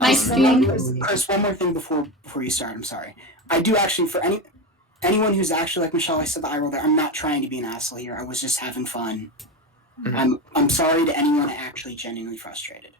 Nice stream. Chris, one more thing before you start. I'm sorry. I do actually, for anyone who's actually like Michelle, I said the eye roll there. I'm not trying to be an asshole here. I was just having fun. Mm-hmm. I'm sorry to anyone actually genuinely frustrated.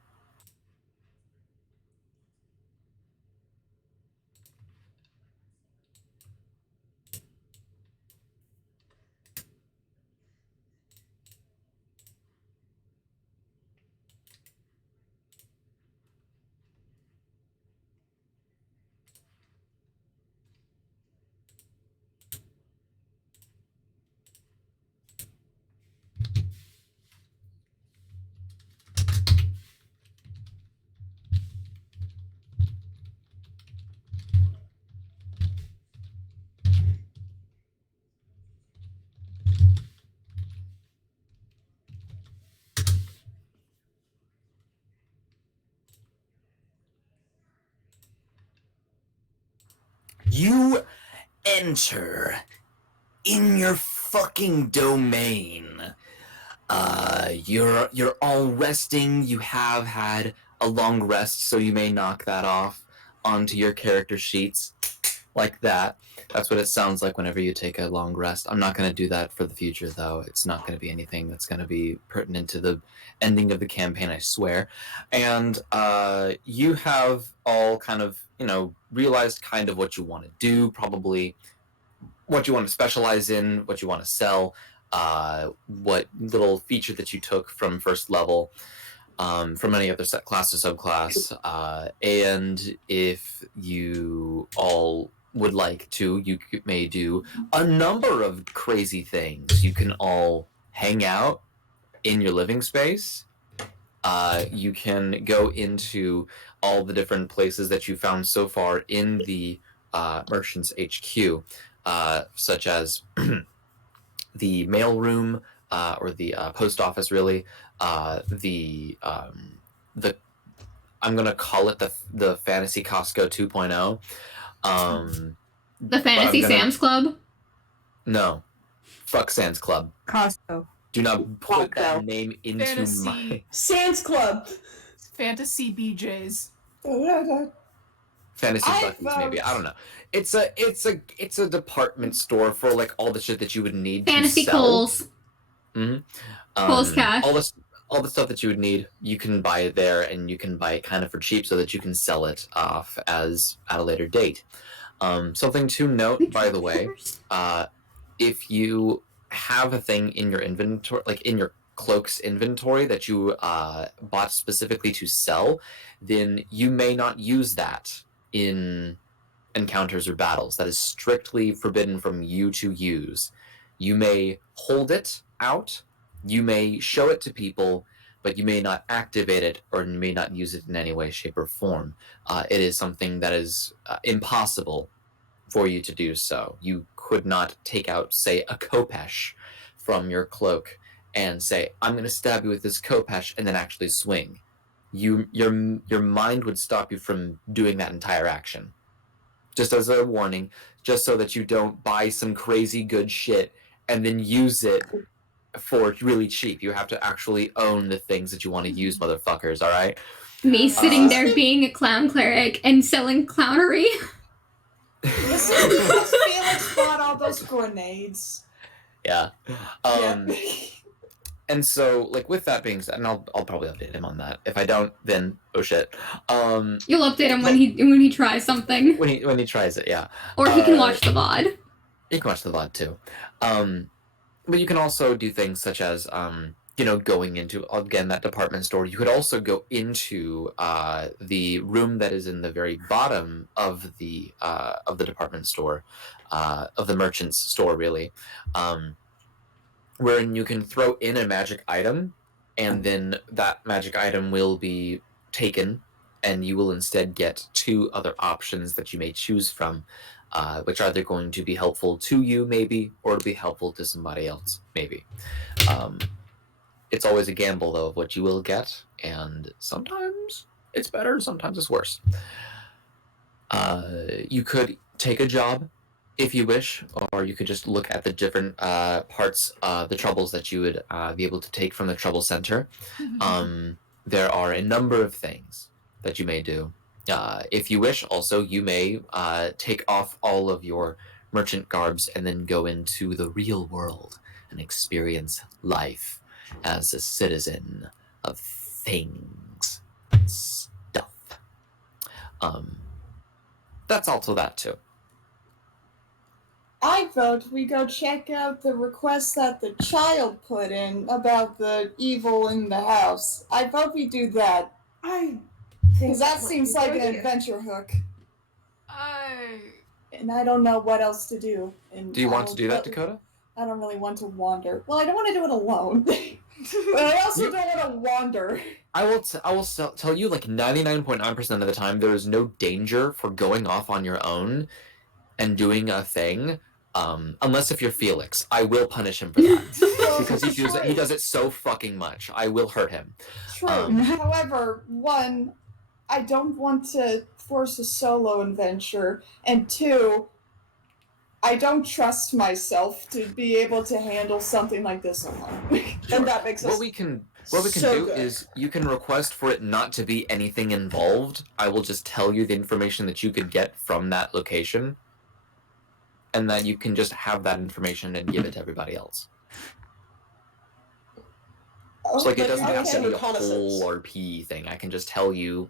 You enter in your fucking domain. You're all resting. You have had a long rest, so you may knock that off onto your character sheets like that. That's what it sounds like whenever you take a long rest. I'm not going to do that for the future, though. It's not going to be anything that's going to be pertinent to the ending of the campaign, I swear. And you have all kind of, realized kind of what you want to do, probably what you want to specialize in, what you want to sell, what little feature that you took from first level, from any other set class to subclass, and if you all would like to, you may do a number of crazy things. You can all hang out in your living space. You can go into all the different places that you found so far in the Merchant's HQ, such as the mailroom, or the post office, really. The I'm gonna call it the Fantasy Costco 2.0. The Fantasy Sam's Club? No. Fuck Sam's Club. Costco. Do not put that name into Fantasy Sam's Club. Fantasy BJ's. Fantasy Bucky's, maybe. I don't know. It's a department store for like all the shit that you would need Fantasy to sell. Kohl's. Mm-hmm. Kohl's Cash. All the stuff that you would need, you can buy it there, and you can buy it kind of for cheap so that you can sell it off as at a later date. Something to note, by the way, if you have a thing in your inventory, like in your cloak's inventory that you bought specifically to sell, then you may not use that in encounters or battles. That is strictly forbidden from you to use. You may hold it out, you may show it to people, but you may not activate it, or you may not use it in any way, shape, or form. It is something that is impossible for you to do so. You could not take out, say, a khopesh from your cloak and say, I'm going to stab you with this khopesh, and then actually swing. Your mind would stop you from doing that entire action. Just as a warning, just so that you don't buy some crazy good shit and then use it for really cheap. You have to actually own the things that you want to use, motherfuckers, alright? Me sitting there being a clown cleric and selling clownery. Felix bought all those grenades. Yeah. And so, like, with that being said, and I'll probably update him on that. If I don't, then oh shit. You'll update him when he tries something. When he tries it, yeah. Or he can watch the VOD. You can watch the VOD too. But you can also do things such as going into, again, that department store. You could also go into the room that is in the very bottom of the department store, of the merchant's store, really. Wherein you can throw in a magic item, and then that magic item will be taken, and you will instead get two other options that you may choose from, which are either going to be helpful to you, maybe, or to be helpful to somebody else, maybe. It's always a gamble, though, of what you will get, and sometimes it's better, sometimes it's worse. You could take a job, if you wish, or you could just look at the different parts, the troubles that you would be able to take from the trouble center. There are a number of things that you may do. If you wish, also, you may take off all of your merchant garbs and then go into the real world and experience life as a citizen of things and stuff. That's also that, too. I vote we go check out the request that the child put in about the evil in the house. I vote we do that. I think Because that seems like an idea. adventure hook. I And I don't know what else to do. And Do you I want to don't do that, want- Dakota? I don't really want to wander. Well, I don't want to do it alone. But I also don't want to wander. I will tell you, like 99.9% of the time, there is no danger for going off on your own and doing a thing, unless if you're Felix. I will punish him for that because he does it so fucking much. I will hurt him. True. Um, However, one, I don't want to force a solo adventure, and two, I don't trust myself to be able to handle something like this alone. And that makes us What we can so do good. is you can request for it not to be anything involved. I will just tell you the information that you could get from that location, and that you can just have that information and give it to everybody else. Oh, So like it but doesn't you're have to okay. be a reconnaissance. whole RP thing. I can just tell you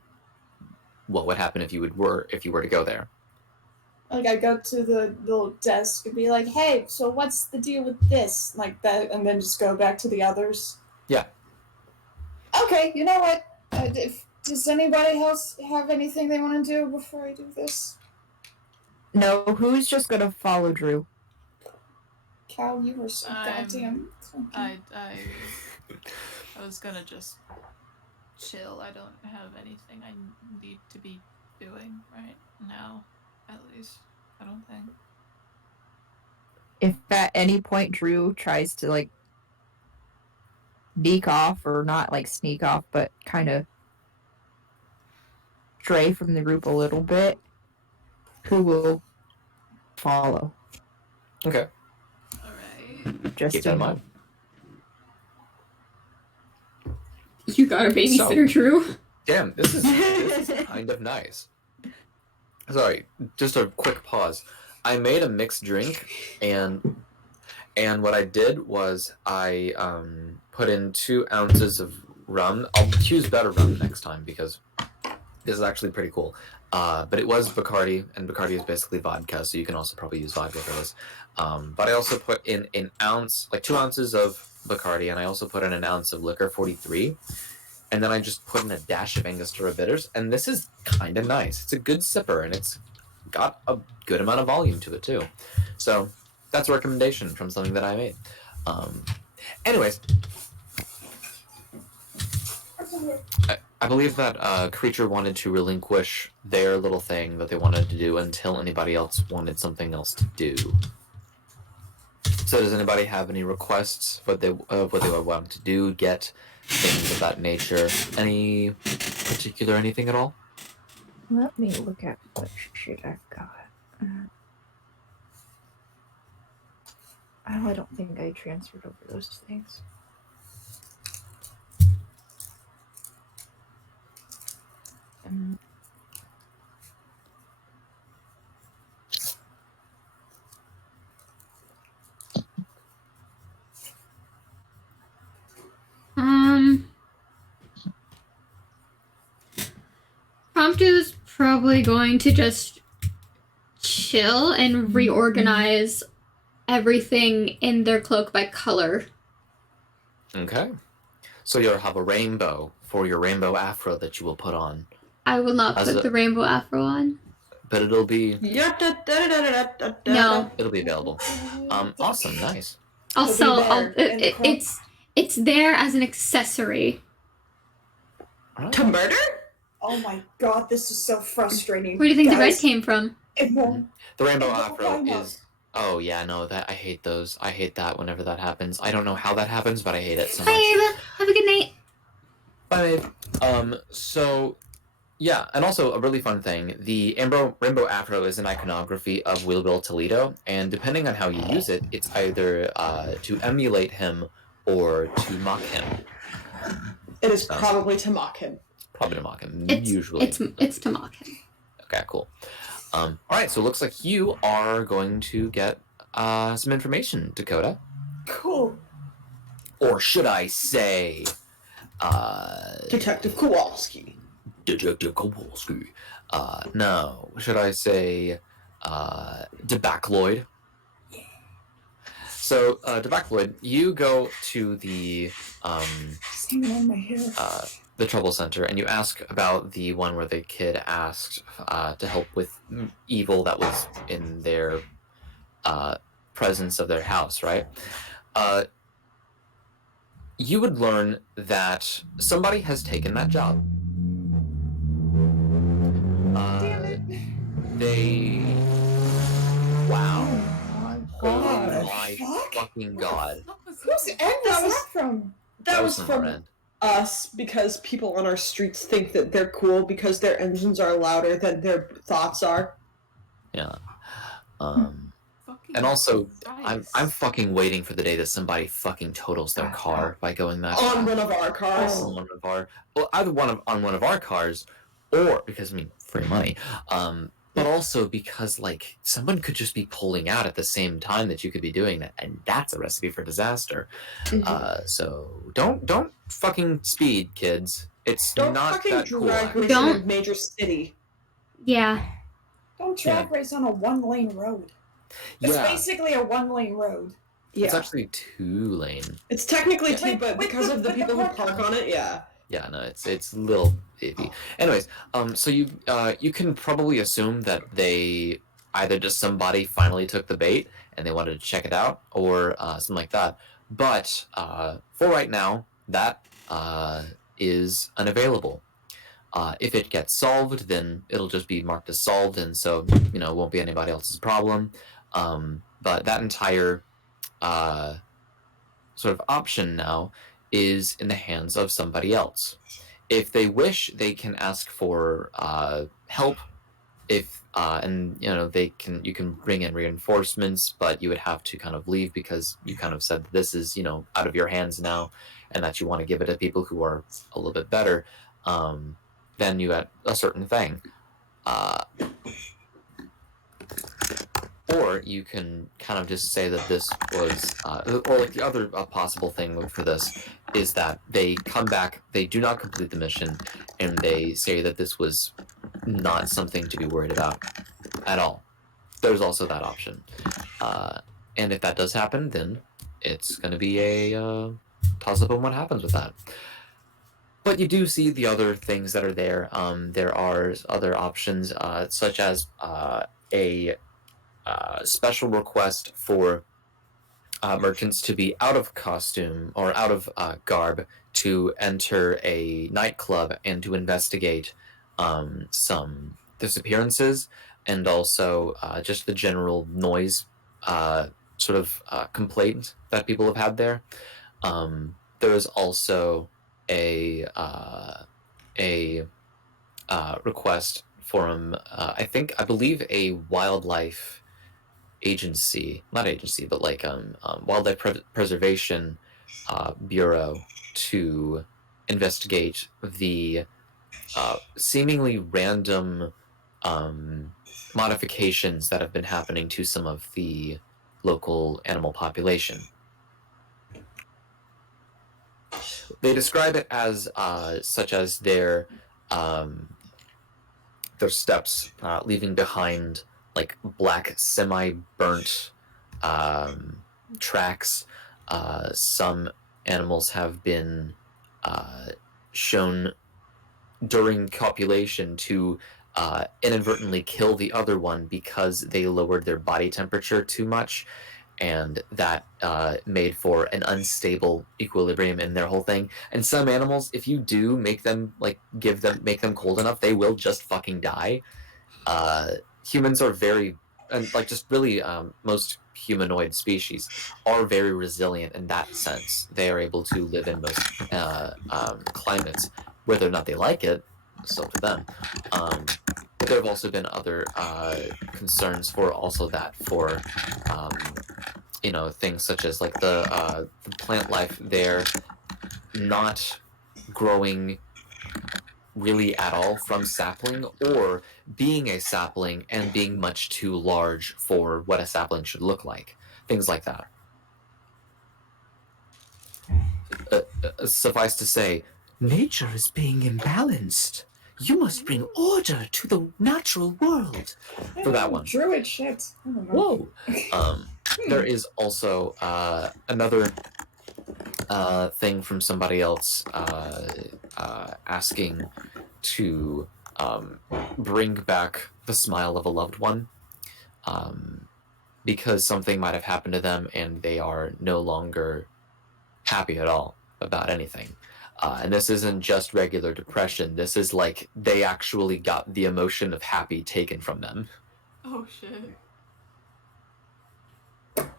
what would happen if you were to go there. Like, I go to the little desk and be like, hey, so what's the deal with this? Like that, and then just go back to the others. Yeah. Okay, you know what? Does anybody else have anything they want to do before I do this? No, who's just gonna follow Drew? Cal, you were so I'm- goddamn. I was gonna just chill. I don't have anything I need to be doing right now, at least. I don't think. If at any point Drew tries to like sneak off, or not like sneak off, but kind of stray from the group a little bit, who will follow? Okay. Alright. Just Keep so that in you know. mind. You got a babysitter, Drew. Damn, this is kind of nice. Sorry, just a quick pause. I made a mixed drink, and what I did was I put in 2 ounces of rum. I'll choose better rum next time because this is actually pretty cool. But it was Bacardi, and Bacardi is basically vodka, so you can also probably use vodka for this. But I also put in an ounce, like 2 ounces of Bacardi, and I also put in an ounce of liquor 43. And then I just put in a dash of Angostura bitters, and this is kind of nice. It's a good sipper, and it's got a good amount of volume to it too. So that's a recommendation from something that I made. Anyways, I believe that Creature wanted to relinquish their little thing that they wanted to do until anybody else wanted something else to do. So does anybody have any requests what they would want to do, get, things of that nature? Any particular anything at all? Let me look at what shit I've got. Oh, I don't think I transferred over those things. Promptu's probably going to just chill and reorganize everything in their cloak by color. Okay. So you'll have a rainbow for your rainbow afro that you will put on. I will not As put a- the rainbow afro on. But it'll be No. it'll be available. Awesome, nice. Also, there in the cloak. it's there as an accessory. Alright. To murder? Oh my god, this is so frustrating. Where do you think the red Guys, came from? It won't. The rainbow It won't afro line up. is oh yeah, no, that I hate those. I hate that whenever that happens. I don't know how that happens, but I hate it so much. Bye, Ava. Have a good night. Bye, babe. So, yeah, and also a really fun thing, the Rainbow Afro is an iconography of Will Bill Toledo, and depending on how you use it, it's either to emulate him or to mock him. It is probably to mock him. Probably to mock him. It's Usually. it's to mock him. Okay, cool. All right, so it looks like you are going to get some information, Dakota. Cool. Or should I say, Detective Kowalski. Detective Kowalski. No, should I say, DeBacloid? So, DeBacloid, you go to the Hanging on my hair. the trouble center, and you ask about the one where the kid asked to help with evil that was in their presence of their house, right? You would learn that somebody has taken that job. Damn it. They. Wow. God. Oh my Fuck? fucking god. Whose end was that from? That was from our from end. us because people on our streets think that they're cool because their engines are louder than their thoughts are. Yeah. Fucking And also, Christ. I'm fucking waiting for the day that somebody fucking totals their car by going that On fast. one of our cars. On one of our, well, either on one of our cars, or because I mean free money, but also because like someone could just be pulling out at the same time that you could be doing that, and that's a recipe for disaster. So don't fucking speed, kids. It's Don't not fucking that cool. drag actually. race in a Don't- major city. Yeah. Don't drag race on a one-lane road. It's Yeah, basically a one-lane road. Yeah. it's actually 2-lane. It's technically two, With- but with because the- of the with the people who park- park on it, yeah. Yeah, no, it's a little iffy. Anyways, so you can probably assume that they either just somebody finally took the bait and they wanted to check it out, or something like that. But for right now, that is unavailable. If it gets solved, then it'll just be marked as solved, and so it won't be anybody else's problem. But that entire sort of option now is in the hands of somebody else. If they wish, they can ask for help. If and you can bring in reinforcements, but you would have to kind of leave because you kind of said that this is out of your hands now, and that you want to give it to people who are a little bit better than you at a certain thing. Or you can kind of just say that this was, or like the other possible thing for this is that they come back, they do not complete the mission, and they say that this was not something to be worried about at all. There's also that option. And if that does happen, then it's going to be a toss-up on what happens with that. But you do see the other things that are there. There are other options, such as a special request for merchants to be out of costume or out of garb to enter a nightclub and to investigate some disappearances and also just the general noise complaint that people have had there. There is also a request from I believe a wildlife agency, not agency, but like wildlife preservation bureau to investigate the seemingly random modifications that have been happening to some of the local animal population. They describe it as such as their steps leaving behind like black semi-burnt tracks. Some animals have been shown during copulation to inadvertently kill the other one because they lowered their body temperature too much, and that made for an unstable equilibrium in their whole thing. And some animals, if you do make them make them cold enough, they will just fucking die. Humans are very, and like just really most humanoid species are very resilient in that sense. They are able to live in most climates. Whether or not they like it, it's up to them. But there have also been other concerns for also that for things such as like the plant life there not growing really at all from sapling, or being a sapling and being much too large for what a sapling should look like. Things like that. Suffice to say, nature is being imbalanced. You must bring order to the natural world. For that one. Druid shit. I don't know. Whoa. There is also another thing from somebody else asking to bring back the smile of a loved one, because something might have happened to them and they are no longer happy at all about anything. And this isn't just regular depression. This is like they actually got the emotion of happy taken from them. Oh shit.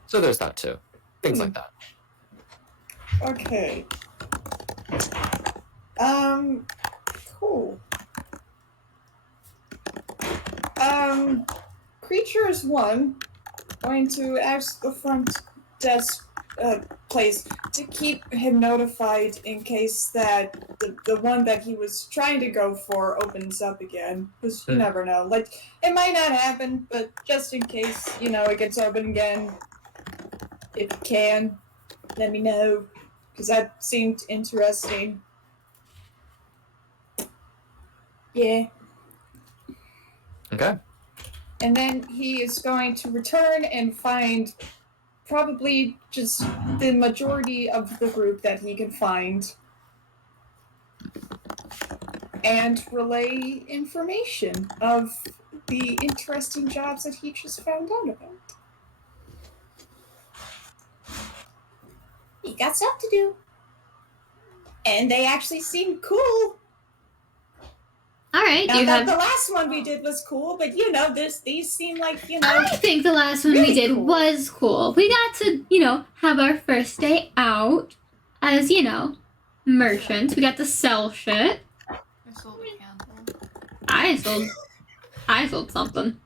So there's that too. Things like that. Okay. Cool. Creatures 1 going to ask the front desk place to keep him notified in case that the one that he was trying to go for opens up again. Because you never know. Like, it might not happen, but just in case, it gets open again, if you can, let me know. Because that seemed interesting. Yeah. Okay. And then he is going to return and find probably just the majority of the group that he can find and relay information of the interesting jobs that he just found out about. He got stuff to do. And they actually seem cool. All right. Now, Do you have? the last one we did was cool, but these seem like, I think the last one we really did cool. was cool. We got to, have our first day out as, merchants. We got to sell shit. I sold a candle. I sold something.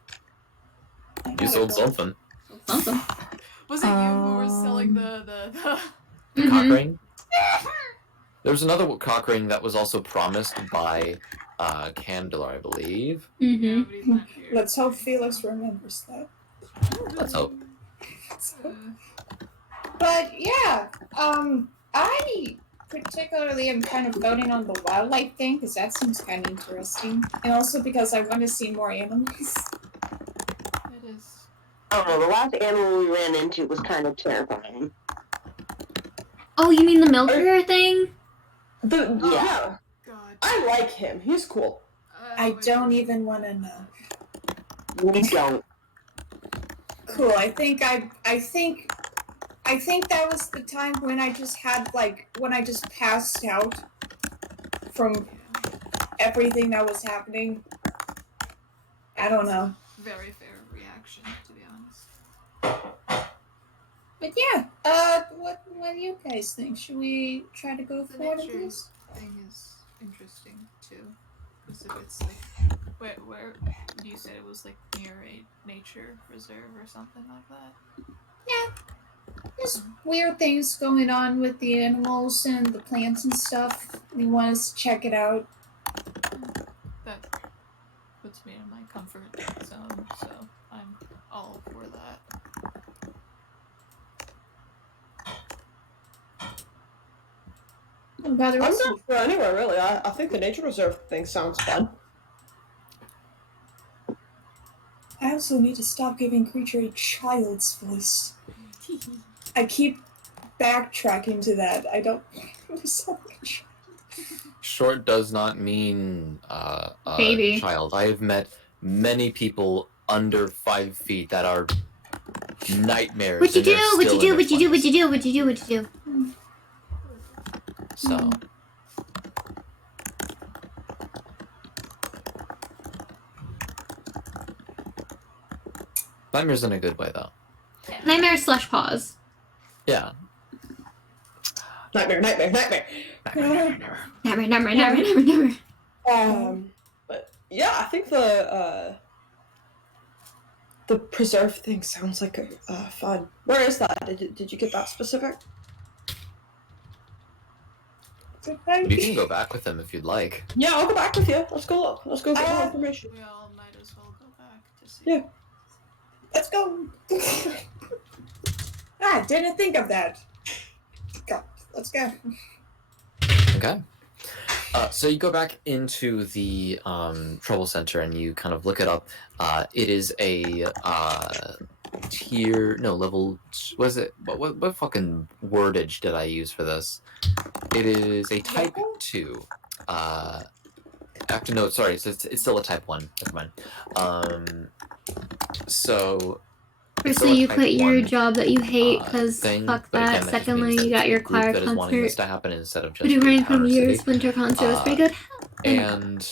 You sold something. Something. Was it you who was selling the The cock ring? There was another cock ring that was also promised by Candler, I believe. Mm-hmm. Yeah, but he's not here. Let's hope Felix remembers that. Let's hope. But yeah, I particularly am kind of voting on the wildlife thing because that seems kind of interesting, and also because I want to see more animals. It is. I don't know, the last animal we ran into was kind of terrifying. Oh, you mean the milker thing? Yeah. God. I like him. He's cool. I don't even want to know. We don't. Cool. I think that was the time when I just passed out from everything that was happening. I don't know. Very fair reaction, to be honest. But yeah, what do you guys think? Should we try to go The for one of nature these? thing is interesting too. Because if it's like, where you said it was like near a nature reserve or something like that. Yeah. There's weird things going on with the animals and the plants and stuff. We want us to check it out. That puts me in my comfort zone, so I'm all for that. What about the I'm rest of down for anywhere, really. I think the nature reserve thing sounds fun. I also need to stop giving Creature a child's voice. I keep backtracking to that. I don't want to sound like a child. Short does not mean Baby. child. I have met many people under 5 feet that are nightmares. What you and they're do? What still you do? in What you their do? What you 20s. do? What you do? What you do? So. Nightmares in a good way, though. Nightmare slash pause. Yeah. Nightmare. Never. But yeah, I think the preserve thing sounds like fun. Where is that? Did you get that specific? You can go back with them if you'd like. Yeah, I'll go back with you. Let's go look. Let's go get more information. We all might as well go back to see. Yeah. Let's go. Didn't think of that. Go. Let's go. Okay. So you go back into the trouble center and you kind of look it up. It is a level. What is it? What fucking wordage did I use for this? It is a type 2. Actually, no, sorry. It's still a type 1. Never mind. So. Firstly, you type quit your 1, job that you hate because thing, fuck but that. again, that just Secondly, means you that got your the group choir that is wanting this concert. to happen instead of just Been running from Powder years. City. Winter concert was pretty good. And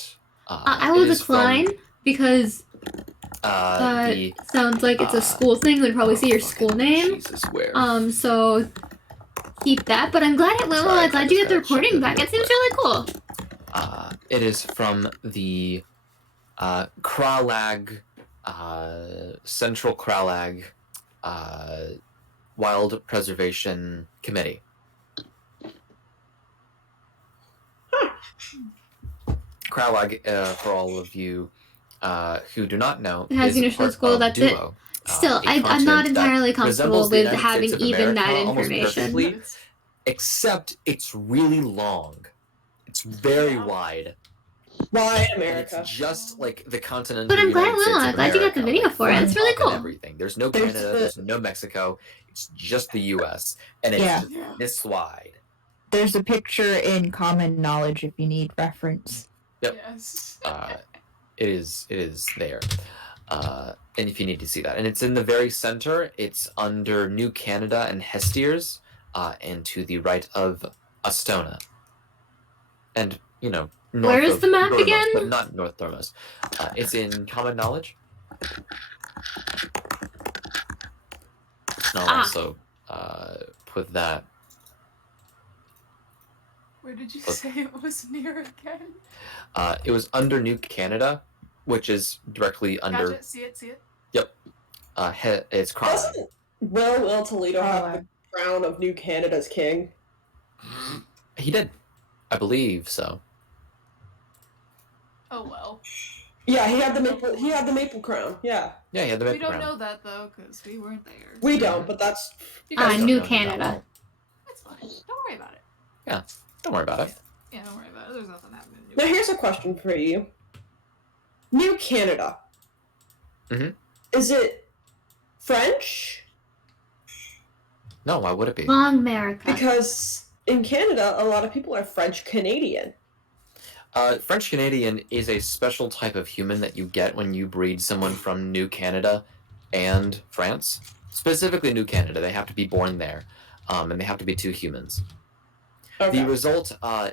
I will it is decline because from, that sounds like it's a school thing. They'd probably see your school name. Jesus, where? So keep that. But I'm glad it went well. I'm glad you get the just gotta recording check back. it It seems really cool. It is from the Kralag, Central Kralag Wild Preservation Committee. Kralag, for all of you who do not know, It has is initial part school, of that's it. Duo. Still, A I'm not continent that entirely comfortable resembles the with United having States of even America that almost information. perfectly, except it's really long. It's very wide. Why And America? it's just like the continent But of the I'm glad United it States went well. of I'm glad you got the America, video like, for it. It's really fucking cool. everything. There's no There's Canada, there's no Mexico. It's just the U.S. and it's Yeah. just this wide. There's a picture in Common Knowledge if you need reference. Yep. Yes. It is there. And if you need to see that. And it's in the very center. It's under New Canada and Hestiers, and to the right of Astona. And, north Where is of the map Thormos, again? but not North Thormos. It's in Common Knowledge. And I'll also put that. Where did you say it was near again? It was under New Canada, which is directly under. Gotcha. See it. Yep. It's Kralag. Doesn't Will Toledo have the crown of New Canada's king? He did. I believe so. Oh well. Yeah, he had the maple crown. Yeah. Yeah, he had the We maple don't crown. know that though, because we weren't there. We don't, but that's You guys don't New know. Canada. That's fine. Don't worry about it. Don't worry about it. Yeah, don't worry about it. There's nothing happening. Now here's a question for you. New Canada. Mhm. Is it French? No, why would it be? Long America. Because in Canada, a lot of people are French Canadian. French Canadian is a special type of human that you get when you breed someone from New Canada and France. Specifically New Canada. They have to be born there. And they have to be 2 humans. Okay. The result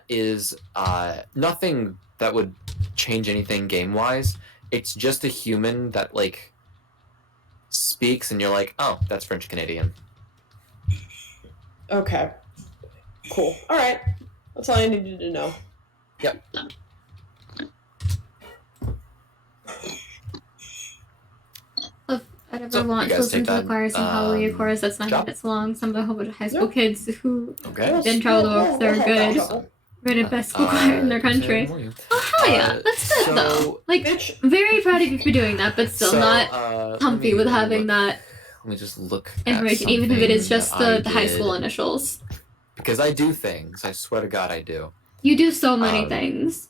is nothing that would change anything game-wise. It's just a human that, like, speaks and you're like, oh, that's French Canadian. Okay. Cool. All right. That's all I needed to know. Yep. If I'd ever So, want you to guys listen take to a that, choir sing Hallelujah chorus that's 9 job? minutes long, some of a whole bunch of high school kids who Okay. didn't travel the world, they're good. Rated best school choir in their country. Oh hell yeah, that's good though. Like, Bitch. very proud of you for doing that, but still not comfy with having that Let me just look information, at even if it is something just that the I high school did. initials. Because I do things. I swear to God, I do. You do so many Um, things.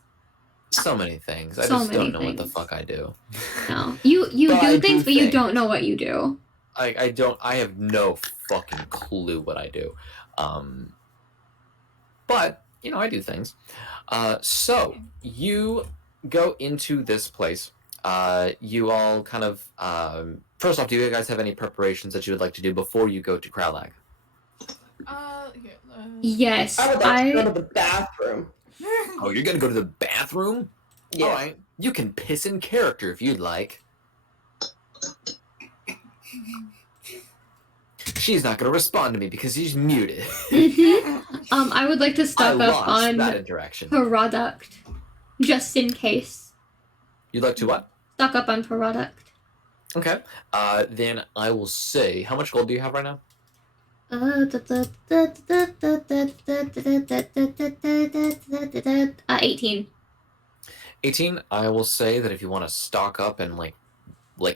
So many things. I So just many don't know what the things. fuck I do. No, you But I do do things, but you things. don't know what you do. I don't. I have no fucking clue what I do. But I do things. So you go into this place. You all kind of. First off, do you guys have any preparations that you would like to do before you go to Kralag? Here, Yes, I would like to go to the bathroom. Oh, you're gonna go to the bathroom? Yeah. All right. You can piss in character if you'd like. She's not gonna respond to me because she's muted. I would like to I stock up lost on that interaction. product, just in case. You'd like to what? Stock up on product. Okay. Then I will say, how much gold do you have right now? $18. 18. I will say that if you want to stock up and like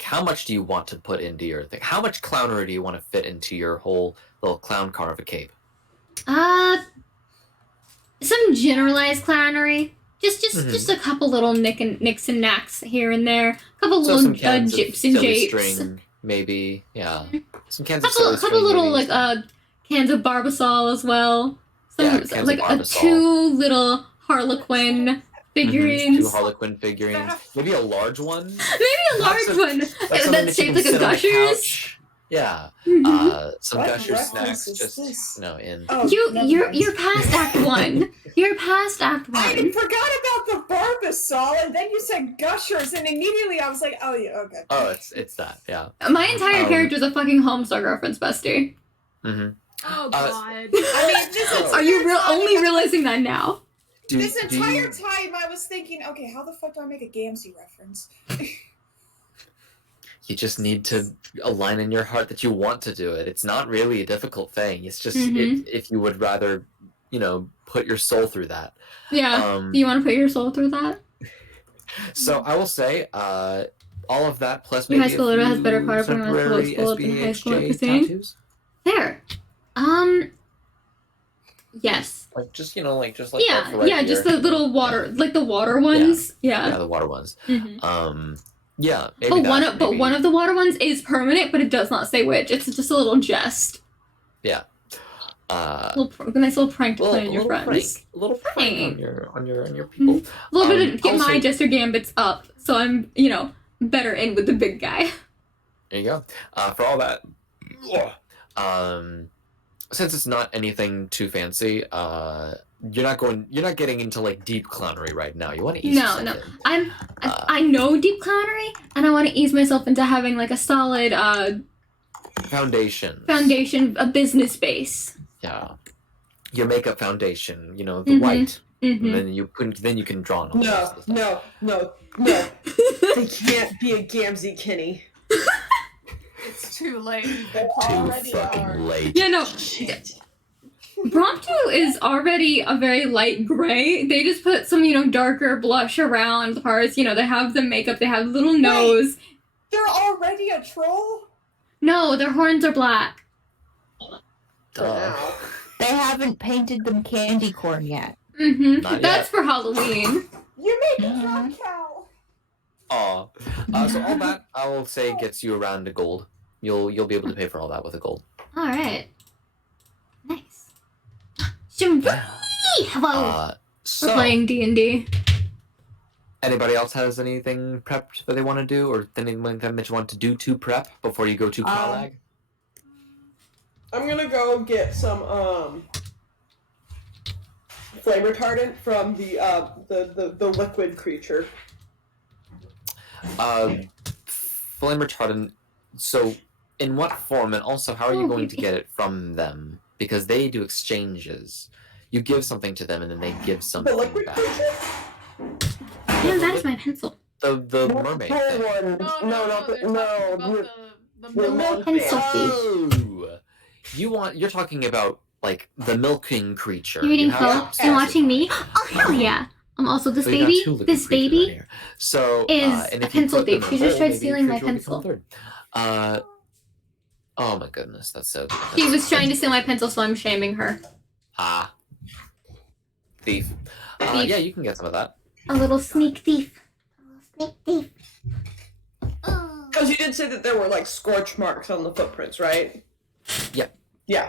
how much do you want to put into your thing? How much clownery do you want to fit into your whole little clown car of a cape? Some generalized clownery. Just a couple little nicks and knacks here and there. A couple So little some cans of japes and silly japes. string, maybe. Yeah. Some cans of silly Couple string. little maybe. cans of Barbasol as well. Yeah, cans of Like Barbasol. 2 little Harlequin figurines. 2 Harlequin figurines. Maybe a large one. Maybe a large one that's shaped like a Gushers. Yeah. Some What Gushers reference snacks is just this? in. Oh, never You're mind. past Act 1. You're past Act 1. I forgot about the Barbasol, and then you said Gushers, and immediately I was like, oh yeah, okay. Oh, it's that, yeah. My entire character's a fucking Homestuck reference, bestie. Mm-hmm. Oh god. I mean, this is Are you only realizing that now? This entire time I was thinking, okay, how the fuck do I make a Gamzee reference? You just need to align in your heart that you want to do it. It's not really a difficult thing. It's just if you would rather, put your soul through that. Yeah. Do you want to put your soul through that? So I will say, all of that plus Your maybe high school a leader has few better card for temporary school than high school at SBHJ Christine. tattoos. There. Yes. Like just like that Yeah, for right yeah, just here. the little water, like the water ones. Yeah, Yeah. the water ones. Mhm. Yeah, maybe But that, maybe. one of the water ones is permanent, but it does not say which. It's just a little jest. Yeah. A nice little prank to play on your friends. Prank, a little prank Prank. on your people. A little bit to get my also- Jester Gambits up, so I'm better in with the big guy. There you go. For all that, since it's not anything too fancy, you're not getting into like deep clownery right now. You want to ease yourself No. in. I know deep clownery, and I want to ease myself into having like a solid Foundation, a business base. yeah, your makeup foundation, the Mhm. white, Mm-hmm. and then you can draw on all the rest of the stuff. No. They can't be a Gamzee Kenny. It's too late. They Too already are. fucking late. Yeah, no. Shit. Prompto is already a very light gray. They just put some, darker blush around the parts. They have the makeup. They have little nose. They're already a troll? No, their horns are black. Duh. They haven't painted them candy corn yet. Mm-hmm. Not That's yet. for Halloween. You make a Mhm. cow. Aw. So all that I will say gets you around to gold. You'll be able to pay for all that with a gold. All right. Nice. Shimmy! Hello. We're So playing D&D. anybody else has anything prepped that they want to do, or anything that you want to do to prep before you go to Karlag? I'm gonna go get some flame retardant from the liquid creature. Flame retardant. So, in what form, and also how are you going to get it from them? Because they do exchanges. You give something to them, and then they give The something liquid back. creature? Yeah, that is my pencil. The mermaid Whole thing. one. No, not they're the, talking no. about the the milk. Pencil thief. Oh, you're talking about like the milking creature. You reading You have Poe to and watching me? Oh, hell yeah. Also, this So you got baby, two liquid this creatures baby right here. So, is and a if you pencil put them thief. in She a just bowl, tried maybe stealing my your creature will pencil. become a third. Oh my goodness, that's so. She was trying to steal my pencil, so I'm shaming her. Thief. Thief. Yeah, you can get some of that. A little sneak thief. A little sneak thief. Because you did say that there were like scorch marks on the footprints, right? Yeah. Yeah.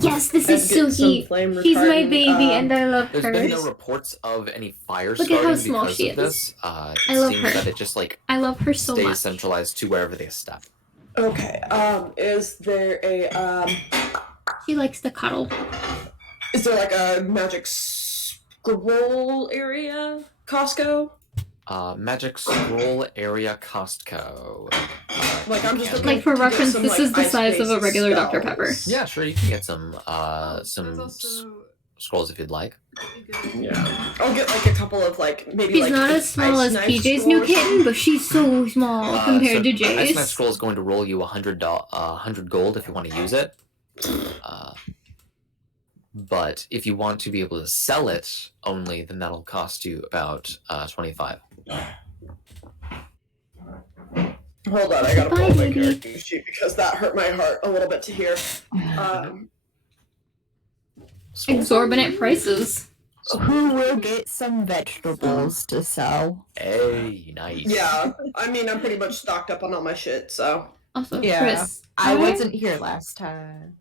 Yes, this And is get some Suki. flame She's my retardant, baby, and I love There's her. been no reports of any fire Look at how starting small because she of is. this. It I love seems her. that it just like I love her so stays much. centralized to wherever they step. Okay. Is there a She likes to cuddle. is there like a magic scroll area? Costco? Magic Scroll Area Costco. Like I'm just looking Like, for to get reference, some, this like, is the size of a ice-based regular Dr. Pepper. spells. Yeah, sure, you can get some There's also scrolls if you'd like. Yeah. I'll get like a couple of like maybe She's like not as small ice as knife PJ's new scrolls. kitten, but she's so small compared to Ice Knife Jay's. Scroll is going to roll you 100 gold if you want to use it. But if you want to be able to sell it only, then that'll cost you about 25. Hold on, I gotta Bye, pull up my baby. character sheet because that hurt my heart a little bit to hear. Exorbitant prices. Who will get some vegetables to sell? Hey, nice. Yeah, I mean, I'm pretty much stocked up on all my shit, so. Also, Yeah. Chris. I are- wasn't here last time.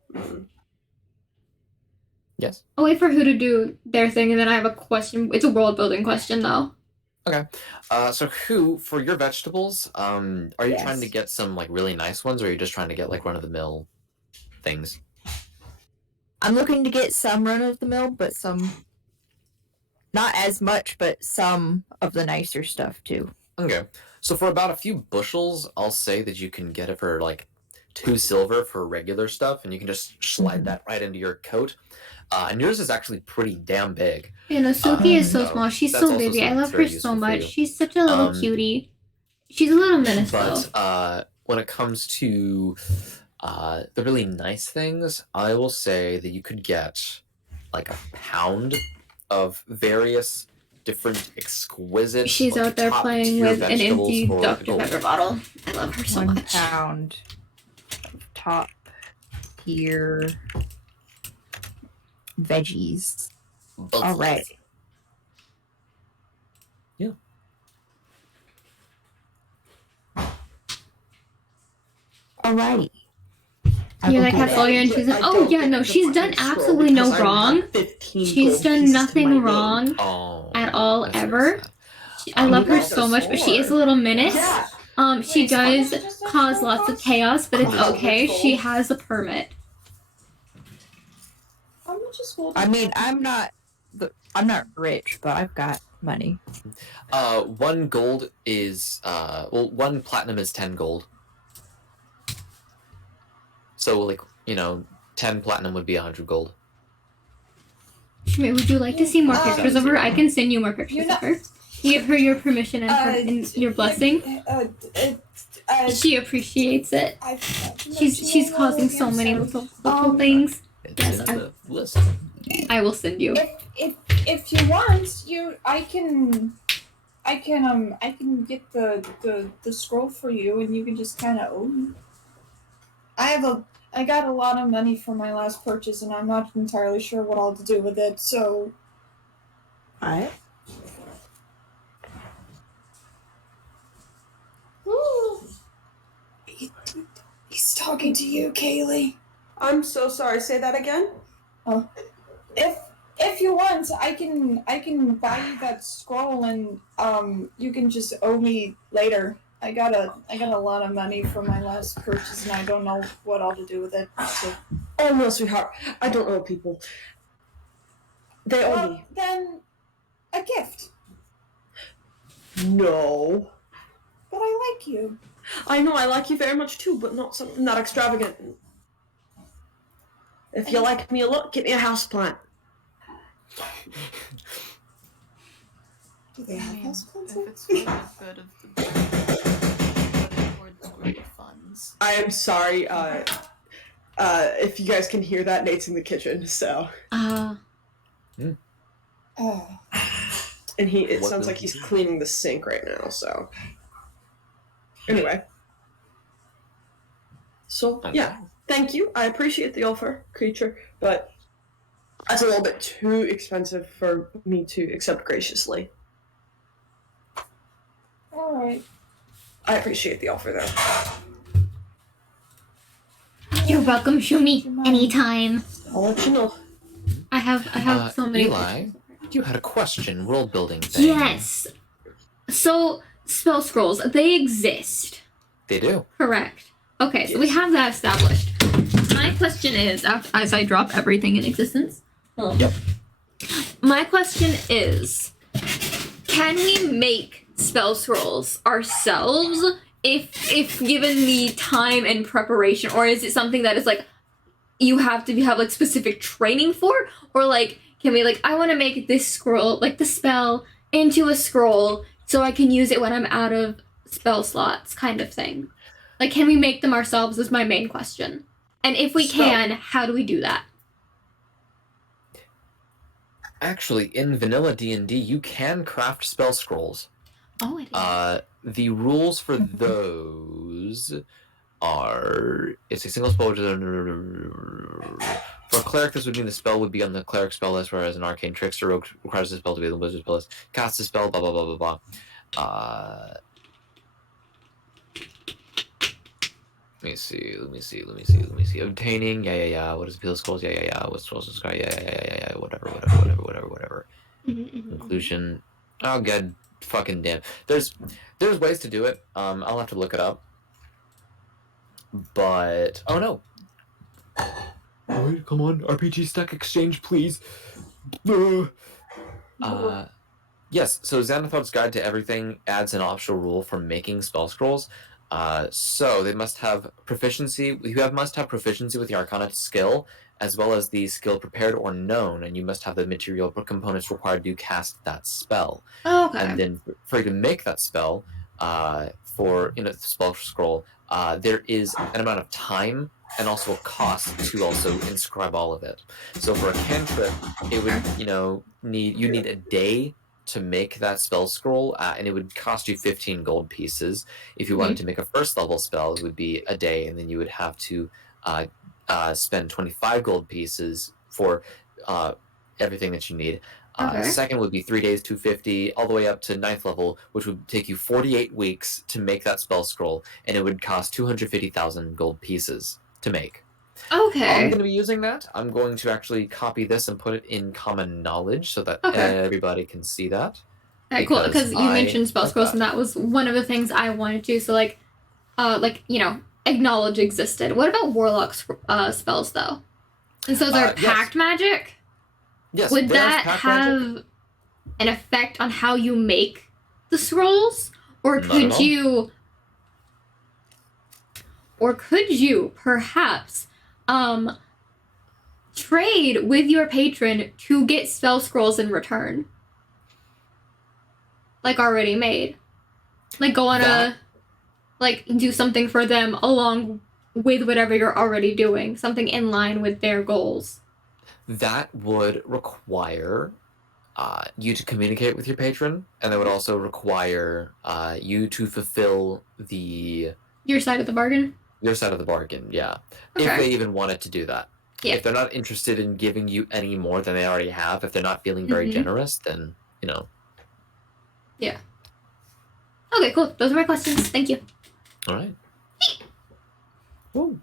Yes. I'll wait for who to do their thing, and then I have a question. It's a world building question, though. Okay. So who, for your vegetables, are you Yes. trying to get some like really nice ones, or are you just trying to get like run of the mill things? I'm looking to get some run of the mill, but some. Not as much, but some of the nicer stuff too. Okay. So for about a few bushels, I'll say that you can get it for like 2 silver for regular stuff, and you can just slide that right into your coat. And yours is actually pretty damn big. And Asuki is so so small. She's that's so also baby. I something love that's her very so useful for much. you. She's such a little cutie. She's a little menace, though. But when it comes to the really nice things, I will say that you could get like a pound of various different exquisite. She's like, out there top playing tier with an vegetables empty for Dr. gold. Pepper bottle. I love her so 1 much. pound of top tier veggies. All right. Yeah. Alrighty. You're like Castlelia, and she's like, oh yeah, no, she's done absolutely no wrong. She's done nothing wrong Oh, at all that's ever. sad. I love her that's so a much, but she is a sword. little menace. Yeah. She Wait, how much does does that cause sword lots of cost? chaos, but it's Oh, okay. that's She gold. has a permit. How much is gold? I mean, I'm not rich, but I've got money. 1 gold is 1 platinum is 10 gold. So like 10 platinum would be 100 gold. Shmi, would you like to see more pictures of her? I can send you more You're pictures of not- her. Give her your permission and your blessing. She appreciates it. She's causing so many little things. It's Yes, in I- the list. I will send you. If you want, I can get the scroll for you, and you can just kind of own it. I got a lot of money from my last purchase, and I'm not entirely sure what all to do with it. So Alright. he's talking to you, Kaylee. I'm so sorry. Say that again. If you want, I can buy you that scroll, and you can just owe me later. I got a lot of money from my last purchase, and I don't know what all to do with it. So, Oh no, sweetheart. I don't owe people. They owe me. Then a gift. No. But I like you. I know I like you very much too, but not something that extravagant. If you like me a lot, get me a houseplant. Do they have If houseplants? it's for the good of the put it towards great funds. I am sorry, if you guys can hear that, Nate's in the kitchen, so. Oh. And it What sounds will like he he's do? cleaning the sink right now, so. Anyway. So, yeah. Thank you. I appreciate the offer, creature, but that's a little bit too expensive for me to accept graciously. Alright. I appreciate the offer, though. You're welcome, Shumi. Anytime. I'll let you know. I have so many. Eli, you had a question, world building thing. Yes. So spell scrolls, they exist. They do. Correct. Okay, so we have that established. My question is, as I drop everything in existence. Yep. My question is, can we make spell scrolls ourselves if given the time and preparation, or is it something that is like you have to have like specific training for, or like Can we, like, I want to make this scroll, like, the spell into a scroll so I can use it when I'm out of spell slots, kind of thing. Like, can we make them ourselves is my main question. And if we can, how do we do that? Actually, in vanilla D&D, you can craft spell scrolls. Oh, it is. The rules for those are it's a single spell. For a cleric, this would mean the spell would be on the cleric spell list, whereas an arcane trickster rogue requires the spell to be on the wizard spell list. Cast a spell, blah blah blah blah blah. Let me see. Obtaining, yeah. What is appeal scrolls? Yeah. What scrolls is yeah. Whatever. Inclusion. Oh god, fucking damn. There's ways to do it. I'll have to look it up. But oh no. Alright, come on, RPG Stack Exchange, please. Yes, so Xanathar's Guide to Everything adds an optional rule for making spell scrolls. So they must have proficiency. Must have proficiency with the Arcana skill, as well as the skill prepared or known, and you must have the material components required to cast that spell. Oh, okay. And then for you to make that spell, for the spell scroll, there is an amount of time and also a cost to also inscribe all of it. So for a cantrip, it would need a day to make that spell scroll, and it would cost you 15 gold pieces. If you wanted to make a first level spell, it would be a day, and then you would have to spend 25 gold pieces for everything that you need. Second would be 3 days, 250, all the way up to 9th level, which would take you 48 weeks to make that spell scroll, and it would cost 250,000 gold pieces to make. Okay. I'm going to be using that. I'm going to actually copy this and put it in common knowledge so that everybody can see that. Alright, cool. Because you mentioned spell scrolls, and that was one of the things I wanted to. So, acknowledge existed. What about warlock spells, though? And so those are pact magic? Yes. Would that have an effect on how you make the scrolls? Or could you... Or could you, perhaps... trade with your patron to get spell scrolls in return. Like already made. Like go on do something for them along with whatever you're already doing. Something in line with their goals. That would require you to communicate with your patron, and that would also require you to fulfill your side of the bargain? Your side of the bargain, yeah. Okay. If they even wanted to do that. Yeah. If they're not interested in giving you any more than they already have, if they're not feeling very generous, then, Yeah. Okay, cool. Those are my questions. Thank you. All right. Woo.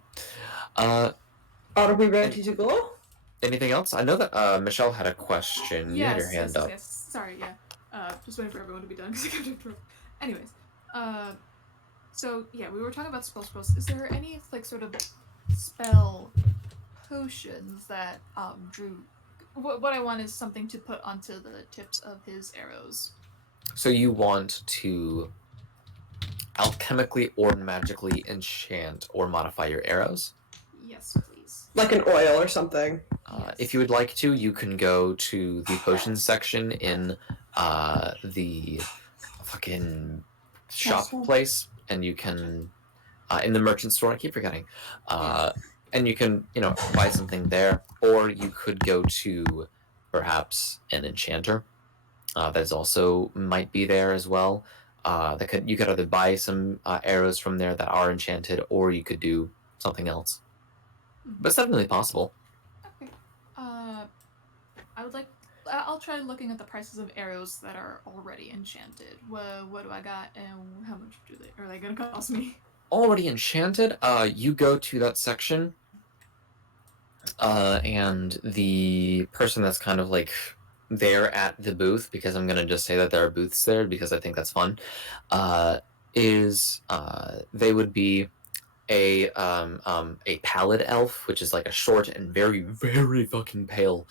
Are we ready to go? Anything else? I know that Michelle had a question. You had your hand up. Yes. Sorry, yeah. Just waiting for everyone to be done because I got to Anyways, so yeah, we were talking about spell scrolls. Is there any sort of spell potions that Drew? What I want is something to put onto the tips of his arrows. So you want to alchemically or magically enchant or modify your arrows? Yes, please. Like an oil or something. Yes. If you would like to, you can go to the potions section in the fucking shop place, and you can in the merchant store. I keep forgetting, and you can buy something there, or you could go to perhaps an enchanter. That's also might be there as well. You could either buy some arrows from there that are enchanted, or you could do something else. But it's definitely possible. Okay. I'll try looking at the prices of arrows that are already enchanted. What do I got, and how much are they gonna cost me? Already enchanted. You go to that section, and the person that's kind of like there at the booth, because I'm gonna just say that there are booths there because I think that's fun. They would be a pallid elf, which is like a short and very, very fucking pale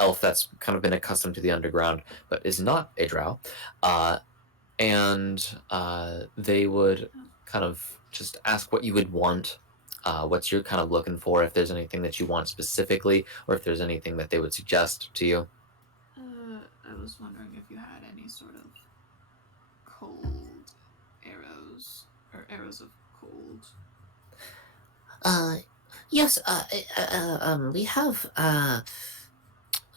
elf that's kind of been accustomed to the underground, but is not a drow. And they would kind of just ask what you would want. what you're kind of looking for, if there's anything that you want specifically, or if there's anything that they would suggest to you. I was wondering if you had any sort of cold arrows, or arrows of cold. Yes, we have, let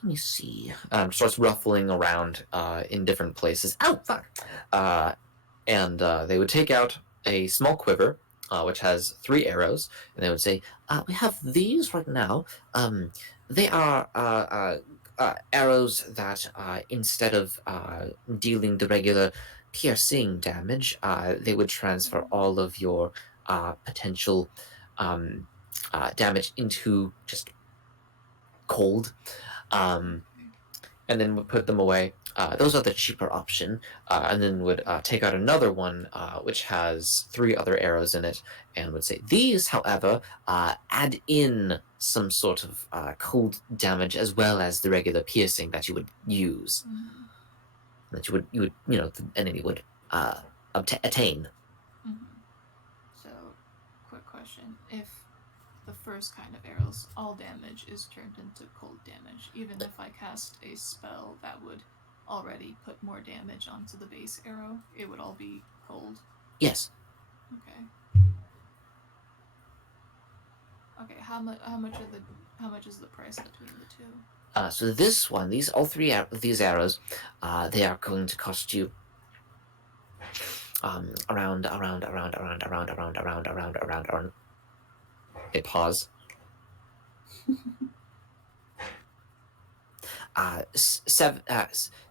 me see. Starts ruffling around in different places. Ow, fuck! And they would take out a small quiver, which has 3 arrows, and they would say, we have these right now. They are arrows that, instead of dealing the regular piercing damage, they would transfer all of your potential damage into just cold, and then would put them away. Those are the cheaper option, and then would take out another one which has 3 other arrows in it, and would say, these, however, add in some sort of cold damage as well as the regular piercing that you would use, that you would the enemy would attain. So, quick question: if the first kind of arrows, all damage is turned into cold damage, even if I cast a spell that would already put more damage onto the base arrow, it would all be cold? Yes. Okay. Okay, how much is the price between the two? So this one, all 3 these arrows, they are going to cost you around. A pause.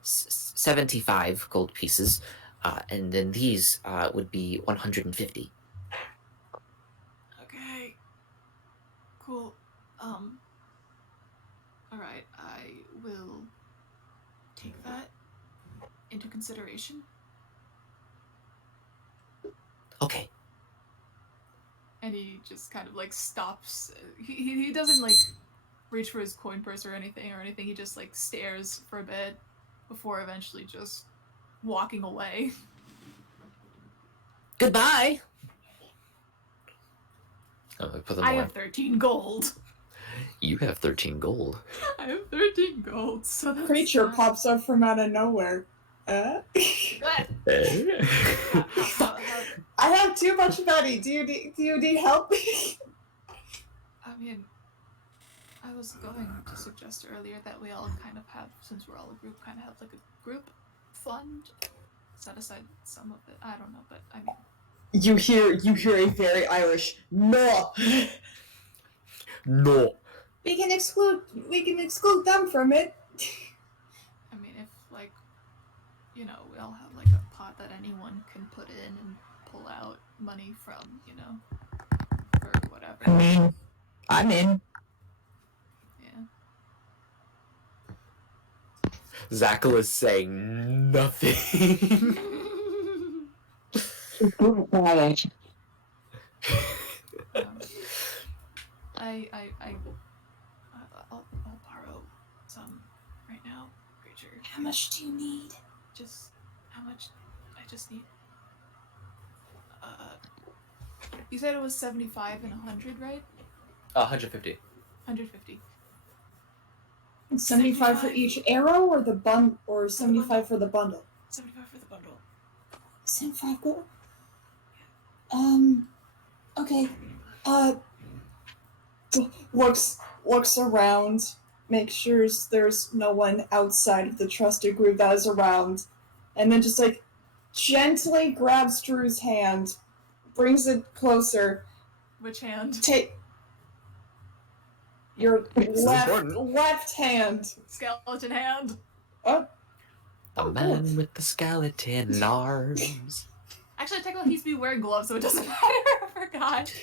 75 gold pieces, and then these would be 150. Okay. Cool. Alright, I will take that into consideration. Okay. And he just kind of like stops. He doesn't like reach for his coin purse or anything. He just like stares for a bit before eventually just walking away. Goodbye. Put them I away. have 13 gold. You have 13 gold. I have 13 gold, so that's Creature pops up from out of nowhere. How- I have too much money. Do you need help? I mean, I was going to suggest earlier that we all kind of have, since we're all a group, kind of have like a group fund. Set aside some of it. I don't know, but I mean. You hear a very Irish no. No. We can exclude them from it. I mean, if like, we all have like a pot that anyone can put in and pull out money from, for whatever. I mean, I'm in. Yeah. Zackle is saying nothing. I'll borrow some right now, creature. How much do you need? Just how much? I just need. You said it was 75 and 100, right? 150. 150. 75 for each arrow, or or 75 for the bundle? 75 for the bundle. 75 gold. Okay. Looks around, makes sure there's no one outside of the trusted group that is around, and then just like gently grabs Drew's hand, brings it closer. Which hand? Take your This is important. left hand. Skeleton hand. The Oh, man cool. with the skeleton arms. Actually, technically he's be wearing gloves, so it doesn't matter. I forgot.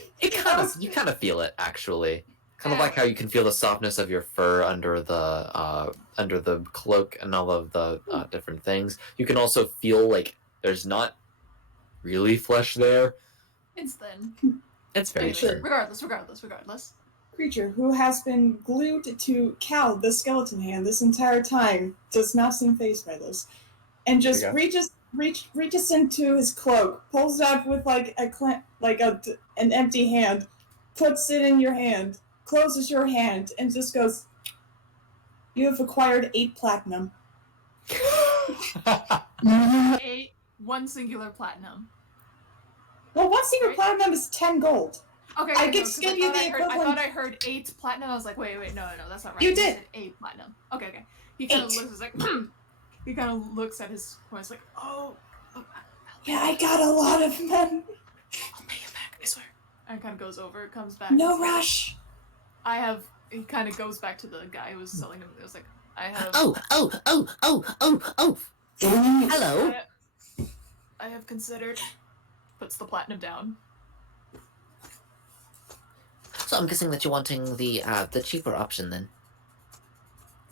You kind of feel it actually. Kind of like how you can feel the softness of your fur under the cloak and all of the different things. You can also feel like there's not really flesh there. It's thin. It's very Anyway, thin. regardless. Creature who has been glued to Cal, the skeleton hand, this entire time, does not seem fazed by this, and just There you reaches into his cloak, pulls it out with like an empty hand, puts it in your hand, closes your hand, and just goes, "You have acquired 8 platinum." One singular platinum. Well, 1 single Right. platinum is 10 gold. Okay, I no, could 'cause give you the I equivalent. thought I heard 8 platinum. I was like, wait, no, that's not right. You He did. said 8 platinum. Okay. He kind of 8. looks, he's like, he kind of looks at his coins like, oh, Yeah, I got a lot of them. I'll pay you back, I swear. And kind of goes over, comes back. No and says, rush. he kind of goes back to the guy who was selling him. It was like, I have. Oh. Hello. I have considered. Puts the platinum down. So I'm guessing that you're wanting the cheaper option then.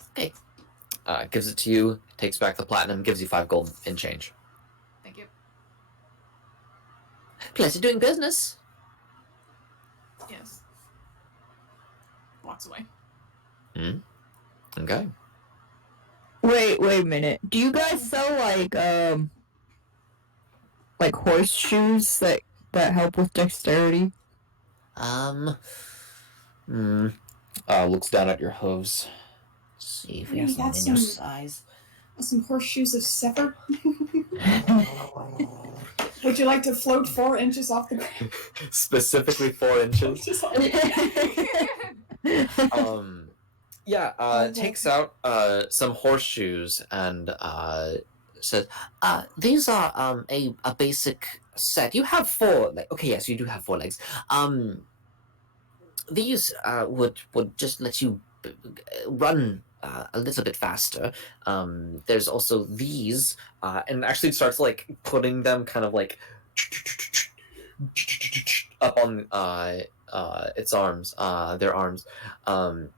Okay. Gives it to you, takes back the platinum, gives you 5 gold in change. Thank you. Pleasure doing business. Yes. Walks away. Okay. Wait a minute. Do you guys sell like horseshoes that help with dexterity? Looks down at your hooves. See if we have something in your size. Some horseshoes of Sever. Would you like to float 4 inches off the ground? Specifically 4 inches. Just off the Takes out some horseshoes and says, These are a basic set. You have 4. Okay, yes, you do have 4 legs. These would just let you run a little bit faster. there's also these, and actually starts like putting them kind of like up on its arms, their arms, and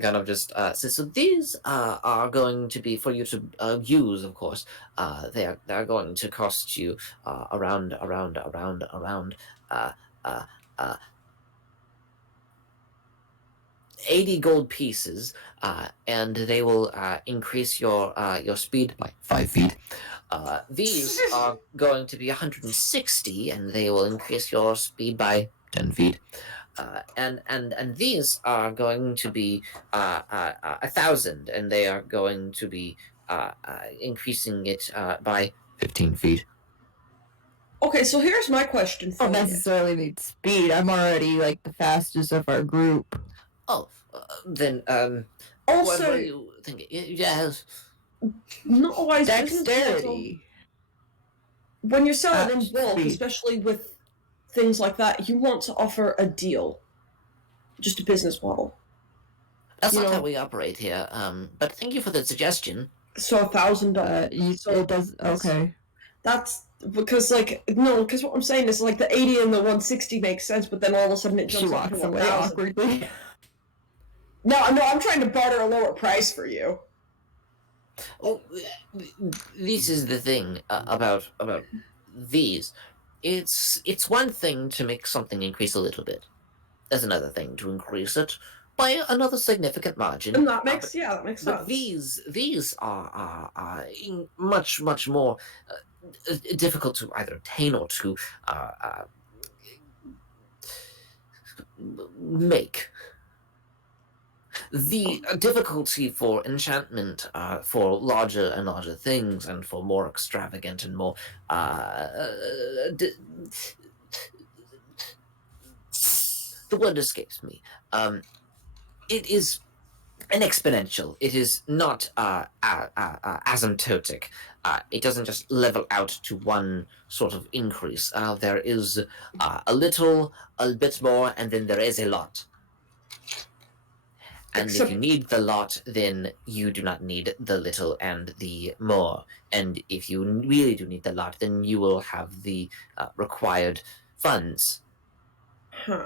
kind of just So these are going to be for you to use, of course. They're going to cost you around 80 gold pieces, and they will increase your speed by 5 feet. These are going to be 160, and they will increase your speed by 10 feet. And these are going to be 1,000, and they are going to be increasing it by 15 feet. Okay, so here's my question for I don't you. necessarily need speed. I'm already like the fastest of our group. Oh, then what Also, were you thinking? Yes. not always Dexterity. When you're selling in bulk, Speed. especially with things like that, you want to offer a deal, just a business model. That's You not know- how we operate here. But thank you for the suggestion. So $1,000. So It does. Okay. that's because because what I'm saying is like the 80 and the 160 makes sense, but then all of a sudden it She jumps up to walks away 1,000. awkwardly. No, I'm trying to barter a lower price for you. Oh, this is the thing about these. It's one thing to make something increase a little bit. There's another thing to increase it by another significant margin. And that makes sense. But these are much more difficult to either obtain or to make. The difficulty for enchantment, for larger and larger things, and for more extravagant and more the word escapes me. It is an exponential. It is not asymptotic. It doesn't just level out to one sort of increase. There is a little, a bit more, and then there is a lot. And if you need the lot, then you do not need the little and the more. And if you really do need the lot, then you will have the required funds Huh.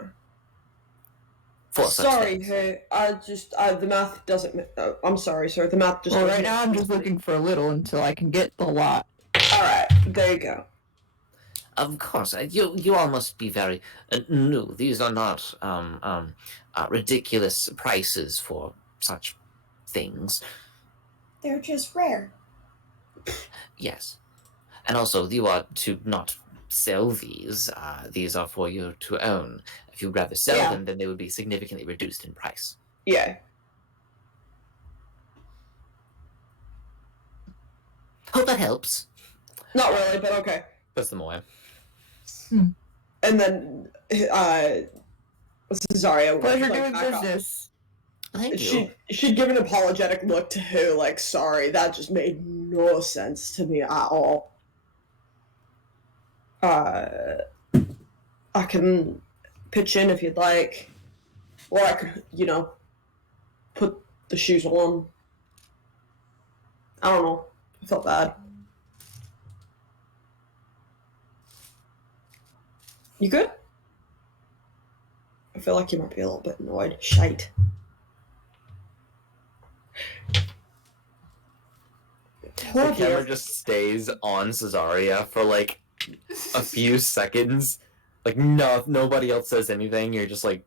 for such Sorry, things. hey, the math doesn't. I'm sorry, sir. The math just. Well, doesn't right now I'm make just sense. looking for a little until I can get the lot. All right, there you go. Of course, you all must be very new. These are not ridiculous prices for such things. They're just rare. Yes, and also you are to not sell these. These are for you to own. If you'd rather sell Yeah. them, then they would be significantly reduced in price. Yeah. Hope that helps. Not really, but okay. Puts them away. And then, Cesaria Pleasure like, doing back up. business. Thank you. She'd give an apologetic look to who, like, sorry, that just made no sense to me at all. I can pitch in if you'd like. Or I could, put the shoes on. I don't know. I felt bad. You good? I feel like you might be a little bit annoyed. Shite. The camera just stays on Cesaria for like a few seconds. Like nobody else says anything. You're just like,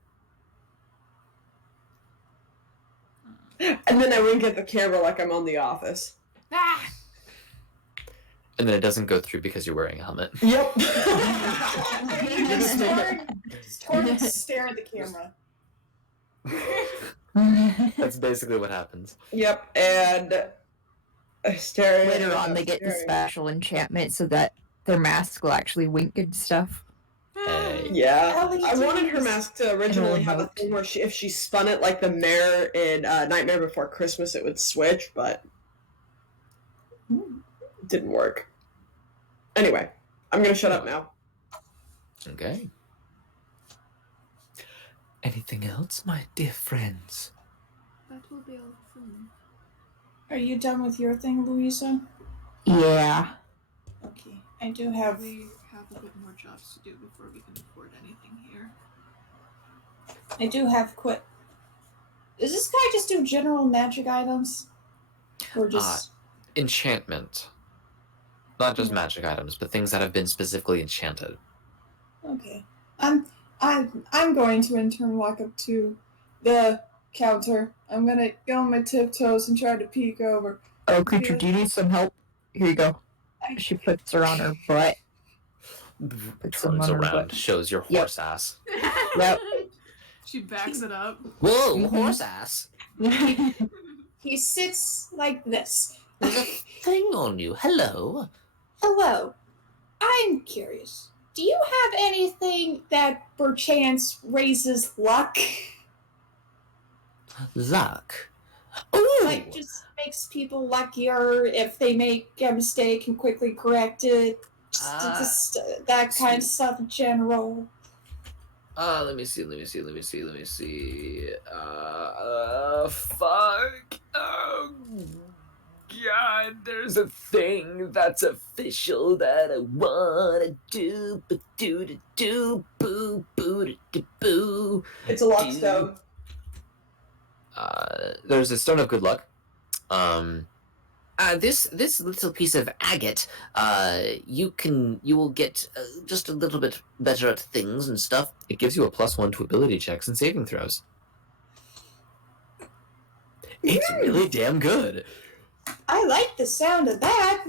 And then I wink at the camera like I'm on The Office. Ah! and then it doesn't go through because you're wearing a helmet. Yep. Just stare at the camera. That's basically what happens. Yep, and Asteria. Later on, they get the special enchantment so that their mask will actually wink and stuff. Hey. Yeah, How many I wanted her times? mask to originally have a Emote. thing where if she spun it like the mare in Nightmare Before Christmas, it would switch, but it didn't work. Anyway, I'm gonna shut up now. Okay. Anything else, my dear friends? That will be all for me. Are you done with your thing, Louisa? Yeah. Okay. I do have. We have a bit more jobs to do before we can afford anything here. I do have quit. Does this guy just do general magic items? Or just. Enchantment. Not just magic items, but things that have been specifically enchanted. Okay. I'm going to in turn walk up to the counter. I'm gonna go on my tiptoes and try to peek over. Oh, creature, do you need some help? Here you go. She puts her on her butt. Puts them Turns on her around, butt. shows your Yep. horse ass. Yep. She backs it up. Whoa, Mhm. horse ass. He sits like this. There's a thing on you. Hello. Hello. I'm curious. Do you have anything that perchance raises luck? Luck. Ooh. Like just makes people luckier if they make a mistake and quickly correct it. Just that kind of stuff in general. Let me see. Fuck. Oh, God, there's a thing that's official that I wanna do, but do, boo, boo. It's a lock stone. There's a stone of good luck. This little piece of agate, you will get just a little bit better at things and stuff. It gives you a +1 to ability checks and saving throws. It's really damn good. I like the sound of that.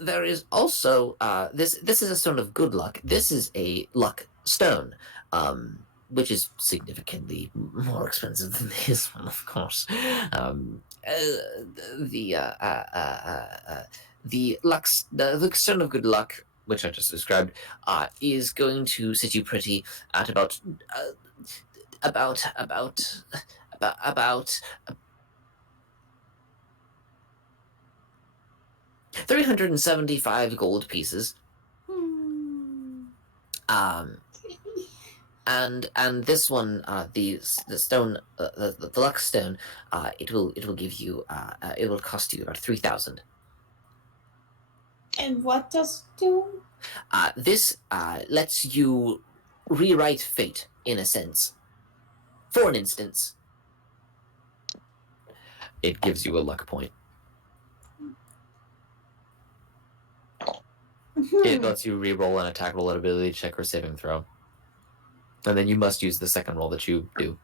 There is also this is a stone of good luck. This is a luck stone, which is significantly more expensive than this one, of course. The stone of good luck, which I just described, is going to sit you pretty at about 375 gold pieces. And this one, the stone, the luck stone, it will give you, it will cost you about 3,000. And what does it do? This lets you rewrite fate in a sense. For an instance, It gives you a luck point. It lets you re-roll an attack roll, an ability check, or saving throw. And then you must use the second roll that you do.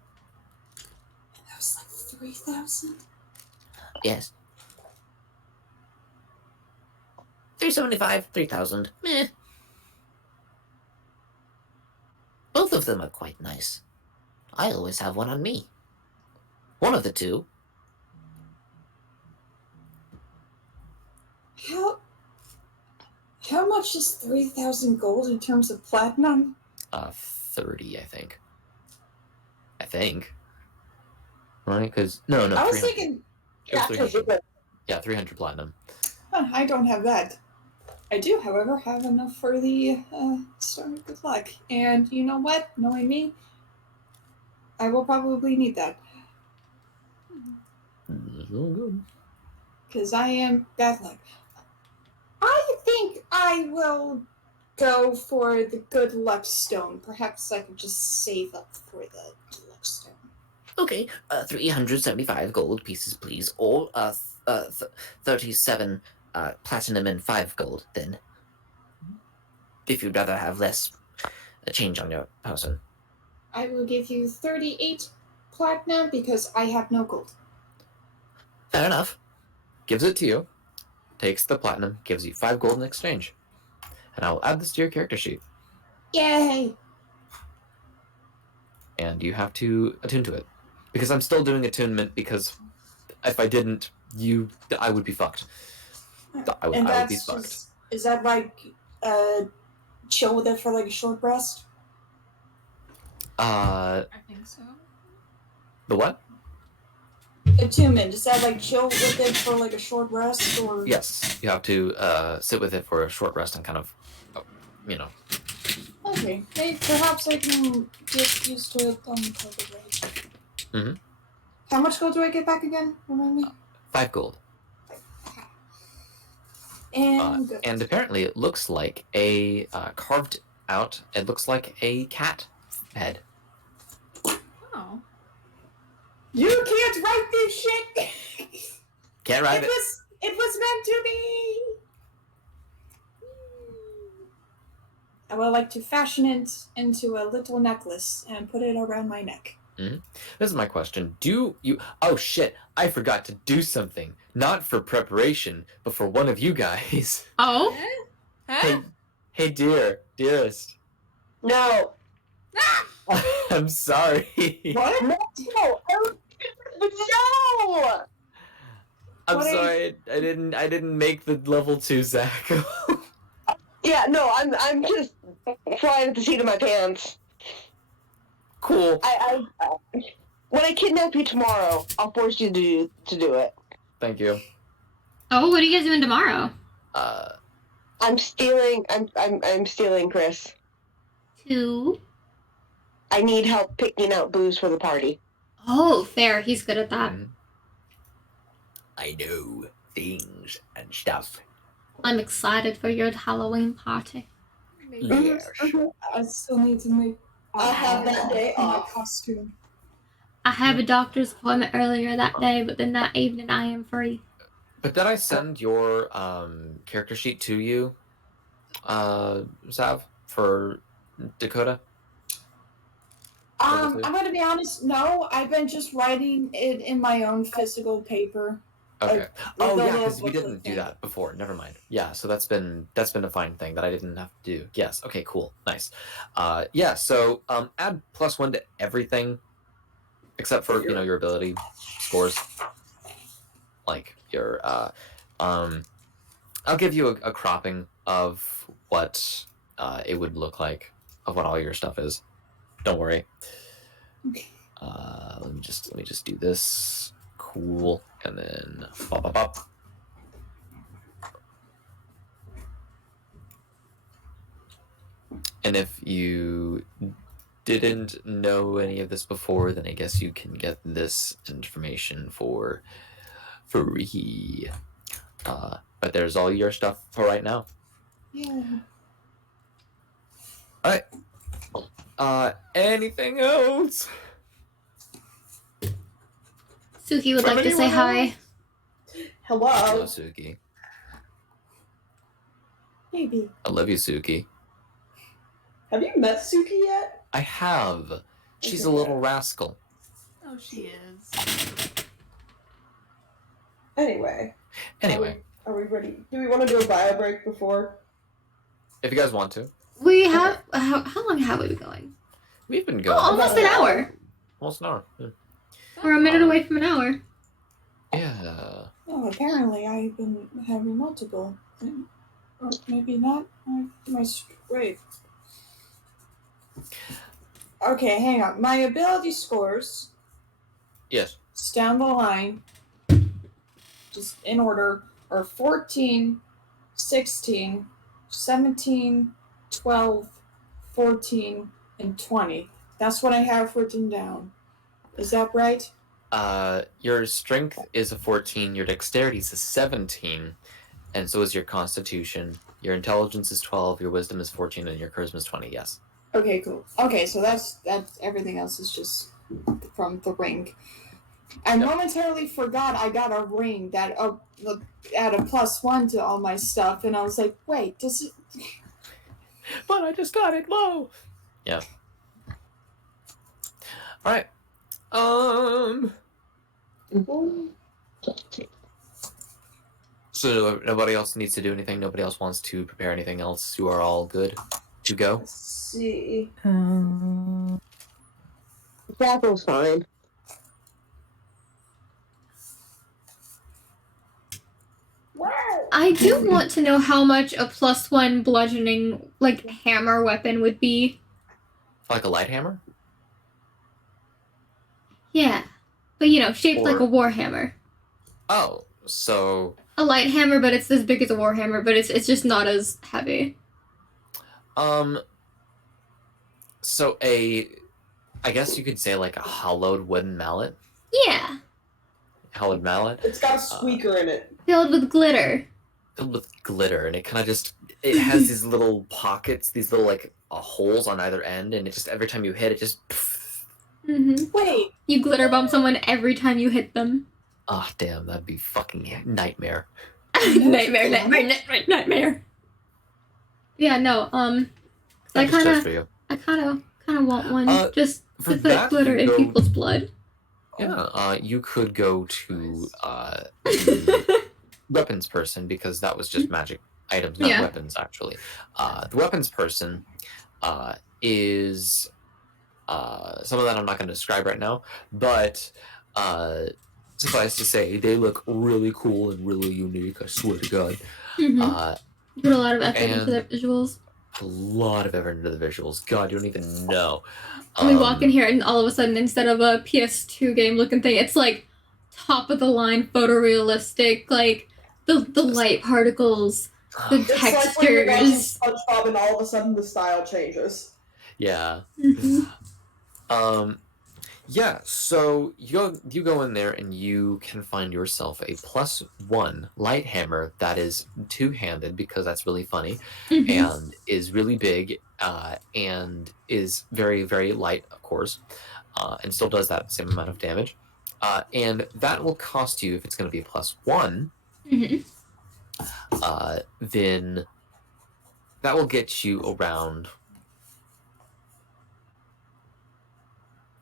That was like 3,000. yes. 375, 3,000. Meh. of them are quite nice. I always have one on me. One of the two. How much is 3,000 gold in terms of platinum? 30, I think. Right? Because no, I was 300. thinking, It was Yeah, 300. Yeah, 300 platinum. I don't have that. I do, however, have enough for the Stone of Good Luck. And you know what? Knowing me, I will probably need that. Good. Because I am bad luck. I think I will go for the Good Luck Stone. Perhaps I could just save up for the Good Luck Stone. Okay, 375 gold pieces, please. Or 37 platinum and 5 gold, then. If you'd rather have less change on your person. I will give you 38 platinum because I have no gold. Fair enough. Gives it to you. Takes the platinum. Gives you 5 gold in exchange. And I will add this to your character sheet. Yay! And you have to attune to it. Because I'm still doing attunement because if I didn't, I would be fucked. I would be fucked. Just, is that like chill with it for like a short rest? I think so. The what? Attunement, is that like chill with it for like a short rest or? Yes, you have to sit with it for a short rest and kind of, Okay, perhaps I can get used to it on the way. Mhm. How much gold do I get back again? Remind me. 5 gold. And apparently it looks like a carved out. It looks like a cat head. Oh. You can't write this shit. Can't write it. It was meant to be. I would like to fashion it into a little necklace and put it around my neck. Mm-hmm. This is my question. Do you... Oh, shit. I forgot to do something. Not for preparation, but for one of you guys. Oh? Hey, dearest. No. I'm sorry. What? No. No. I'm What are sorry. I didn't make the level 2 Zach. Yeah, no, I'm just flying at the seat of my pants. Cool. I when I kidnap you tomorrow, I'll force you to do it. Thank you. Oh, what are you guys doing tomorrow? I'm stealing Chris. Two. I need help picking out booze for the party. Oh, fair. He's good at that. I know things and stuff. I'm excited for your Halloween party. Maybe. Yes. I still need to make. I have that day my off. costume. I have a doctor's appointment earlier that day, but then that evening I am free. But did I send your character sheet to you, Zav, for Dakota? I'm gonna be honest. No, I've been just writing it in my own physical paper. Okay. Oh the yeah, little because we booklet didn't do thing. that before. Never mind. Yeah, so that's been a fine thing that I didn't have to do. Yes. Okay. Cool. Nice. Yeah. So add +1 to everything, except for your ability scores. Like your I'll give you a cropping of what it would look like of what all your stuff is. Don't worry. Okay. Let me just do this. Cool. And then bop, bop, bop. And if you didn't know any of this before, then I guess you can get this information for free. But there's all your stuff for right now. Yeah. Alright. Anything else? Suki would From like to say anyone hi. Hello, Hello. Suki. Maybe. I love you, Suki. Have you met Suki yet? I have. She's a Okay. little rascal. Oh, she is. Anyway. Anyway, Are we ready? Do we want to do a bio break before? if you guys want to. We have how long have we been going? We've been Oh, going almost an hour. almost an hour. Yeah. We're a minute away from an hour. Yeah. Oh, apparently I've been having multiple. Or maybe not. Wait. Okay, hang on. My ability scores, Yes. just down the line, just in order, are 14, 16, 17, 12, 14, and 20. That's what I have written down. Is that right? Your strength is a 14, your dexterity is a 17, and so is your constitution. Your intelligence is 12, your wisdom is 14, and your charisma is 20, yes. Okay, cool. Okay, so that's everything else is just from the ring. I momentarily forgot I got a ring that add a +1 to all my stuff, and I was like, wait, does it? But I just got it low. Yeah. All right. So nobody else needs to do anything. Nobody else wants to prepare anything else. You are all good to go. Let's see. Battle's fine. I do want to know how much a +1 bludgeoning like hammer weapon would be. Like a light hammer? Yeah, but shaped like a war hammer. Oh, so A light hammer, but it's as big as a war hammer, but it's just not as heavy. So I guess you could say like a hollowed wooden mallet. Yeah, Hollowed mallet. It's got a squeaker in it. filled with glitter. Filled with glitter, and it kind of it has these little pockets, these little like holes on either end, and it just every time you hit it just. Wait. You glitter bomb someone every time you hit them. Ah, damn, that'd be fucking nightmare. Nightmare. Yeah, no. I Just kind for you. of want one just for to put that, glitter you in go- people's blood. Yeah, you could go to the weapons person because that was just magic items, not Yeah. weapons actually. The weapons person is some of that I'm not going to describe right now, but suffice to say, they look really cool and really unique. I swear to God. Put a lot of effort into and- their visuals. A lot of effort into the visuals. God, you don't even know. We walk in here and all of a sudden, instead of a PS2 game looking thing, it's like top of the line photorealistic, like the light particles, the It's like when you're watching textures. SpongeBob and all of a sudden the style changes. Yeah. Mhm. Yeah, so you go in there and you can find yourself a +1 light hammer that is two-handed because that's really funny and is really big and is very, very light, of course, and still does that same amount of damage. And that will cost you, if it's going to be a +1, then that will get you around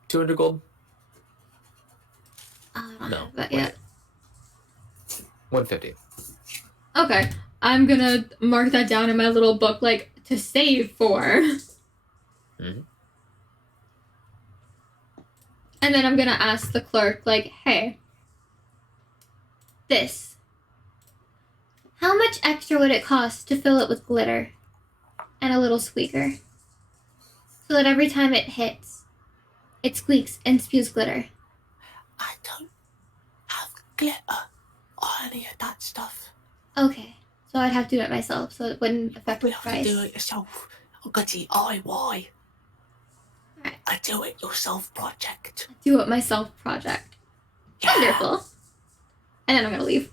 200 gold? No. But yeah. 150. Okay. I'm gonna mark that down in my little book, like, to save for. Mhm. And then I'm gonna ask the clerk, like, hey, this. How much extra would it cost to fill it with glitter? And a little squeaker. So that every time it hits, it squeaks and spews glitter. I don't have glitter or any of that stuff. Okay. So I'd have to do it myself, so it wouldn't affect the You have to price. do it yourself. I've got the DIY. Alright. A do it yourself project. Do it myself project. Yeah. Wonderful. And then I'm gonna leave.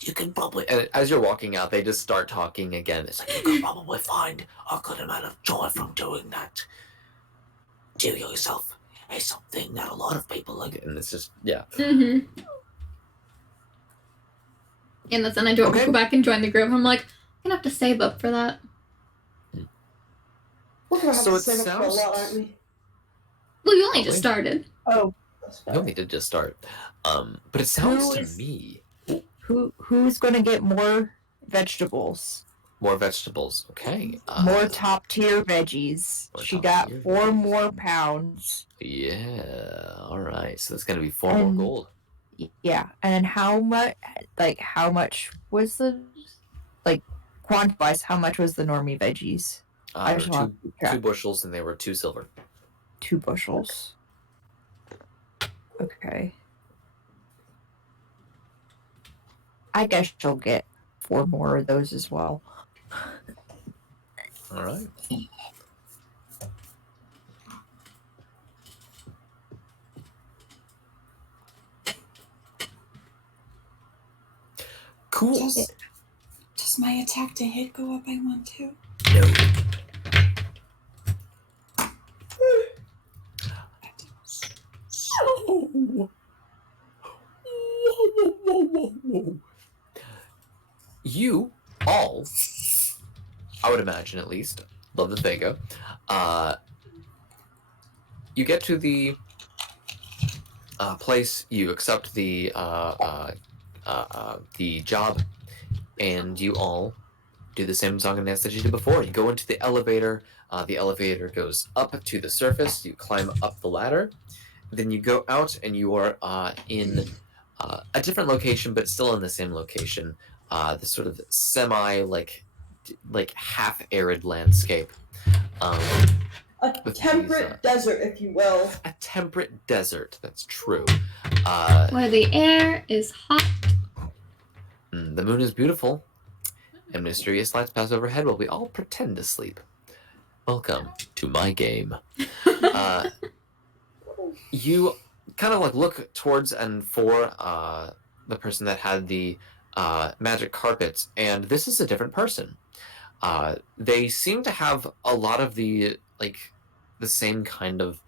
You can probably And as you're walking out, they just start talking again. It's like, you can probably find a good amount of joy from doing that. Do it yourself. It's something that a lot of people like. and it's just, yeah. And then I Okay. go back and join the group. I'm like, I'm gonna have to save up for that. We're gonna have So to it save up for a lot, sounds- aren't we? Well, you only just started. Oh. You only did just start. But it sounds Who to is- me. Who's gonna get more vegetables? More vegetables. Okay. More top tier veggies. more She top got tier 4 veggies. more pounds. Yeah. All right. So that's gonna be 4 more And- gold. Yeah, and then how much was the quantity wise? How much was the normie veggies? I There just were want to two bushels, and they were 2 silver. 2 bushels. Okay. I guess she'll get 4 more of those as well. All right. Cool. Does my attack to hit go up by 1 too? No. You all, I would imagine at least, love the Fago. You get to the place, you accept the job, and you all do the same song and dance that you did before. You go into the elevator goes up to the surface, you climb up the ladder, then you go out and you are in a different location, but still in the same location. This sort of semi like half arid landscape. A With temperate these, desert, if you will. A temperate desert. That's true. Where the air is hot. The moon is beautiful, and mysterious lights pass overhead while we all pretend to sleep. Welcome to my game. You kind of like look towards and for the person that had the magic carpets, and this is a different person. They seem to have a lot of the same kind of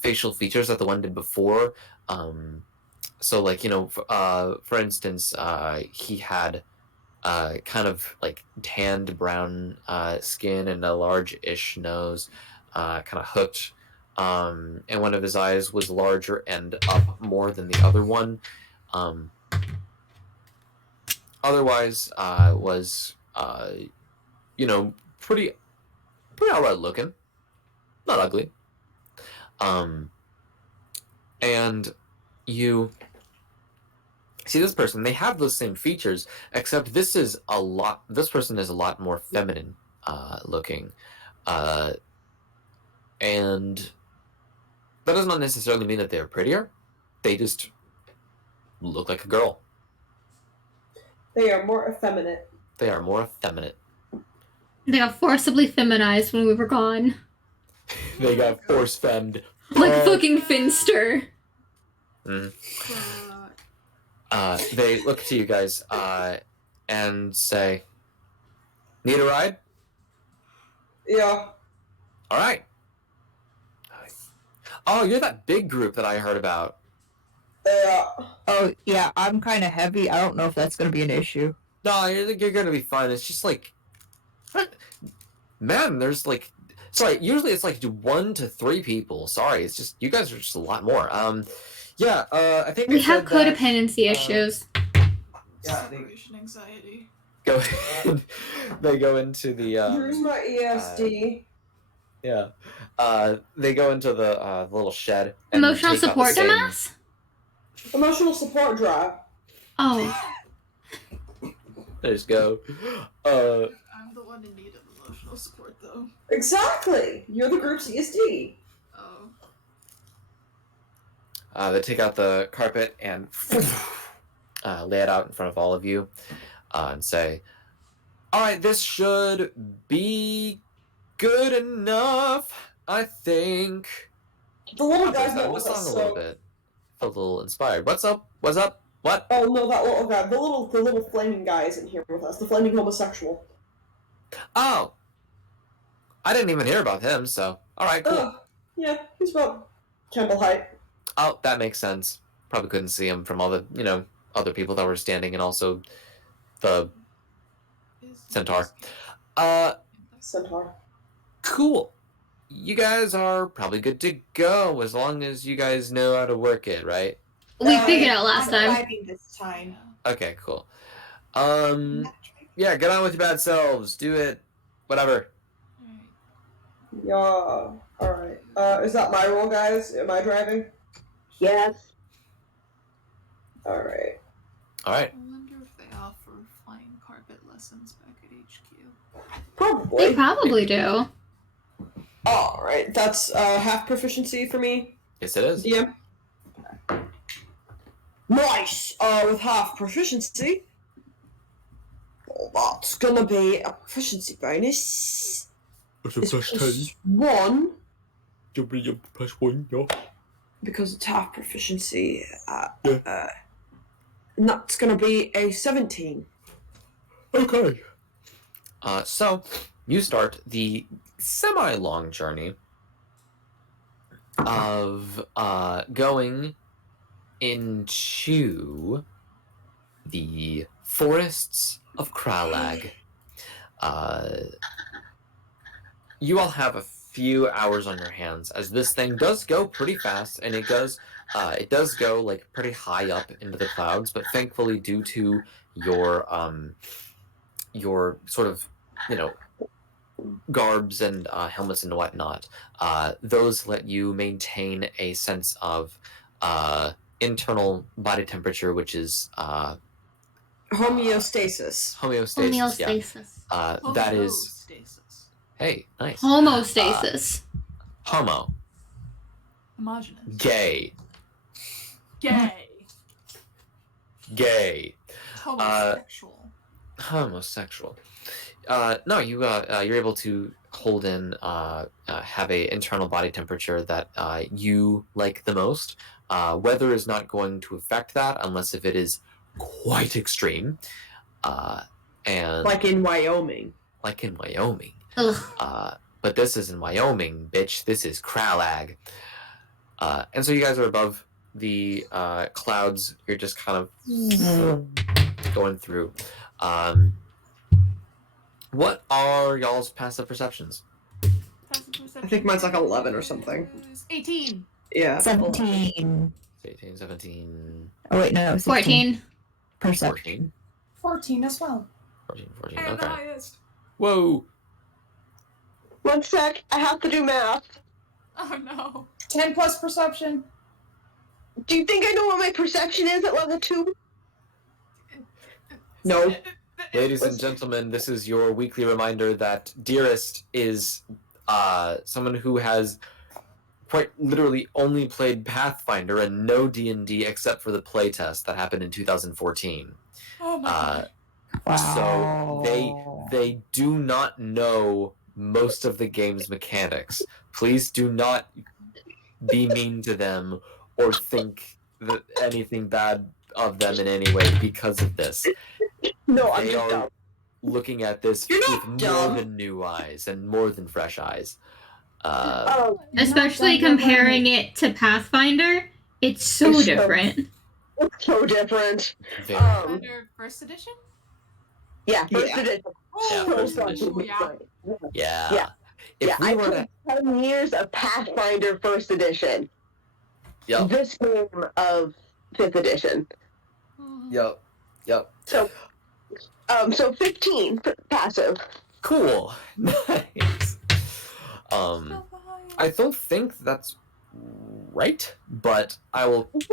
facial features that the one did before. So for instance, he had kind of like tanned brown skin and a large-ish nose, kind of hooked. And one of his eyes was larger and up more than the other one. Otherwise, was pretty alright looking, not ugly. And you see this person. They have those same features, except this person is a lot more feminine looking, and that does not necessarily mean that they're prettier. They just look like a girl. They are more effeminate. They are more effeminate. They got forcibly feminized when we were gone. They got force femmed. Like fucking Finster. They look to you guys and say, "Need a ride?" Yeah. All right. Oh, you're that big group that I heard about. Yeah. Oh, yeah, I'm kind of heavy. I don't know if that's going to be an issue. No, you're going to be fine. It's just like, man, there's like, sorry, usually it's like 1 to 3 people. Sorry, it's just, you guys are just a lot more. I think We have codependency issues. Yeah, Separation anxiety. they go into the Here's my ESD. yeah. They go into the little shed. And Emotional take out the support, same- dumbass? Emotional support drive. Oh. They just go. I'm the one in need of emotional support, though. Exactly. You're the group's ESD. Oh. They take out the carpet and lay it out in front of all of you and say, "All right, this should be good enough, I think." The little I guy's that not with song us, a little so... bit. Felt a little inspired. What's up? What's up? What? Oh no, that little guy. The little flaming guy isn't here with us. The flaming homosexual. Oh, I didn't even hear about him. So, all right, cool. Yeah, he's about Campbell height. Oh, that makes sense. Probably couldn't see him from all the other people that were standing, and also the centaur. Centaur. Cool. You guys are probably good to go as long as you guys know how to work it, right? We figured out last time. This time. Okay, cool. Yeah, get on with your bad selves. Do it. Whatever. Alright. Yeah. Alright. Is that my role, guys? Am I driving? Yes. Alright. All right. I wonder if they offer flying carpet lessons back at HQ. They Probably. probably do. Alright. That's half proficiency for me. Yes, it is. DM. Nice! With half proficiency. Well, that's gonna be a proficiency bonus. What's It's +1. You'll be a +1, yeah. Because it's half proficiency. Yeah. And that's gonna be a 17. Okay. So you start the semi-long journey of going into the forests of Kralag. You all have a few hours on your hands, as this thing does go pretty fast, and it does go like pretty high up into the clouds. But thankfully, due to your sort of, you know, garbs and helmets and whatnot, those let you maintain a sense of internal body temperature, which is Homeostasis. homeostasis. Yeah. Homeostasis. That is. Homostasis. Hey, nice. Homostasis. Homo. Homogeneous. Gay. Gay. Gay. Homosexual. Homosexual. No, you're able to hold in, have a internal body temperature that you like the most. Weather is not going to affect that unless if it is quite extreme. And Like in Wyoming. like in Wyoming. Ugh. But this isn't Wyoming, bitch. This is Kralag. And so you guys are above the clouds. You're just kind of going through. What are y'all's passive perceptions? I think mine's like 11 or something. 18. Yeah. 17. 18, 17, Oh, wait, no. 16. 14. Perception. 14 as well. 14, And the okay. highest. Whoa! 1 sec. I have to do math. Oh no. 10 plus perception. Do you think I know what my perception is at level 2? No. Ladies and gentlemen, this is your weekly reminder that Dearest is someone who has quite literally only played Pathfinder and no D&D except for the playtest that happened in 2014. Oh my god. Wow. So they do not know most of the game's mechanics. Please do not be mean to them or think that anything bad of them in any way because of this. No, I'm They just are dumb. looking at this You're with not more dumb. than new eyes and more than fresh eyes. Oh, Especially comparing it to Pathfinder, it's so It's so- different. it's so different. Very Pathfinder first edition? Yeah, first Yeah. edition. Yeah, Oh, first So edition. fun. yeah. yeah. Yeah. If Yeah, we I were to, played 10 years of Pathfinder first edition. yep, This game of 5th edition. yep, yep. So 15 passive. Cool, nice. I don't think that's right, but I will. It's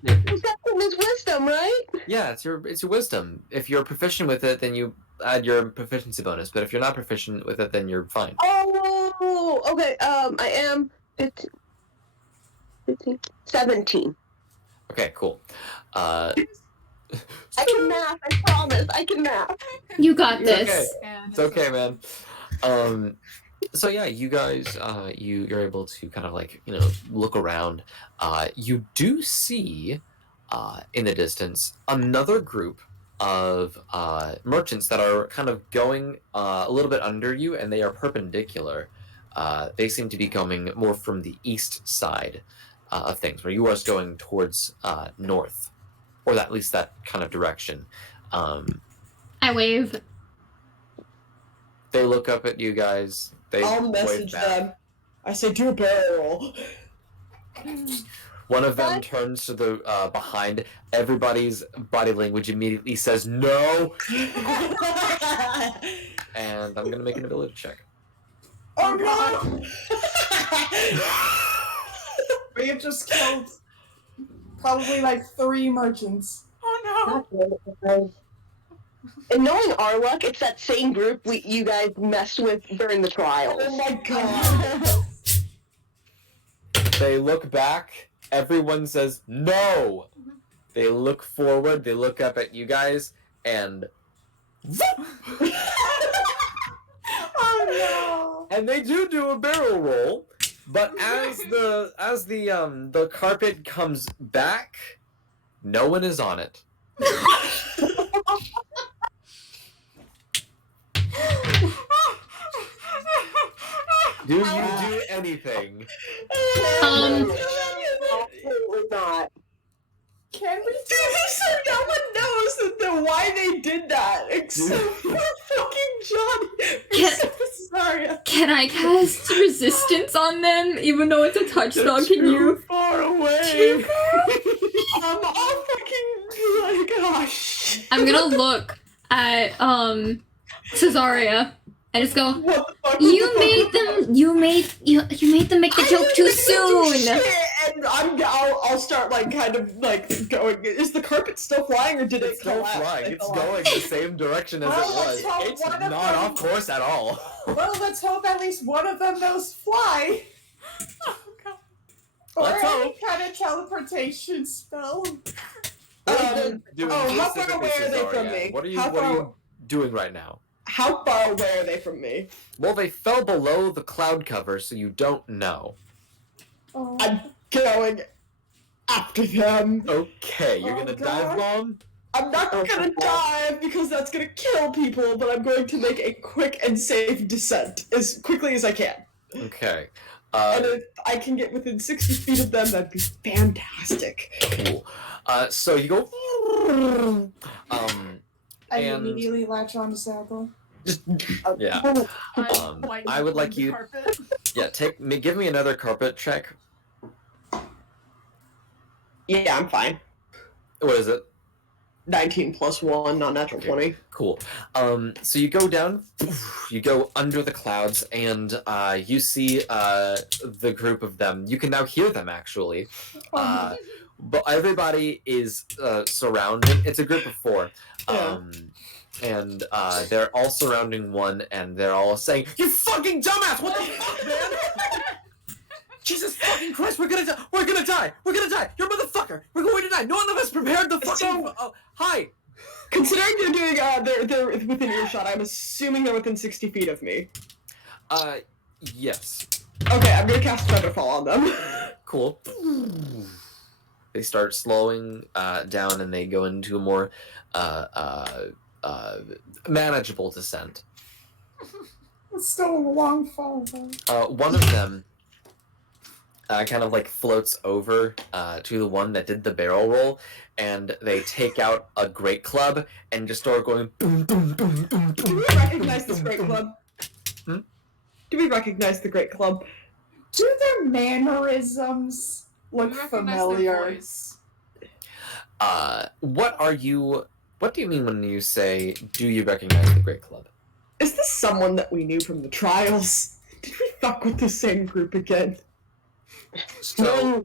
perception is wisdom, right? Yeah, it's your wisdom. If you're proficient with it, then you add your proficiency bonus. But if you're not proficient with it, then you're fine. Oh, okay. I am 15, 17. Okay, cool. I can math. I promise. I can math. You got It's okay. this. It's okay, man. So yeah, you guys, you're able to kind of like, look around. You do see, in the distance, another group of merchants that are kind of going a little bit under you, and they are perpendicular. They seem to be coming more from the east side of things, where you are going towards north, or at least that kind of direction. I wave. They look up at you guys. They I'll wave message back. them. I say, do a barrel roll. One of them turns to the behind. Everybody's body language immediately says no. And I'm gonna make an ability check. Oh no! We have just killed probably like 3 merchants. Oh And knowing our luck, it's that same group you guys messed with during the trials. Oh my god. They look back. Everyone says no. They look forward. They look up at you guys, and Oh no! and they do a barrel roll. But as the carpet comes back, no one is on it. Do you do anything? Absolutely not. Can we Dude, so no one knows why they did that except for fucking Johnny. Can- I'm so sorry. Can I cast resistance on them, even though it's a touch spell? Can you? Far away. I'm all fucking like, oh shit. I'm gonna look at Cesaria and just go. What the fuck? You made them make the joke too soon. And I'll start like kind of like going. Is the carpet still flying or did It's it still collapse? flying. It It's collapsed. going the same direction as Well, it was. let's hope It's one of not them- off course at all. Well, let's hope at least one of them knows fly. Oh god. Or Let's any hope. kind of teleportation spell. Doing how far specifically away are they from Cesaria. me? What are you How What are far- you doing right now? How far away are they from me? Well, they fell below the cloud cover, so you don't know. Oh. I'm going after them. Okay, you're Oh, gonna God. dive bomb. I'm not gonna dive because that's gonna kill people, but I'm going to make a quick and safe descent as quickly as I can. Okay. And if I can get within 60 feet of them, that'd be fantastic. Cool. So you go. I and- immediately latch on to Zaggle. Yeah. I would like you. Carpet. Yeah. Give me another carpet check. Yeah, I'm fine. What is it? 19 plus 1, not natural 20. Cool. So you go down, you go under the clouds, and you see the group of them. You can now hear them, actually. But everybody is surrounding. It's a group of 4. And they're all surrounding one, and they're all saying, "You fucking dumbass! What the fuck, man? Jesus fucking Christ! We're gonna die! We're gonna die! We're gonna die! You're a motherfucker! We're going to die! None of us prepared the fucking. Hi! Considering they're doing, they're within earshot, I'm assuming they're within 60 feet of me. Yes. Okay, I'm gonna cast Featherfall on them. Cool. They start slowing down, and they go into a more manageable descent. It's still a long fall, though. One of them kind of like floats over to the one that did the barrel roll, and they take out a great club and just start going boom, boom, boom, boom, Do boom. we recognize this great club? Hmm? Do we recognize the great club? Do their mannerisms look We recognize their familiar? voice. What do you mean when you say, do you recognize the great club? Is this someone that we knew from the trials? Did we fuck with the same group again? So,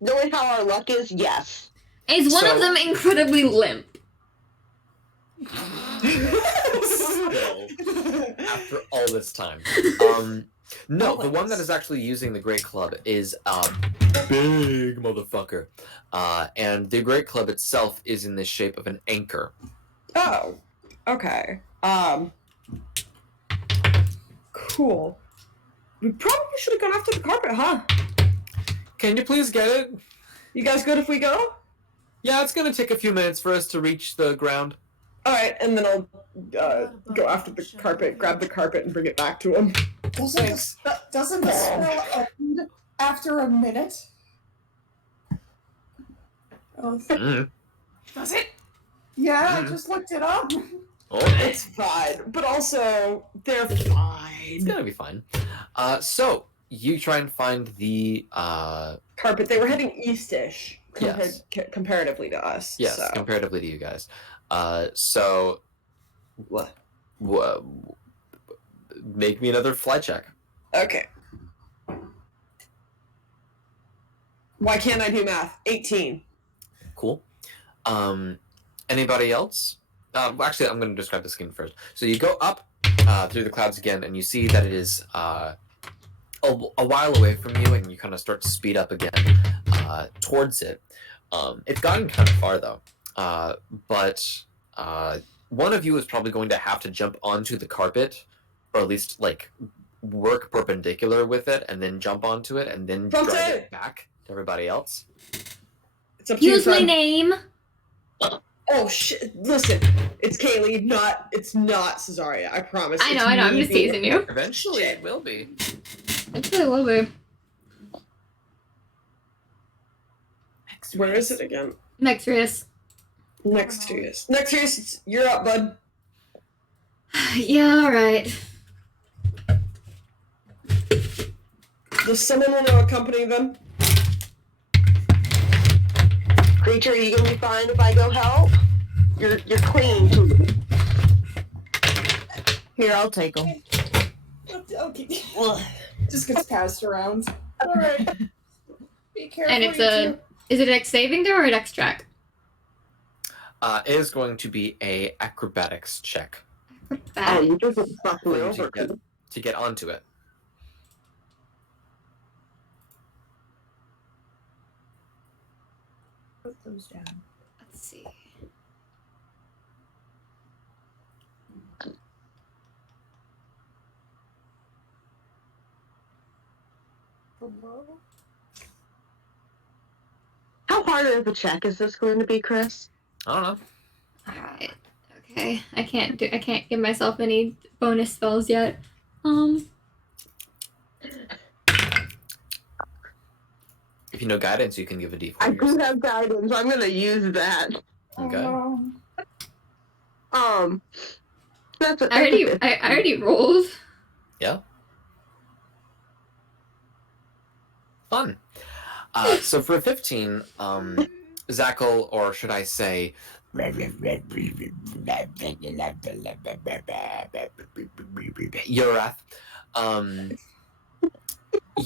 Knowing how our luck is, yes. Is one of So- them incredibly limp? still, after all this time. No, the one that is actually using the Great Club is a big motherfucker. And the Great Club itself is in the shape of an anchor. Oh, okay. Cool. We probably should have gone after the carpet, huh? Can you please get it? You guys good if we go? Yeah, it's gonna take a few minutes for us to reach the ground. Alright, and then I'll go after the carpet, grab the carpet, and bring it back to him. Doesn't the spell end after a minute? Oh, Does it? yeah, I just looked it up. Oh, It's fine, but also, they're fine. it's gonna be fine. So, you try and find the carpet. They were heading east-ish Yes. comparatively to us. yes, so. comparatively to you guys. So What? make me another fly check. Okay. Why can't I do math? 18. Cool. Anybody else? Actually, I'm going to describe the scene first. So you go up through the clouds again, and you see that it is a while away from you, and you kind of start to speed up again towards it. It's gotten kind of far, though. But one of you is probably going to have to jump onto the carpet, or at least, like, work perpendicular with it, and then jump onto it, and then Front drive it! it back to everybody else. It's up to you, Use my friend. name. Oh shit! Listen, it's Kaylee. It's not Cesaria. I promise. I It's know. I'm me just being- teasing you. Eventually, it will be. Actually, it will be. Where is it again? Nextrius. Nextrius. Nextrius, you're up, bud. Yeah, alright. Does someone want to accompany them? Creature, are you gonna be fine if I go help? You're clean. Here, I'll take them. Okay. Just gets passed around. All right. Be careful. And it's you a. two. Is it a dex saving throw or a dex track? It is going to be a acrobatics check Oh, Bad. you just fucked me for you over. to get onto it. Put those down. Let's see. How hard of a check is this going to be, Chris? I don't know. Alright. Okay. I can't give myself any bonus spells yet. If you know guidance, you can give a d4. I do yourself. have guidance. I'm gonna use that. Okay. That's a, I already rolled. Yeah. Fun. So for 15, Zackle, or should I say, Urath,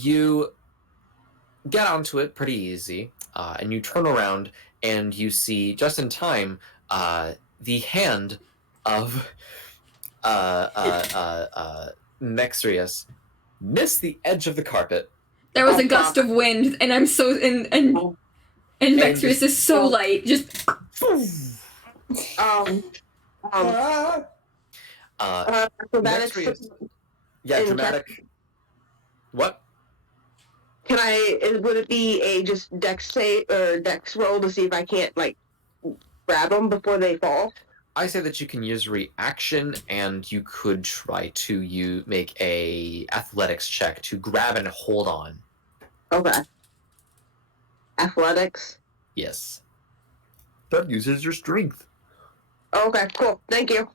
you get onto it pretty easy, and you turn around and you see just in time the hand of Nextrius miss the edge of the carpet. There was Oh, a gust of wind, and I'm so and Nextrius is so light. Just Ah, acrobatics. Nextrius. Yeah, in dramatic. What? Can I? Would it be a just dex save or dex roll to see if I can't like grab them before they fall? I say that you can use reaction, and you could try to make a athletics check to grab and hold on. Okay. Athletics. Yes. That uses your strength. Okay, cool. Thank you.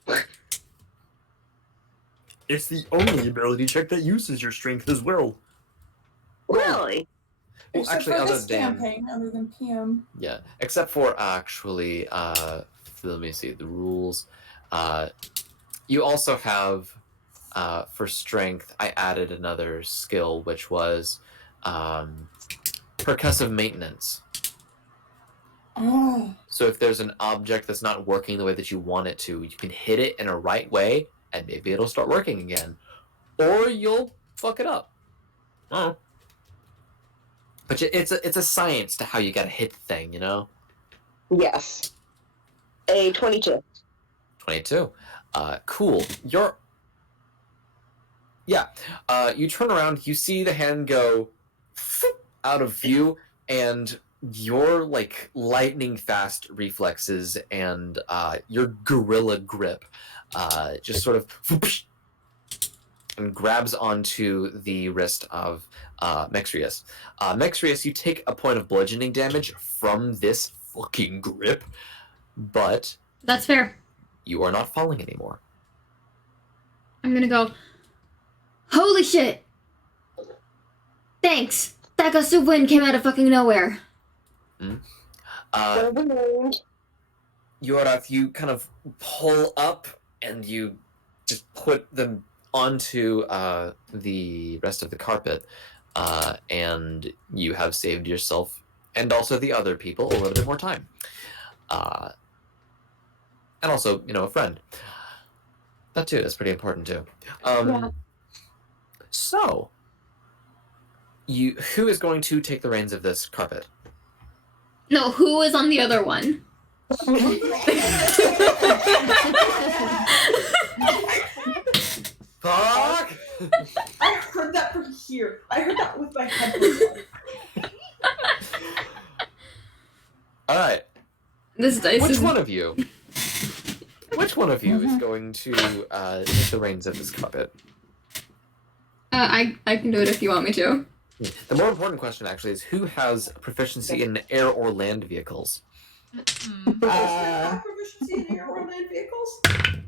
It's the only ability check that uses your strength as well. Really? Well, except actually, for other this than campaign, other than PM. yeah, except for actually, let me see the rules. You also have for strength. I added another skill, which was percussive maintenance. Oh. So if there's an object that's not working the way that you want it to, you can hit it in a right way, and maybe it'll start working again, or you'll fuck it up. Oh. But it's a science to how you gotta hit the thing, you know. Yes. A 22. 22. Cool. You turn around, you see the hand go out of view, and your like lightning fast reflexes and your gorilla grip just sort of and grabs onto the wrist of Nextrius. Nextrius, you take a point of bludgeoning damage from this fucking grip, but that's fair. you are not falling anymore. I'm gonna go. Holy shit! Thanks. That gust of wind came out of fucking nowhere. Yorath, you kind of pull up and you just put them onto the rest of the carpet, and you have saved yourself and also the other people a little bit more time. And also, a friend. That too, that's pretty important too. Yeah. So, who is going to take the reins of this carpet? No, who is on the other one? Fuck! I heard that from here. I heard that with my headphones on. Alright. This dice Which is... one of you is going to take the reins of this carpet? I can do it if you want me to. The more important question, actually, is who has proficiency in air or land vehicles? Proficiency in air or land vehicles?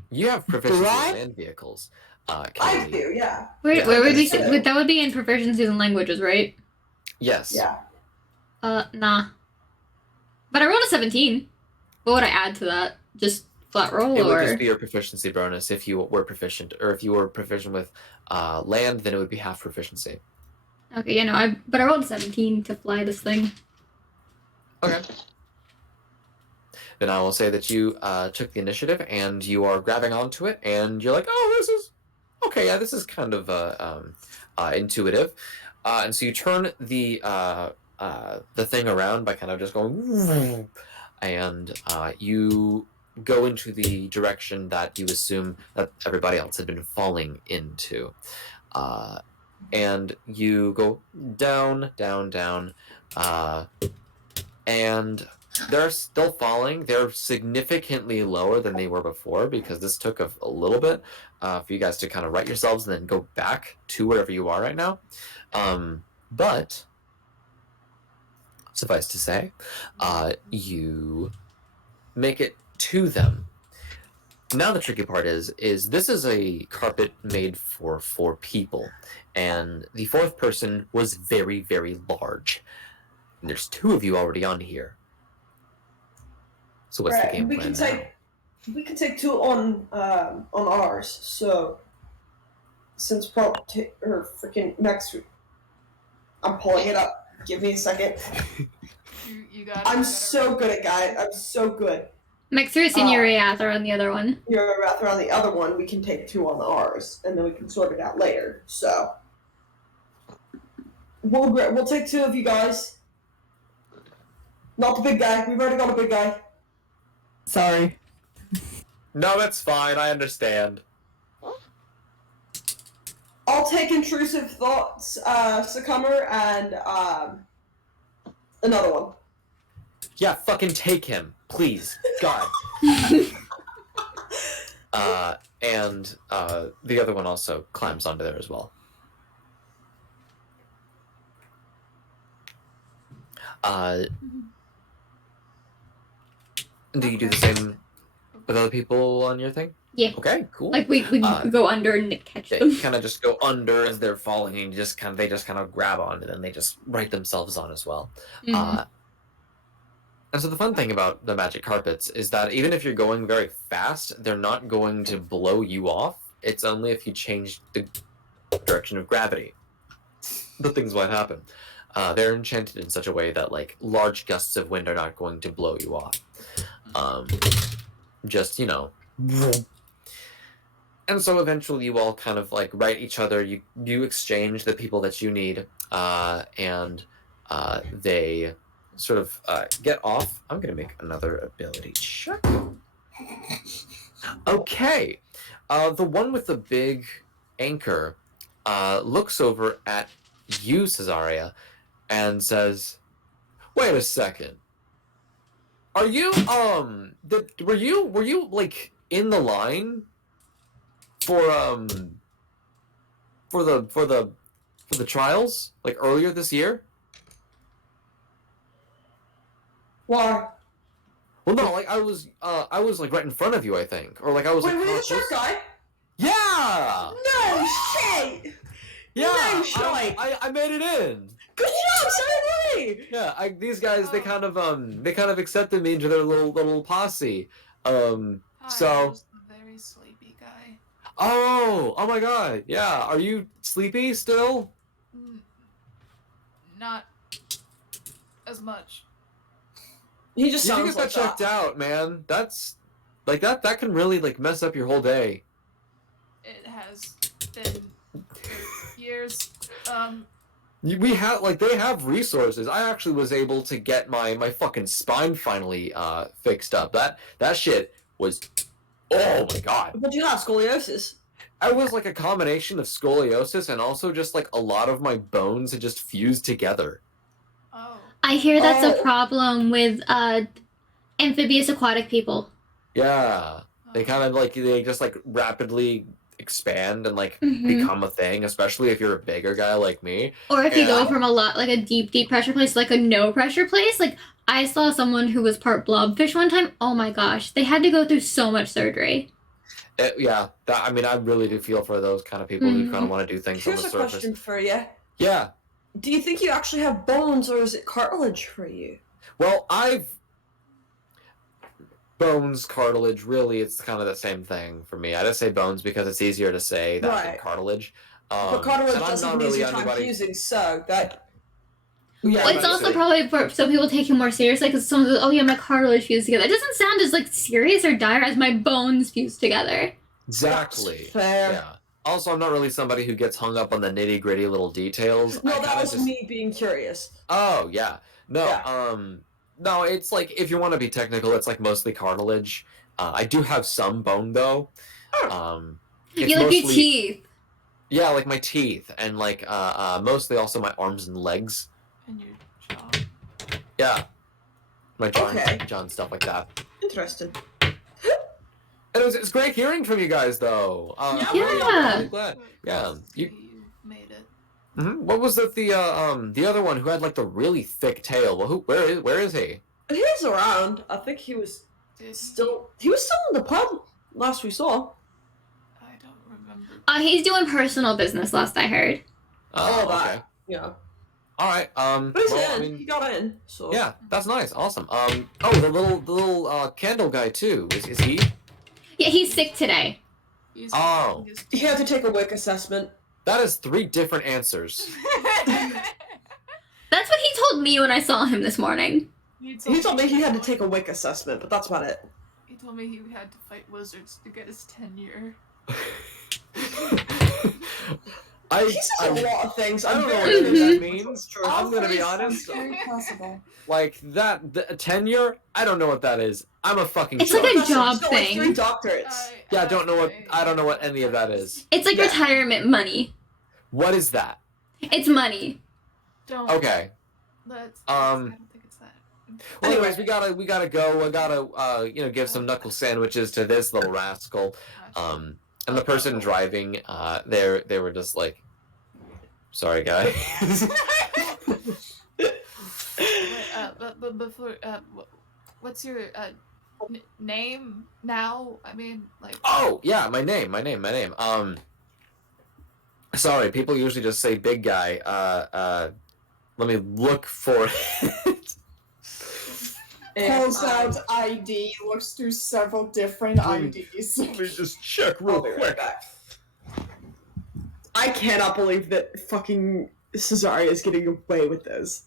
You have proficiency Right? in land vehicles. I Kennedy. do, yeah. Where, Yeah, where would we so- say... That would be in proficiencies and languages, right? Yes. Yeah. Nah. But I rolled a 17. What would I add to that? Just flat roll, It would or... just be your proficiency bonus if you were proficient, or if you were proficient with land, then it would be half proficiency. Okay, yeah, no, but I rolled a 17 to fly this thing. Okay. Then I will say that you took the initiative and you are grabbing onto it, and you're like, "Oh, this is okay. Yeah, this is kind of intuitive." And so you turn the thing around by kind of just going, and you go into the direction that you assume that everybody else had been falling into. And you go down, down, down, and they're still falling. They're significantly lower than they were before because this took a little bit for you guys to kind of right yourselves and then go back to wherever you are right now. But suffice to say, you make it to them. Now the tricky part is this is a carpet made for 4 people, and the 4th person was very, very large. And there's 2 of you already on here. So what's the game plan now? We can take 2 on ours. So since freaking next week, I'm pulling it up. Give me a second. You got it. I'm so good at guys. I'm so good. Mexerus and Uriath are on the other one. You're rather on the other one. We can take 2 on ours, and then we can sort it out later. So we'll take 2 of you guys. Not the big guy. We've already got a big guy. Sorry. No, that's fine. I understand. I'll take intrusive thoughts, succumber, and another one. Yeah, fucking take him, please. God. And the other one also climbs onto there as well. Do you do the same with other people on your thing? Yeah. Okay, cool. Like, we go under and catch They them. kind of just go under as they're falling, and they just kind of grab on, and then they just right themselves on as well. Mhm. And so the fun thing about the magic carpets is that even if you're going very fast, they're not going to blow you off. It's only if you change the direction of gravity that things might happen. They're enchanted in such a way that like large gusts of wind are not going to blow you off. Just, And so eventually you all kind of like right each other. You exchange the people that you need, and they sort of get off. I'm going to make another ability check. Okay. The one with the big anchor looks over at you, Cesaria, and says, "Wait a second. Are you were you like in the line for the trials like earlier this year?" Why? Well, no, like I was like right in front of you, I think, or like I was Wait, like were you the across short this- guy? Yeah. No shit! Yeah. No Oh, shite. I made it in. Good job, Saturday! Yeah, these guys they kind of accepted me into their little posse. Hi, So I was the very sleepy guy. oh my god, yeah. Are you sleepy still? Not as much. He just You should sounds get like that checked out, man. That's like that can really like mess up your whole day. It has been for years. We have like they have resources. I actually was able to get my fucking spine finally fixed up. That shit was oh my god. But you have scoliosis. I was like a combination of scoliosis and also just like a lot of my bones had just fused together. Oh. I hear that's a Oh. problem with amphibious aquatic people. Yeah. They kind of like they just like rapidly expand and like become a thing, especially if you're a bigger guy like me. Or if you go Yeah. from like a deep pressure place to like a no pressure place. Like I saw someone who was part blobfish one time. Oh my gosh, they had to go through so much surgery. Yeah, I mean, I really do feel for those kind of people who kind of want to do things on Here's the a surface. question for you. Yeah. Do you think you actually have bones, or is it cartilage for you? Well, bones, cartilage, really, it's kind of the same thing for me. I just say bones because it's easier to say that than Right. cartilage. But cartilage and I'm doesn't not mean really your time anybody. fusing, so that. Yeah, Well, it's also actually. probably for some people take it more seriously because someone goes, "Oh yeah, my cartilage fused together." It doesn't sound as like serious or dire as my bones fused together. Exactly. Fair. Yeah. Also, I'm not really somebody who gets hung up on the nitty gritty little details. No, I that kinda was just... me being curious. Oh yeah. No. Yeah. No. It's like if you want to be technical, it's like mostly cartilage. I do have some bone though. It's You like your mostly- teeth. Yeah, like my teeth and like mostly also my arms and legs. And your jaw. Yeah. My John, Okay. John stuff like that. Interesting. And it's great hearing from you guys though. I'm Yeah. really glad. But Yeah, glad to you- see you made it. What was the other one who had like the really thick tail? Well, where is he? He was around. I think he was Did still. He was still in the pub last we saw. I don't remember. He's doing personal business. Last I heard. All that. Okay. Yeah. All right. But he's Well, in. I mean, He got in. So. yeah, that's nice. Awesome. Oh, the little candle guy too. Is he? Yeah, he's sick today. He's Oh. he's- He had to take a WIC assessment. That is 3 different answers. That's what he told me when I saw him this morning. He told me he had to take a WIC assessment, but that's about it. He told me he had to fight wizards to get his tenure. He says a lot of things. I I'm don't know very what Mhm. that curious. means. True. I'm gonna be All honest. sounds very possible. Like that the tenure. I don't know what that is. I'm a fucking. It's like a joke. job He's got like thing. 3 doctorates. Yeah, I don't know what any of that is. It's like Yeah. retirement money. What is that? It's money. Don't. Okay. I don't think it's that. Well, Anyway. anyways, we gotta go. I gotta give some knuckle sandwiches to this little rascal. And the person driving, they were just like, sorry, guys. But before, what's your name now? I mean, like. Oh yeah, my name. Sorry, people usually just say big guy. Let me look for it. Pulls out ID, looks through several different IDs. Let me just check I'll real be right quick. back. I cannot believe that fucking Cesaria is getting away with this.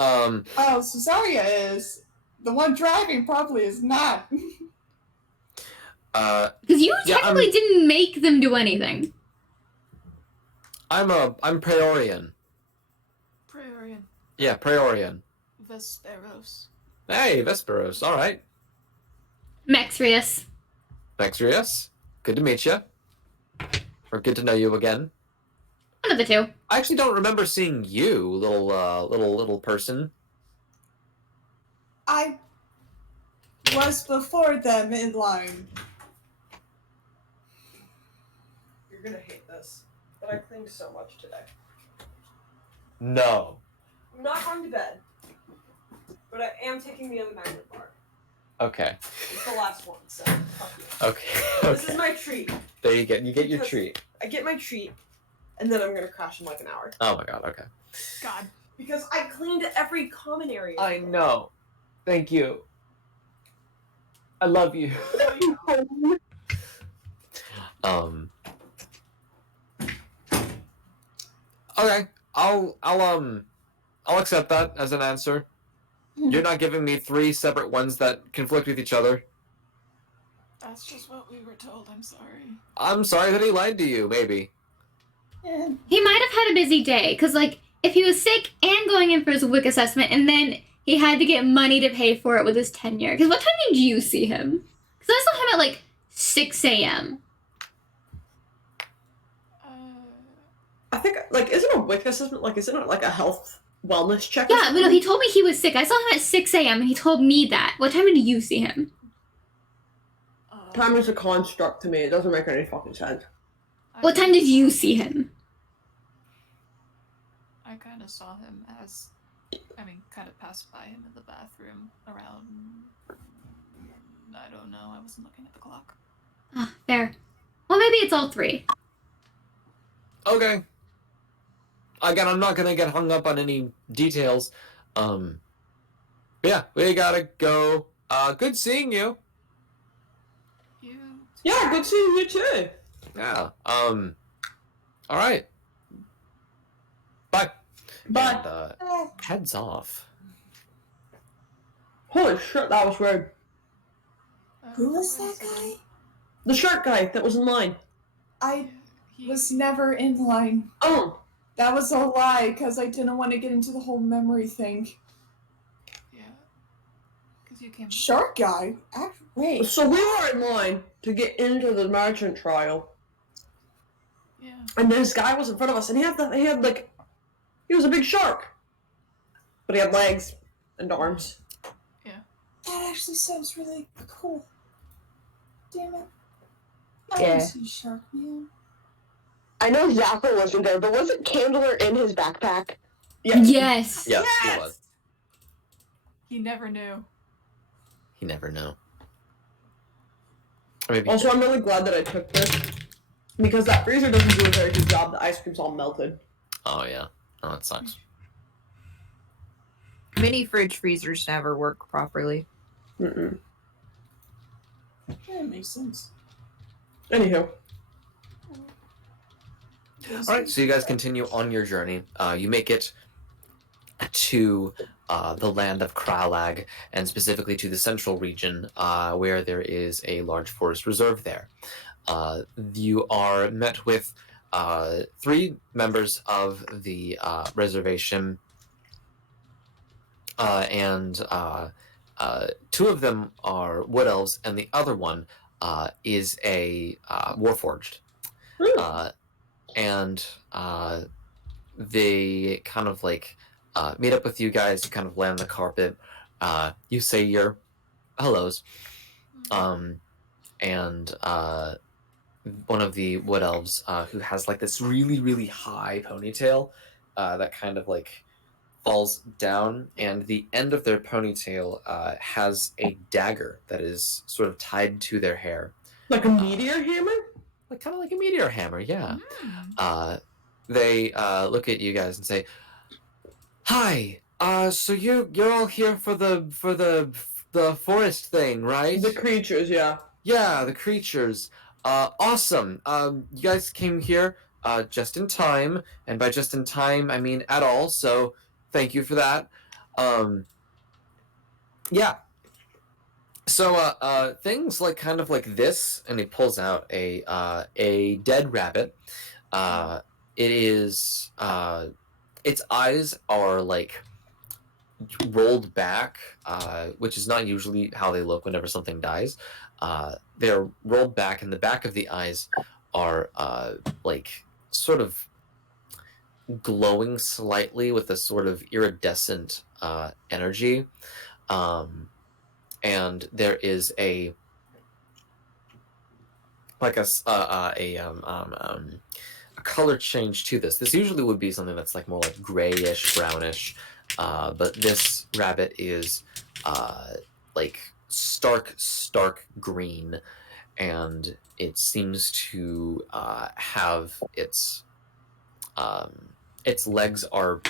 Oh, Cesaria is. The one driving probably is not. Because you Yeah, technically didn't make them do anything. I'm Praetorian. Praetorian. Yeah, Praetorian. Vesperos. Hey, Vesperos. All right. Mexrius. Maxrius. Good to meet you. Or good to know you again. One of the two. I actually don't remember seeing you, little person. I was before them in line. You're gonna hate this, but I cleaned so much today. No. I'm not going to bed, but I am taking the other magnet bar. Okay. It's the last one, so fuck you. Okay. This is Okay. my treat. There you get your Because- treat. I get my treat and then I'm gonna crash in like an hour. Oh my god. Okay. God. Because I cleaned every common area. I know. Thank you. I love you. Um. Okay. I'll accept that as an answer. You're not giving me 3 separate ones that conflict with each other. That's just what we were told. I'm sorry. I'm sorry that he lied to you. Maybe. Yeah. He might have had a busy day, because, like, if he was sick and going in for his WIC assessment, and then he had to get money to pay for it with his tenure. Because what time did you see him? Because I saw him at, like, 6 a.m. I think, like, isn't a WIC assessment, like, isn't it like a health wellness check? Yeah, but no, he told me he was sick. I saw him at 6 a.m., and he told me that. What time did you see him? Time is a construct to me. It doesn't make any fucking sense. What time did you see him? I kind of saw him as, kind of passed by him in the bathroom around. I don't know. I wasn't looking at the clock. Ah, fair. Well, maybe it's all 3. Okay. Again, I'm not gonna get hung up on any details. Yeah, we gotta go. Good seeing you. You. Yeah, good seeing you too. Yeah. All right. Bye. Bye. And, heads off. Holy shit, that was weird. Who was that guy? The shark guy that was in line. I was never in line. Oh. That was a lie, because I didn't want to get into the whole memory thing. Yeah. Because you came. Shark guy? Wait. So we were in line to get into the merchant trial. Yeah. And this guy was in front of us, and he was a big shark. But he had legs and arms. That actually sounds really cool. Damn it. I Yeah. want to see Shark Man. I know Zapper wasn't there, but wasn't Candler in his backpack? Yeah. Yes. Yes, he was. He never knew. He never knew. Or maybe Also, I'm really glad that I took this. Because that freezer doesn't do a very good job. The ice cream's all melted. Oh yeah. Oh, that sucks. Mini fridge freezers never work properly. Mm-mm. That makes sense. Anywho. All right, so you guys continue on your journey. You make it to the land of Kralag, and specifically to the central region, where there is a large forest reserve there. You are met with 3 members of the reservation, and 2 of them are wood elves, and the other one is a warforged. And they kind of like meet up with you guys. You kind of land on the carpet. You say your hellos, and one of the wood elves, who has like this really, really high ponytail that kind of like falls down, and the end of their ponytail has a dagger that is sort of tied to their hair. Like a meteor hammer? Like kind of like a meteor hammer, yeah. Mm. They look at you guys and say, "Hi. So you're all here for the forest thing, right?" The creatures, yeah. Yeah, the creatures. Awesome. You guys came here just in time, and by just in time I mean at all. So thank you for that. Yeah. So things like kind of like this, and he pulls out a dead rabbit. It is its eyes are like rolled back, which is not usually how they look whenever something dies. They're rolled back, and the back of the eyes are like sort of glowing slightly with a sort of iridescent energy. And there is a like a color change to this. This usually would be something that's like more like grayish, brownish, but this rabbit is like stark green, and it seems to have its its legs are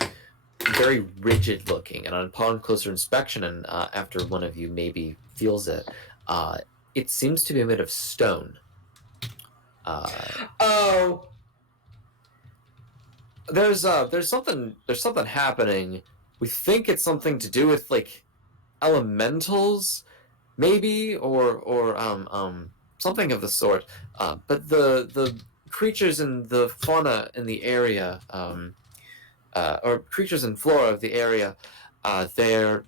very rigid looking, and upon closer inspection, and after one of you maybe feels it, it seems to be made of stone. Oh, There's something happening. We think it's something to do with like elementals, maybe, or something of the sort. But the creatures in the fauna in the area, or creatures and flora of the area, they're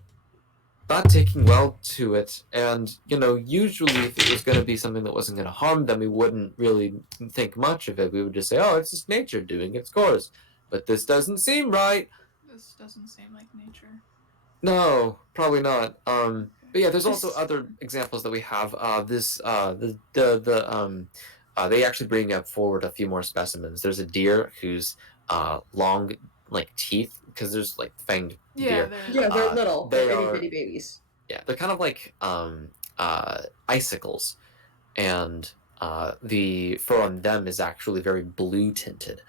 not taking well to it. And usually, if it was going to be something that wasn't going to harm them, we wouldn't really think much of it. We would just say, "Oh, it's just nature doing its course." But this doesn't seem right. This doesn't seem like nature. No, probably not. But yeah, there's also other examples that we have. They actually bring up forward a few more specimens. There's a deer whose long like teeth, because there's like fanged deer. yeah, they're little. they They're itty are- bitty babies. Yeah, they're kind of like icicles, and the fur on them is actually very blue tinted.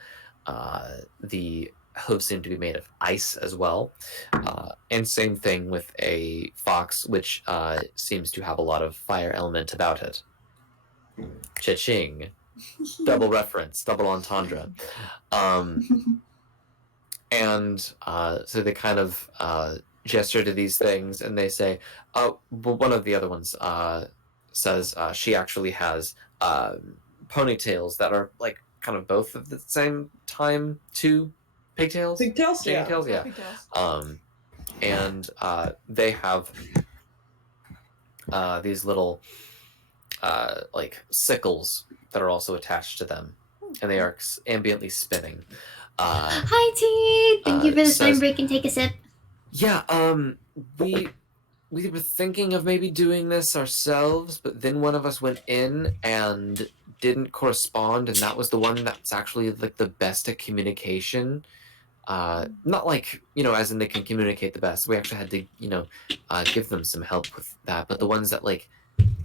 The hooves seem to be made of ice as well, and same thing with a fox, which seems to have a lot of fire element about it. Cha-ching. Double reference, double entendre. And so they kind of gesture to these things, and they say, but one of the other ones says she actually has ponytails that are like kind of both at the same time, two pigtails? Pigtails? Yeah. Pigtails, yeah. Pigtails. And they have these little like sickles that are also attached to them, and they are ambiently spinning. Hi, T. Thank you for the says- time break and take a sip. Yeah, we were thinking of maybe doing this ourselves, but then one of us went in and didn't correspond, and that was the one that's actually like the best at communication. Not like, as in they can communicate the best. We actually had to, give them some help with that. But the ones that like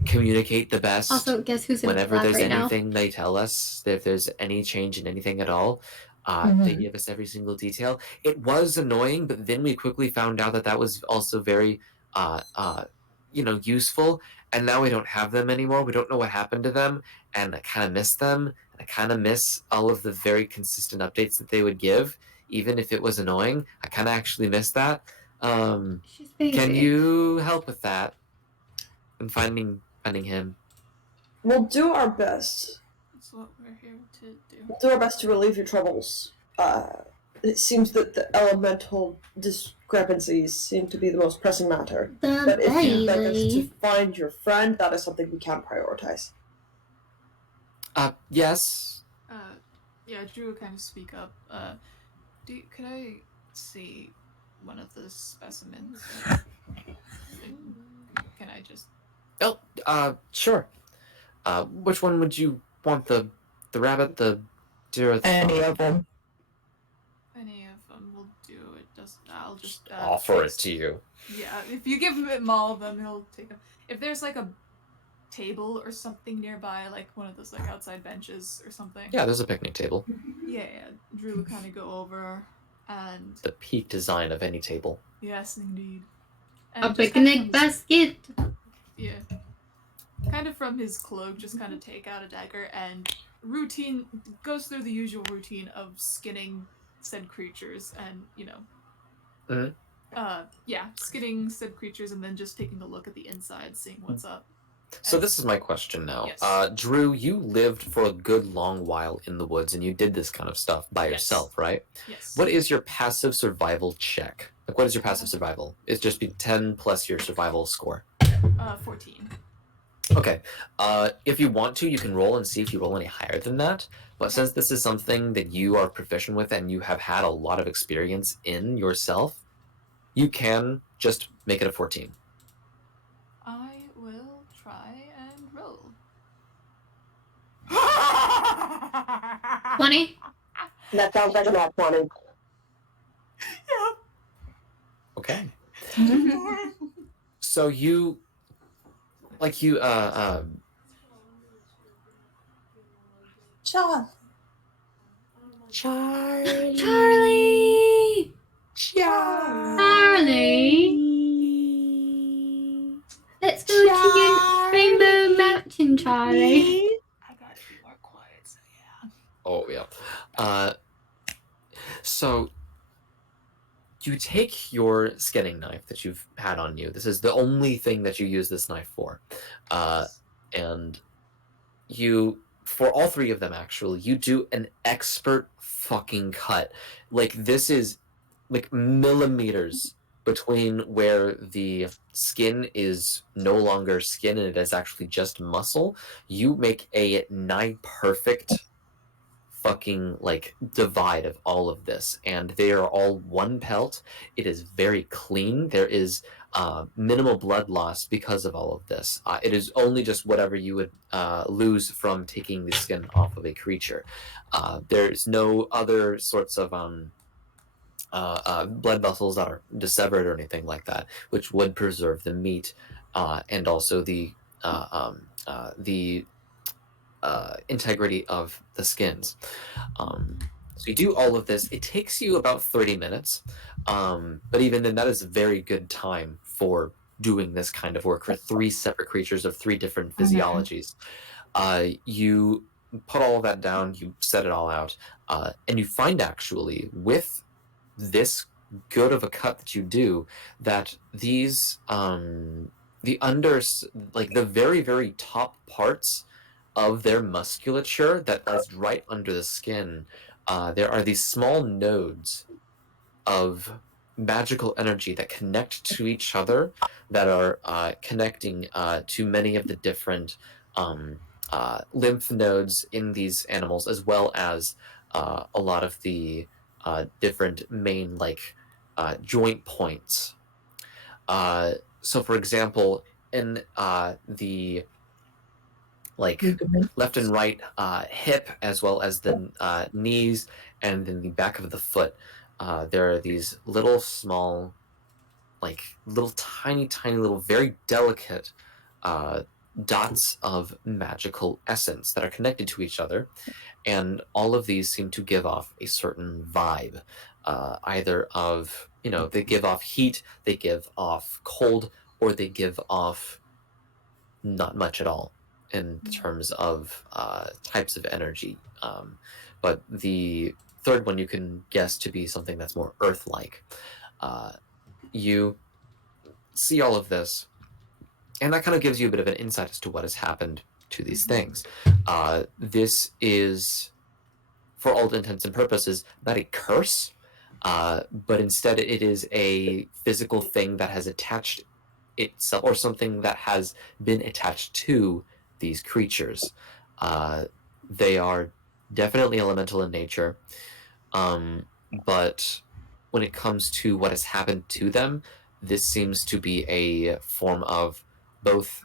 communicate the best, Also, guess who's in whenever collab there's right now? anything, they tell us. If there's any change in anything at all, they give us every single detail. It was annoying, but then we quickly found out that that was also very, useful. And now we don't have them anymore. We don't know what happened to them, and I kind of miss them. I kind of miss all of the very consistent updates that they would give, even if it was annoying. I kind of actually miss that. She's busy. Can you help with that? And finding him. We'll do our best. That's what we're here to do. We'll do our best to relieve your troubles. It seems that the elemental discrepancies seem to be the most pressing matter. But if you'd like us to find your friend, that is something we can prioritize. Yes. Yeah, Drew will kind of speak up. Could I see one of the specimens? Can I just... Oh, sure. Which one would you want? The rabbit, the deer, or the Any of them. Any of them will do it. I'll just offer it to you. Yeah, if you give him all of them, he'll take them. If there's like a table or something nearby, like one of those like outside benches or something. Yeah, there's a picnic table. Yeah. Drew will kind of go over and... The peak design of any table. Yes, indeed. A And just picnic kind of basket. Yeah. Kind of from his cloak, just kind of take out a dagger and goes through the usual routine of skinning said creatures and, skinning said creatures and then just taking a look at the inside, seeing what's up. So this is my question now. Yes. Drew, you lived for a good long while in the woods, and you did this kind of stuff by Yes. yourself, right? Yes. What is your passive survival check? Like, what is your passive survival? It's just be 10 plus your survival score. 14. Okay. If you want to, you can roll and see if you roll any higher than that. But since this is something that you are proficient with and you have had a lot of experience in yourself, you can just make it a 14. I will try and roll. 20? That sounds like a nat 20. Okay. So you Sean. Charlie. Charlie! Charlie. Let's go to your Rainbow Mountain, Charlie. I gotta be more quiet, so yeah. Oh yeah. So you take your skinning knife that you've had on you. This is the only thing that you use this knife for, and you, for all three of them actually, you do an expert fucking cut. Like this is like millimeters between where the skin is no longer skin and it is actually just muscle. You make a nigh perfect fucking like divide of all of this, and they are all one pelt. It is very clean. There is minimal blood loss because of all of this. It is only just whatever you would lose from taking the skin off of a creature. There's no other sorts of blood vessels that are dissevered or anything like that, which would preserve the meat and also the integrity of the skins. So you do all of this. It takes you about 30 minutes, but even then, that is a very good time for doing this kind of work for three separate creatures of three different physiologies. You put all of that down, you set it all out, and you find actually with this good of a cut that you do that these like the very very top parts of their musculature that is right under the skin, there are these small nodes of magical energy that connect to each other, that are connecting to many of the different lymph nodes in these animals, as well as a lot of the different main like joint points. So, for example, in the like left and right hip, as well as the knees and then the back of the foot, there are these little small, like little tiny little very delicate dots of magical essence that are connected to each other, and all of these seem to give off a certain vibe, either of, you know, they give off heat, they give off cold, or they give off not much at all in terms of types of energy. But the third one you can guess to be something that's more Earth-like. You see all of this, and that kind of gives you a bit of an insight as to what has happened to these things. This is, for all intents and purposes, not a curse, but instead it is a physical thing that has attached itself, or something that has been attached to these creatures. They are definitely elemental in nature, but when it comes to what has happened to them, this seems to be a form of both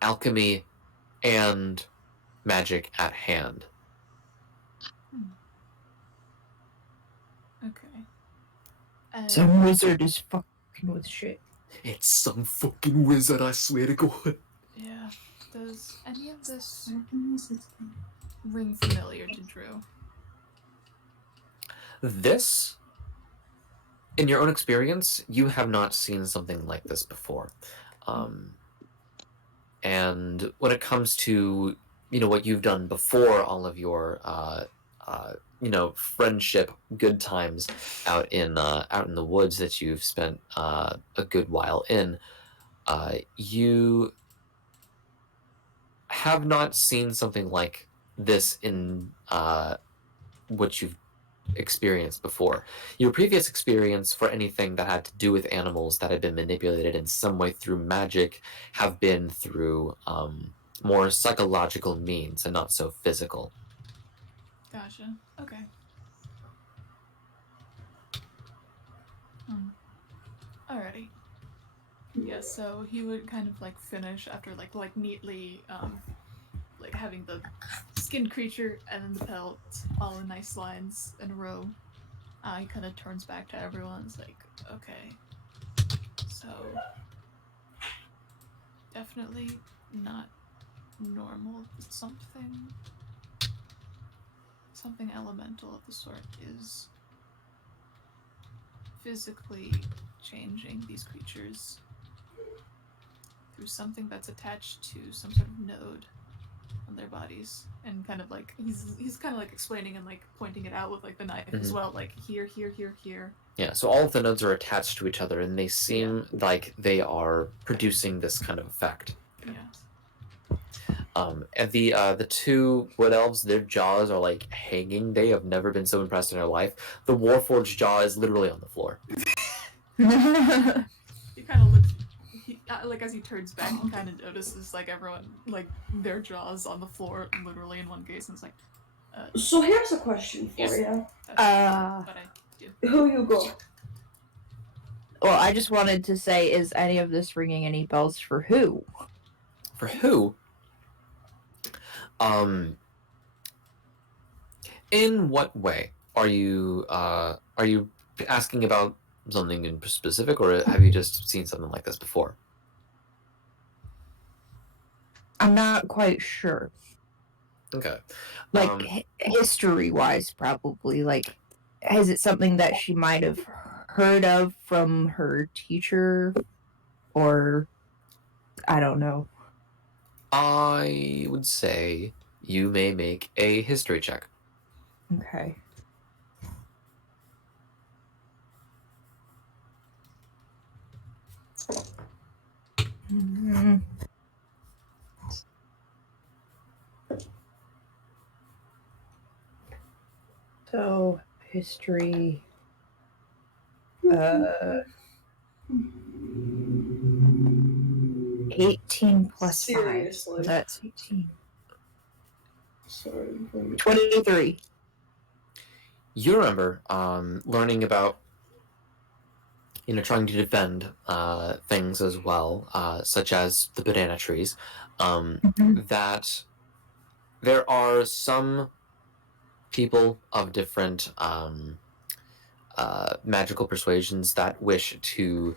alchemy and magic at hand. Okay. And Some wizard is fucking with shit. It's some fucking wizard, I swear to God. yeah, does any of this ring familiar to Drew? This, in your own experience, you have not seen something like this before. And when it comes to, you know, what you've done before, all of your, you know, friendship, good times out in the woods that you've spent a good while in, you have not seen something like this in what you've experienced before. Your previous experience for anything that had to do with animals that had been manipulated in some way through magic have been through more psychological means and not so physical. Gotcha. Okay. Alrighty. Yeah, so he would kind of like finish after like neatly like having the skin creature and then the pelt all in nice lines in a row. He kind of turns back to everyone. It's like, okay, so definitely not normal. Something something elemental of the sort is physically changing these creatures through something that's attached to some sort of node on their bodies, and kind of like he's kind of like explaining and like pointing it out with like the knife as well, like here. Yeah, so all of the nodes are attached to each other, and they seem like they are producing this kind of effect. Yeah. And the two wood elves, their jaws are like hanging. They have never been so impressed in their life. The Warforged jaw is literally on the floor. He kind of looks, like as he turns back, he kind of notices like everyone, like their jaws on the floor, literally in one case, and it's like. So here's a question for you. But I do. Who you go? Well, I just wanted to say, is any of this ringing any bells for who? For who? In what way are you asking about something in specific, or have you just seen something like this before? I'm not quite sure. Okay. Like history-wise, probably. Like, is it something that she might have heard of from her teacher, or I don't know. I would say you may make a history check. Okay. Mm-hmm. So, history. 18 plus Seriously. 5. That's 18. Sorry. 23. You remember learning about, trying to defend things as well, such as the banana trees, that there are some people of different magical persuasions that wish to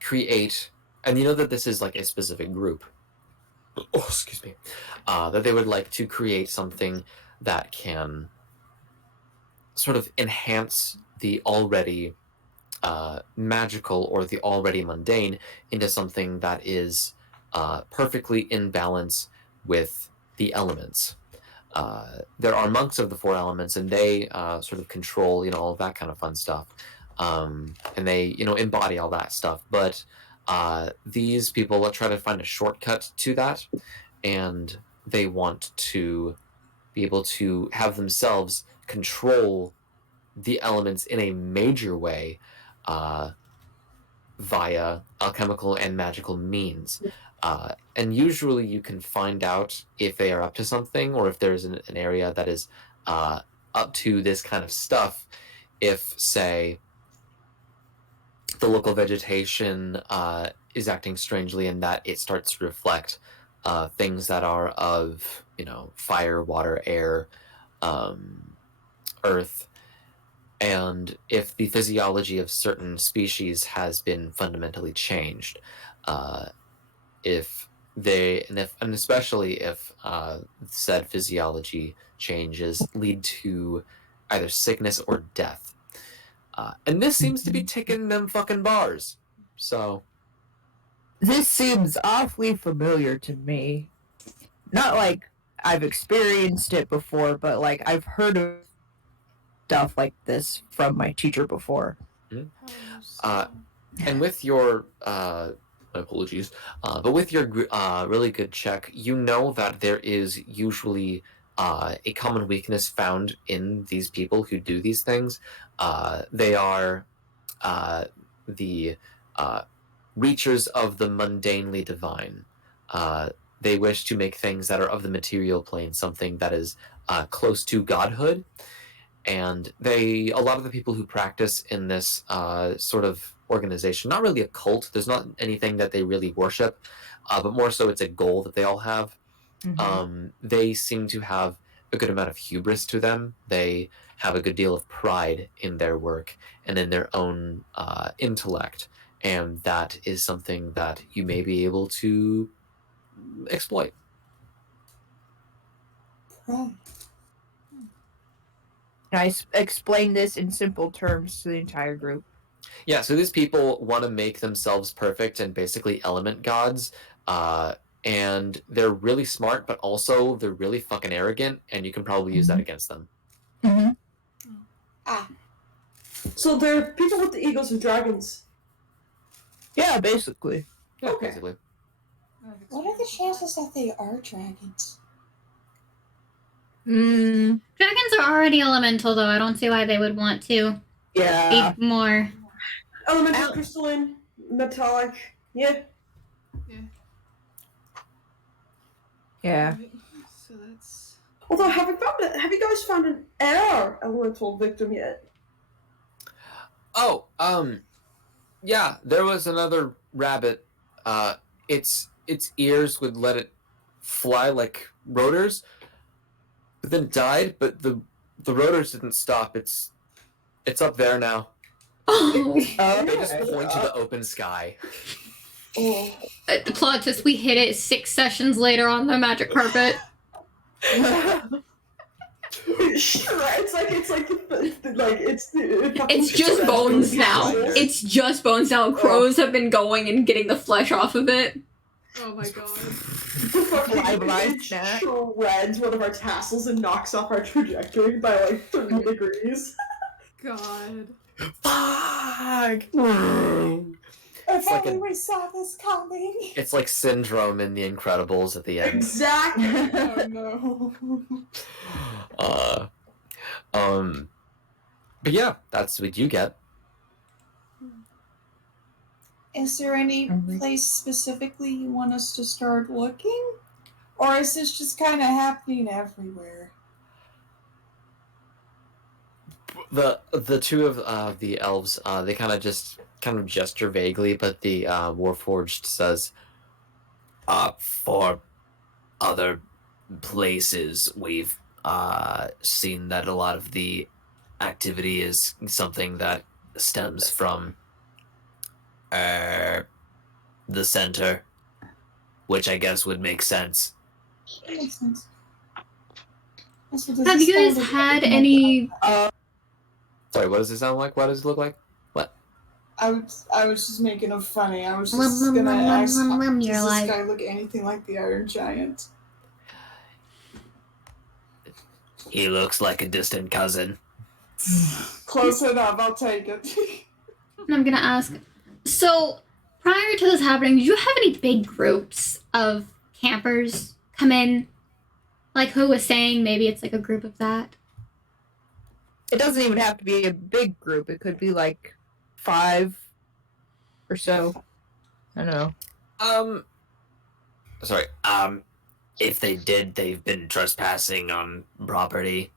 create, and you know that this is like a specific group. Oh, excuse me. That they would like to create something that can sort of enhance the already magical or the already mundane into something that is perfectly in balance with the elements. There are monks of the four elements, and they sort of control, all of that kind of fun stuff, and they, embody all that stuff. But these people try to find a shortcut to that, and they want to be able to have themselves control the elements in a major way via alchemical and magical means. And usually you can find out if they are up to something, or if there's an area that is up to this kind of stuff, if, say, the local vegetation is acting strangely, and that it starts to reflect things that are of, fire, water, air, earth. And if the physiology of certain species has been fundamentally changed, and especially if said physiology changes lead to either sickness or death, and this seems to be ticking them fucking bars. So this seems awfully familiar to me. Not like I've experienced it before, but like I've heard of stuff like this from my teacher before. And with your apologies, but with your really good check, you know that there is usually a common weakness found in these people who do these things. They are the reachers of the mundanely divine. They wish to make things that are of the material plane something that is close to godhood. And a lot of the people who practice in this sort of organization, not really a cult, there's not anything that they really worship, but more so it's a goal that they all have. They seem to have a good amount of hubris to them. They have a good deal of pride in their work and in their own intellect, and that is something that you may be able to exploit. Pride. And I explain this in simple terms to the entire group. Yeah, so these people want to make themselves perfect and basically element gods. And they're really smart, but also they're really fucking arrogant, and you can probably use that against them. Mm-hmm. Ah, So they're people with the egos of dragons. Yeah, basically. Yeah, Okay. basically. what are the chances that they are dragons? Mm, Dragons are already elemental, though. I don't see why they would want to yeah. be more. Elemental, Ow. crystalline, metallic. Yeah. Yeah. Alright, so that's. Although, have you guys found an air elemental victim yet? Oh, yeah, there was another rabbit. Its ears would let it fly like rotors, but then died. But the rotors didn't stop. It's up there now. Oh, They just point to the open sky. Oh. the plot twist: we hit it 6 sessions later on the magic carpet. Sure, It's just bones now. It's just bones now. Crows have been going and getting the flesh off of it. Oh my god. It shreds one of our tassels and knocks off our trajectory by like 3 degrees. God. Fuck! If like only a- we saw this coming. It's like Syndrome in The Incredibles at the end. Exactly. Oh no. But yeah, that's what you get. Is there any place specifically you want us to start looking? Or is this just kind of happening everywhere? The two of the elves, they kind of gesture vaguely, but the Warforged says, For other places, we've seen that a lot of the activity is something that stems from the center, which I guess would make sense. That makes sense. Also, does Have this you guys sound like had anything any? sorry, what does it sound like? What does it look like? I was just making it funny. I was just Lum, gonna lum, ask, lum, lum, does you're this like- guy look anything like the Iron Giant? He looks like a distant cousin. Close enough, I'll take it. And I'm gonna ask. So, prior to this happening, did you have any big groups of campers come in? Like who was saying maybe it's like a group of that? It doesn't even have to be a big group. It could be like 5 or so. I don't know. Sorry. If they did, they've been trespassing on property.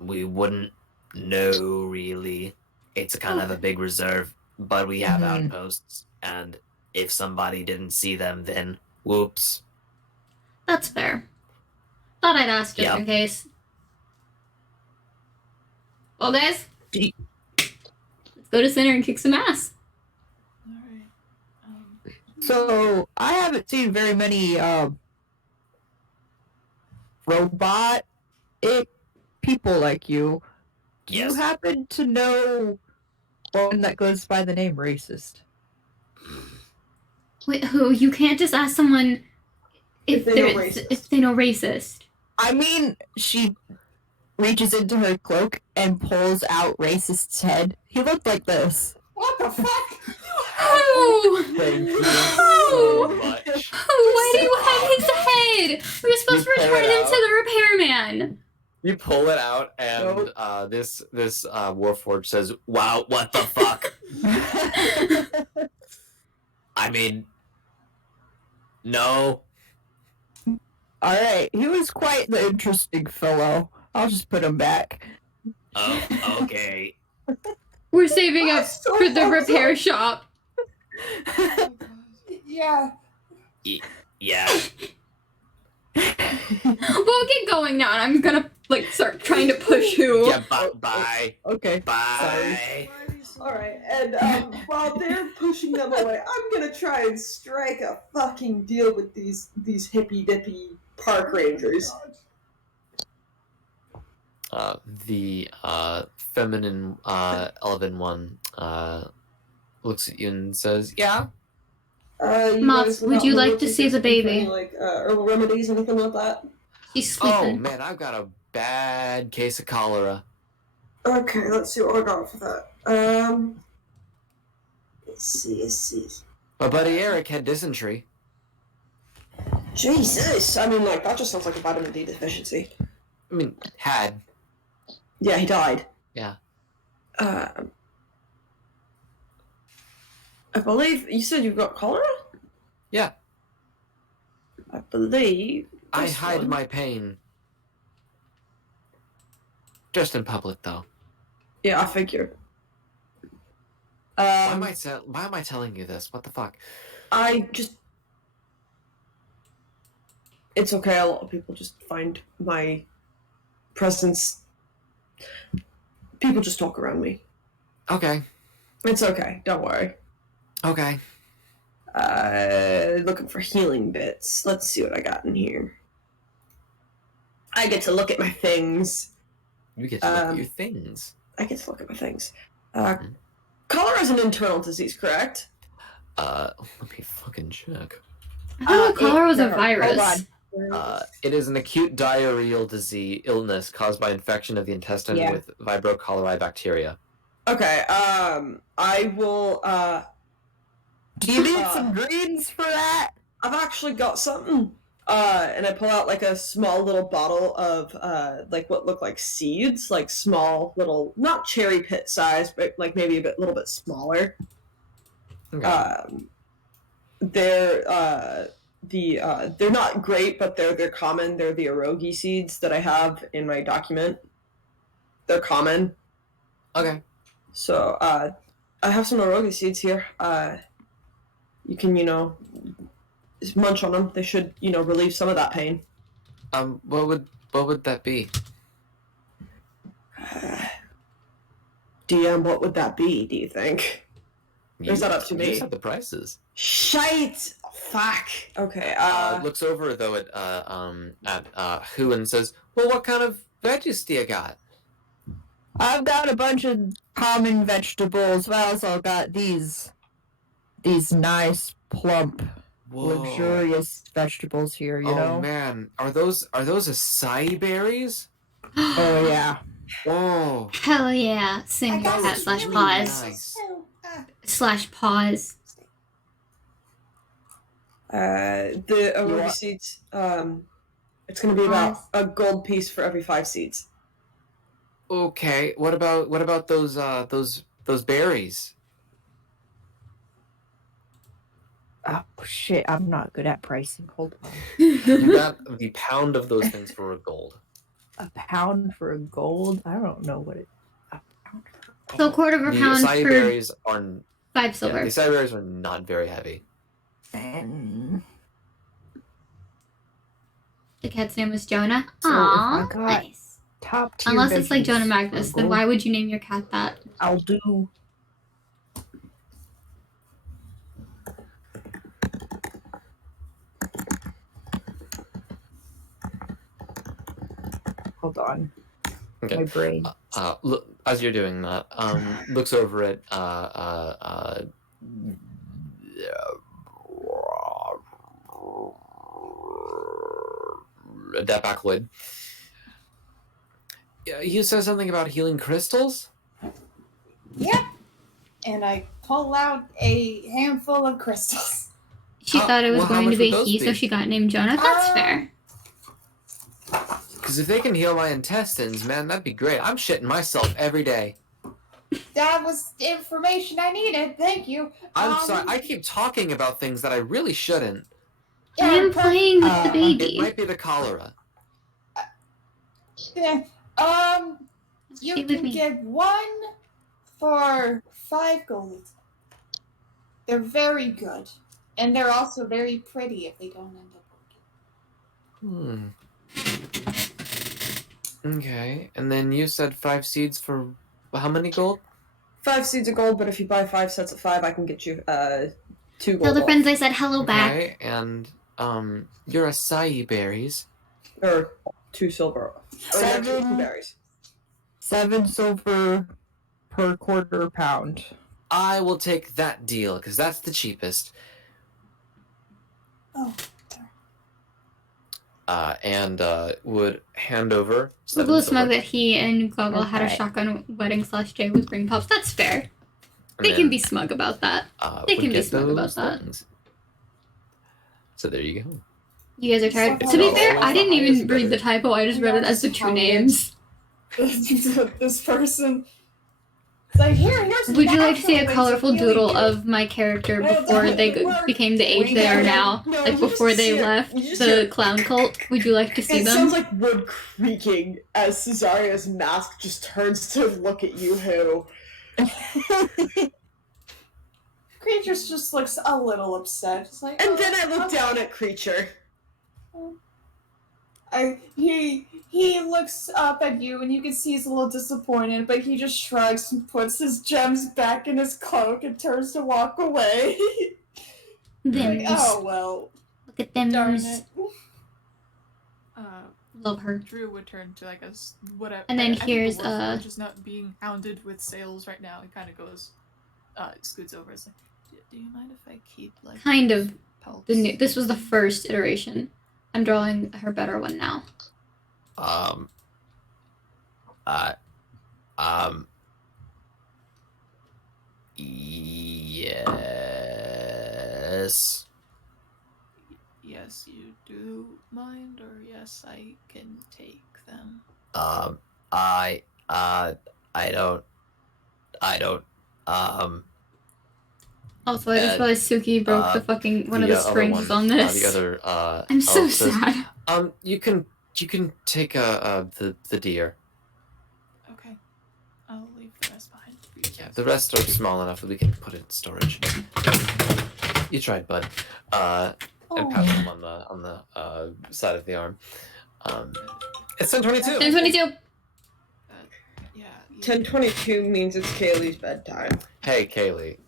We wouldn't know, really. It's a kind of a big reserve, but we have Mhm. outposts, and if somebody didn't see them, then whoops. That's fair. Thought I'd ask just Yeah. in case. Well, guys, D- let's go to center and kick some ass. Alright. So I haven't seen very many robot people like you. Do Yes. you happen to know one that goes by the name Racist? Wait, who? You can't just ask someone if If they know they're racist. if they know racist. I mean, she reaches into her cloak and pulls out Racist's head. He looked like this. What the fuck? Oh! Thank you Oh! so much. Why do you have his head? We're supposed to You pull return it him out. to the repairman. You pull it out, and this Warforged says, "Wow, what the fuck?" I mean, no. Alright, he was quite the interesting fellow. I'll just put him back. Oh, okay. We're saving up So for the fucked repair up. shop. Oh god. Yeah. Yeah. We'll get going now, and I'm gonna like start trying to push who. Yeah, bye. Okay. Bye. Alright, and while they're pushing them away, I'm gonna try and strike a fucking deal with these hippy dippy park rangers. The feminine elven one looks at you and says, "Yeah." You Moth, guys would without you the like work to you see guys the looking for any, baby? like herbal remedies, anything like that? She's Oh sleeping. man, I've got a bad case of cholera. Okay, let's see what I got for that. Let's see. My buddy Eric had dysentery. Jesus, I mean, like that just sounds like a vitamin D deficiency. I mean, had. Yeah, he died. Yeah. I believe you said you've got cholera. Yeah. I believe. I this hide one- my pain. Just in public, though. Yeah, I figured. Why am I telling you this? What the fuck? I just. It's okay. A lot of people just find my presence. People just talk around me. Okay. It's okay. Don't worry. Okay. Looking for healing bits. Let's see what I got in here. I get to look at my things. You get to look at your things. I get to look at my things. Cholera is an internal disease, correct? Let me fucking check. I thought cholera was a virus. Hold on. It is an acute diarrheal illness caused by infection of the intestine Yeah. with Vibrio cholerae bacteria. Okay, I will, Do you need some greens for that? I've actually got something. And I pull out like a small little bottle of like what look like seeds, like small little, not cherry pit size, but like maybe little bit smaller. Okay. They're they're not great, but they're common. They're the erogi seeds that I have in my document. They're common. Okay. So I have some erogi seeds here. You can just munch on them. They should relieve some of that pain. What would that be? DM, what would that be? Do you think? Or is that up to You me? said the prices. Shite! Fuck. Okay. Looks over though at Who and says, "Well, what kind of veggies do you got?" I've got a bunch of common vegetables. I also got these nice, plump, luxurious vegetables here. You know? Man, are those acai berries? Oh yeah. Oh, Hell yeah. Sing got cat some slash really pause. nice. Slash pause. The erogi seeds. It's gonna be about a gold piece for every 5 seeds. Okay, what about those berries? Oh shit! I'm not good at pricing. Hold on. You got the pound of those things for a gold. A pound for a gold? I don't know what it. A pound for So a quarter of a The pound acai for berries are 5 silver. the acai berries are not very heavy. and The cat's name was Jonah. So if I Aww, got nice. top tier. Unless it's like veggies Jonah for Magnus, then gold, why would you name your cat that? I'll do. Hold on. Okay. My brain. Look, as you're doing that, looks over at Adept Accolade. Yeah, you said something about healing crystals? Yep. And I pull out a handful of crystals. She thought it was well, how going to much be would those he, so be? she got named Jonah. That's fair. Because if they can heal my intestines, man, that'd be great. I'm shitting myself every day. That was the information I needed. Thank you. I'm sorry. I keep talking about things that I really shouldn't. I am playing with the It baby. might be the cholera. Yeah. You Stay with can me. get 1 for 5 gold. They're very good. And they're also very pretty if they don't end up working. Okay. And then you said 5 seeds for how many gold? 5 seeds of gold, but if you buy 5 sets of 5, I can get you 2 gold. Tell the off. friends I said hello back. Okay. And your acai berries. Or 2 silver. Or actually 2 berries. 7 silver per quarter pound. I will take that deal because that's the cheapest. Oh. And would hand over We'll 7 go silver. smug that he and Goggle had a Okay. shotgun wedding / day with green pups. That's fair. And They can then, be smug about that. They would can be get smug about those that. things. So there you go. You guys are tired. It's To be like fair, always I the didn't even highest read the bidder. typo. I just read it as the 2 names. This person. It's like, here's Would you like to see a natural colorful things that really doodle good. of my character No, before they we're- became the age we they are gotta- now? no, Like you before just they hear- left you just the hear- clown cult? Would you like to see It them? sounds like wood creaking as Cesaria's mask just turns to look at you, who. Creatures just looks a little upset. It's like, And oh, then I look okay. down at Creature. He looks up at you and you can see he's a little disappointed, but he just shrugs and puts his gems back in his cloak and turns to walk away. Them. Like, oh well, Look at them. darn it. Love her. Drew would turn to like us whatever. And then I think here's, the wolf, just not being hounded with sails right now. He kind of goes, scoots over. It's like, do you mind if I keep like Kind of. pelts? This was the first iteration. I'm drawing her better one now. Yes. Yes, you do mind, or yes, I can take them. I don't. Also, I just realized Suki broke the fucking one of the other springs one, on this. the other I'm so elf says, sad. you can take the deer. Okay, I'll leave the rest behind. For you Yeah, guys. the rest are small enough that we can put it in storage. You tried, bud. And pat him on the side of the arm. It's 10:22. 10:22. Yeah. 10:22 means it's Kaylee's bedtime. Hey, Kaylee.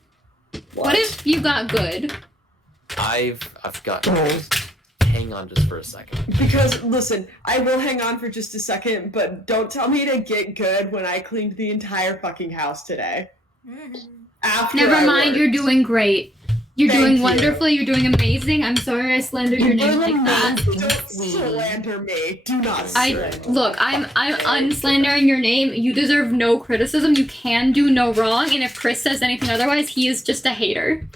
What if you got good? I've got. Hang on just for a second. Because, listen, I will hang on for just a second, but don't tell me to get good when I cleaned the entire fucking house today. After Never I mind, worked. you're doing great. You're Thank doing you. wonderfully. You're doing amazing. I'm sorry I slandered your name like that. Don't slander me. Do not slander. Look, I'm unslandering your name. You deserve no criticism. You can do no wrong. And if Chris says anything otherwise, he is just a hater.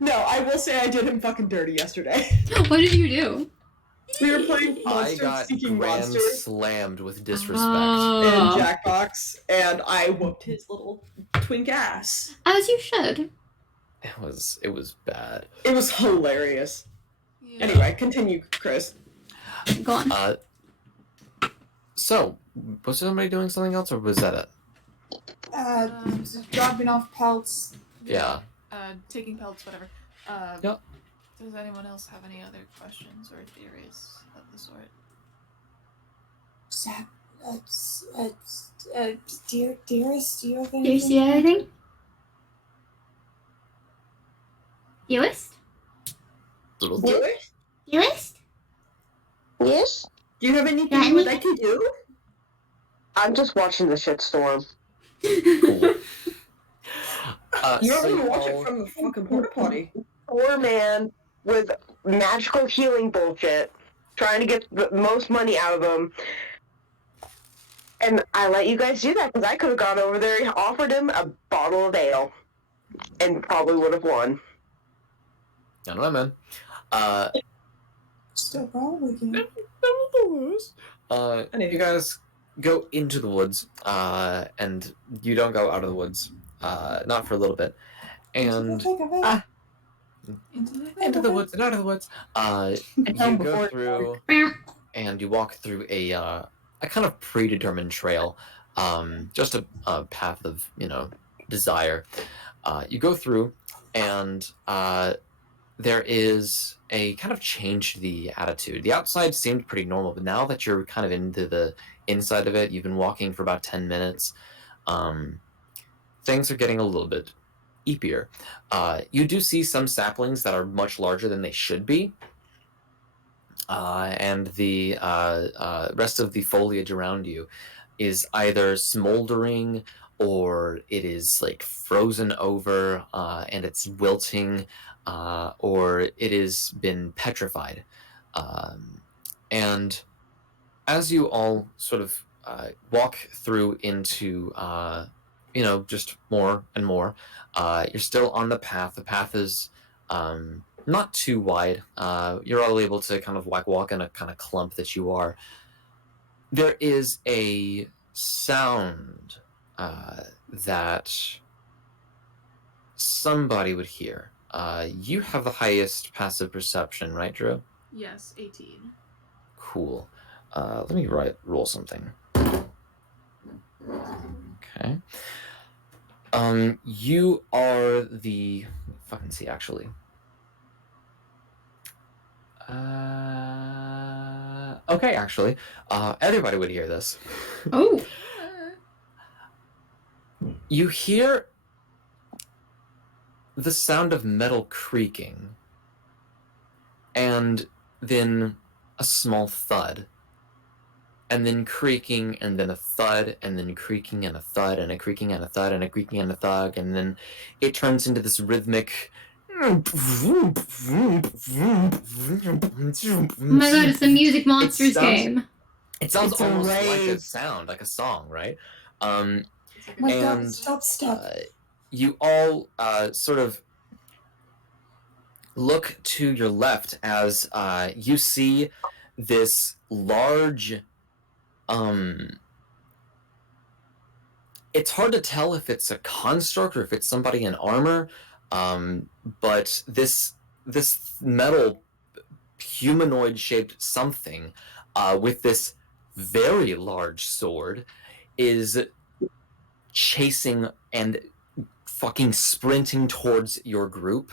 No, I will say I did him fucking dirty yesterday. What did you do? We were playing I Monsters got Seeking grand Monsters slammed with disrespect. Oh. and Jackbox, and I whooped his little twink ass. As you should. It was bad. It was hilarious. Yeah. Anyway, continue, Chris. Go on. So was somebody doing something else, or was that it? Just dropping off pelts. Yeah. Taking pelts, whatever. Yep. Does anyone else have any other questions or theories of the sort? Dearest, do you have Do you anything? see anything? Dearest? Little What? Dearest? Yes? Do you have anything Yeah, you would like to do? I'm just watching the shitstorm. cool. You're so gonna watch it all- from the fucking porta potty. Poor man with magical healing bullshit, trying to get the most money out of them. And I let you guys do that because I could have gone over there and offered him a bottle of ale and probably would have won. I don't know, man. Still probably can. You guys go into the woods, and you don't go out of the woods, not for a little bit, and into the woods and out of the woods. You go through, and you walk through a kind of predetermined trail, just a path of desire. You go through, and there is a kind of change to the attitude. The outside seemed pretty normal, but now that you're kind of into the inside of it, you've been walking for about 10 minutes, things are getting a little bit eepier. You do see some saplings that are much larger than they should be. and the rest of the foliage around you is either smoldering or it is like frozen over and it's wilting, or it has been petrified. And as you all sort of walk through into, just more and more, you're still on the path. The path is not too wide. You're all able to kind of walk in a kind of clump that you are. There is a sound that somebody would hear. You have the highest passive perception, right, Drew? Yes, 18. Cool. Let me roll something. Okay. You are the... Fucking see, actually. Okay, actually. Everybody would hear this. Oh. You hear the sound of metal creaking, and then a small thud, and then creaking, and then a thud, and then creaking, and a thud, and a creaking, and a thud, and a creaking, and a thud, and then it turns into this rhythmic... Oh my god, it's the Music Monsters game. It sounds It's a almost like a rave. sound, like a song, right? My God, And stop. you all sort of look to your left as you see this large... it's hard to tell if it's a construct or if it's somebody in armor, but this metal humanoid-shaped something with this very large sword is chasing and fucking sprinting towards your group.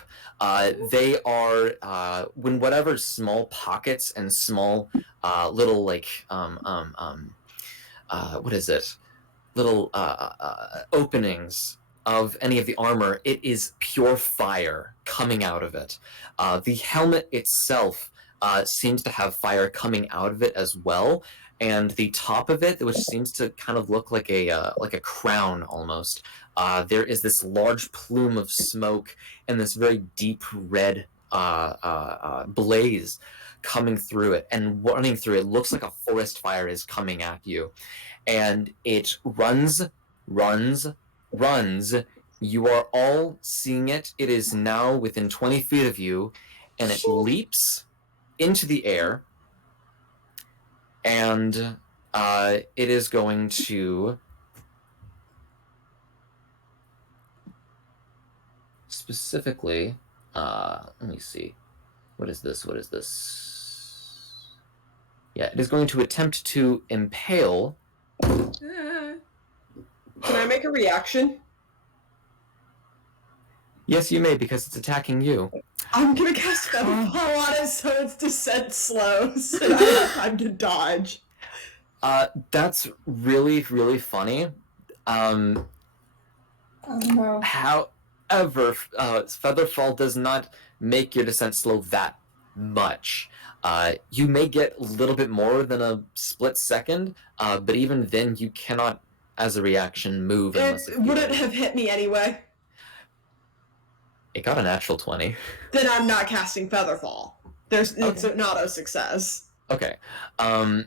They are when whatever small pockets and small little like what is it? Little openings of any of the armor, it is pure fire coming out of it. The helmet itself seems to have fire coming out of it as well, and the top of it, which seems to kind of look like a crown almost, there is this large plume of smoke and this very deep red blaze coming through it, and running through it. Looks like a forest fire is coming at you, and it runs. You are all seeing it. It is now within 20 feet of you, and it leaps into the air, and it is going to specifically, let me see. What is this? Yeah, it is going to attempt to impale. Can I make a reaction? Yes, you may, because it's attacking you. I'm gonna cast Featherfall on it so its descent slows and I have time to dodge. That's really, really funny. Oh no. However, Featherfall does not make your descent slow that much. You may get a little bit more than a split second, but even then you cannot, as a reaction, move unless It wouldn't have hit me anyway. It got a natural 20. Then I'm not casting Featherfall. It's Okay. not a success. Okay. But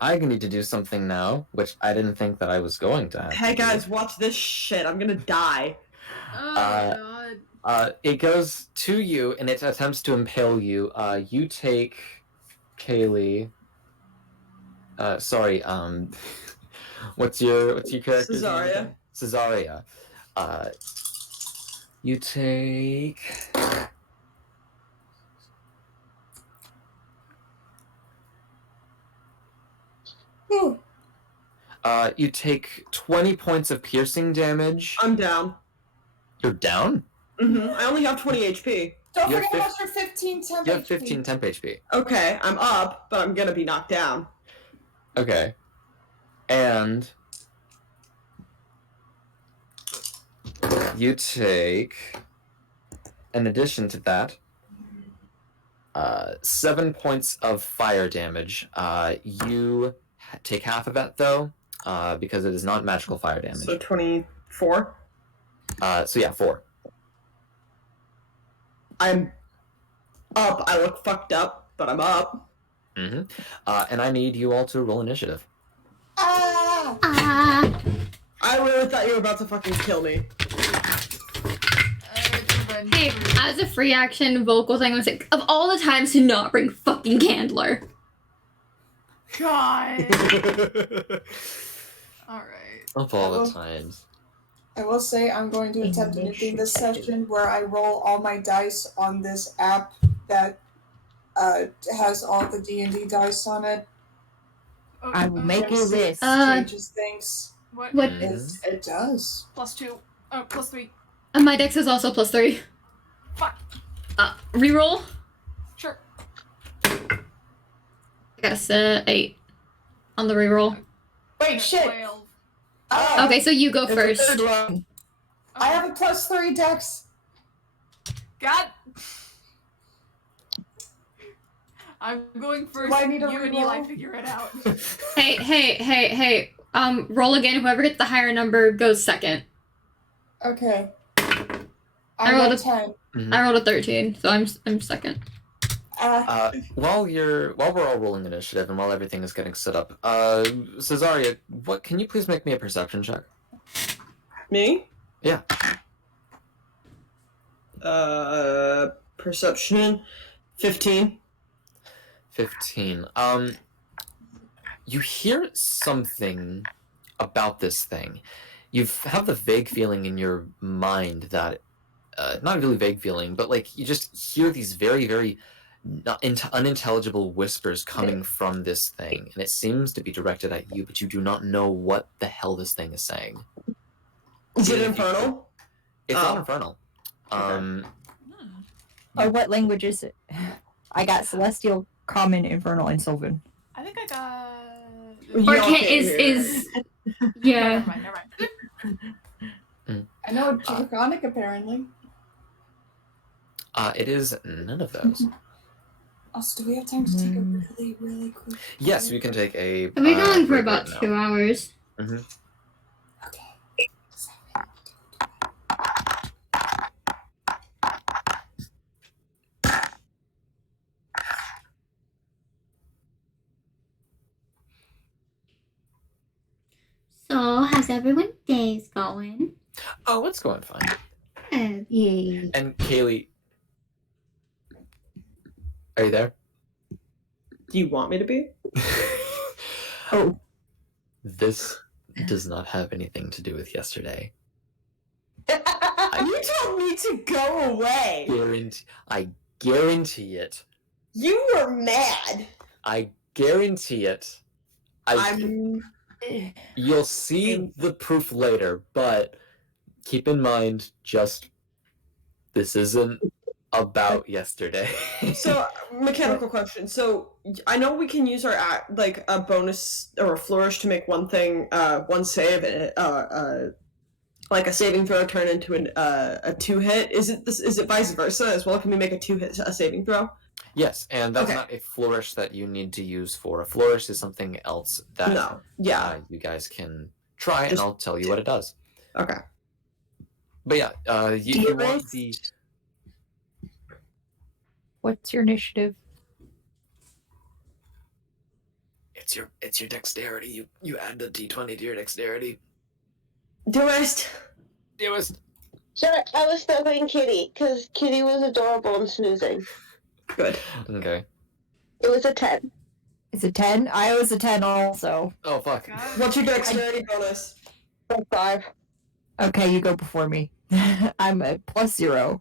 I need to do something now, which I didn't think that I was going to have Hey to do. guys, watch this shit. I'm gonna die. Oh god. It goes to you, and it attempts to impale you. You take... Kaylee... sorry, what's your character's name again? Cesaria. You take... Ooh. You take 20 points of piercing damage. I'm down. You're down? I only have 20 HP. Don't You have forget about your 15 temp You have HP. 15 temp HP. Okay, I'm up, but I'm gonna be knocked down. Okay. And... you take... in addition to that... 7 points of fire damage. You take half of that though, because it is not magical fire damage. So 24. So yeah, 4. I'm up. I look fucked up, but I'm up. Mm-hmm. And I need you all to roll initiative. Ah! Ah. I really thought you were about to fucking kill me. Hey, as a free action vocal thing, I was like, of all the times to not bring fucking Candler. God. Alright. Of all the times. I will say I'm going to attempt a new thing this session where I roll all my dice on this app that has all the D&D dice on it. I will make a Yes, it list. changes things. What? What? It does. +2. Oh, +3. My dex is also +3. Fuck. Reroll. Sure. I got a 8 on the reroll. Wait, shit. 12. Oh, Okay, so you go It's the first. third one. I have a +3 dex. God. I'm going first. I need a you and reroll? Eli figure it out. Hey. Roll again. Whoever gets the higher number goes second. Okay. I I rolled rolled a- 10. Mhm. I rolled a 13, so I'm second. While we're all rolling initiative and while everything is getting set up, Cesaria, can you please make me a perception check? Me? Yeah. Perception. 15. 15. You hear something about this thing. You have the vague feeling in your mind that, not really vague feeling, but like you just hear these very, very unintelligible whispers coming from this thing, and it seems to be directed at you, but you do not know what the hell this thing is saying. Is it Even if you infernal? It's Oh. not infernal. Or what language is it? I got Celestial, Common, Infernal, and Sylvan. I think I got. Or Y'all can can't hear is No, yeah. never mind. I know Draconic apparently. It is none of those. Also, do we have time to take a really, really quick Yes, we can take a. We've been going for break about right now. 2 hours. Mhm. Okay. So, how's everyone's days going? Oh, it's going fine. Yay. And Kaylee, are you there? Do you want me to be? Oh. This does not have anything to do with yesterday. You told me to go away. I guarantee it. You were mad. I guarantee it. You'll see the proof later, but keep in mind, this isn't about yesterday. So, mechanical question. So, I know we can use our like a bonus or a flourish to make one thing, one save, like a saving throw turn into a 2-hit. Is it vice versa as well? Can we make a 2-hit a saving throw? Yes, and that's Okay. not a flourish that you need to use for. A flourish is something else that No. Yeah. you guys can try, and Just I'll tell you what it does. Okay. But yeah, you want the. What's your initiative? It's your dexterity. You add the d20 to your dexterity. Doest. Sure, I was thinking Kitty, because Kitty was adorable and snoozing. Good. Okay. It was a 10. It's a 10. I was a 10 also. Oh fuck. God. What's your dexterity bonus? 5. Okay, you go before me. I'm at +0.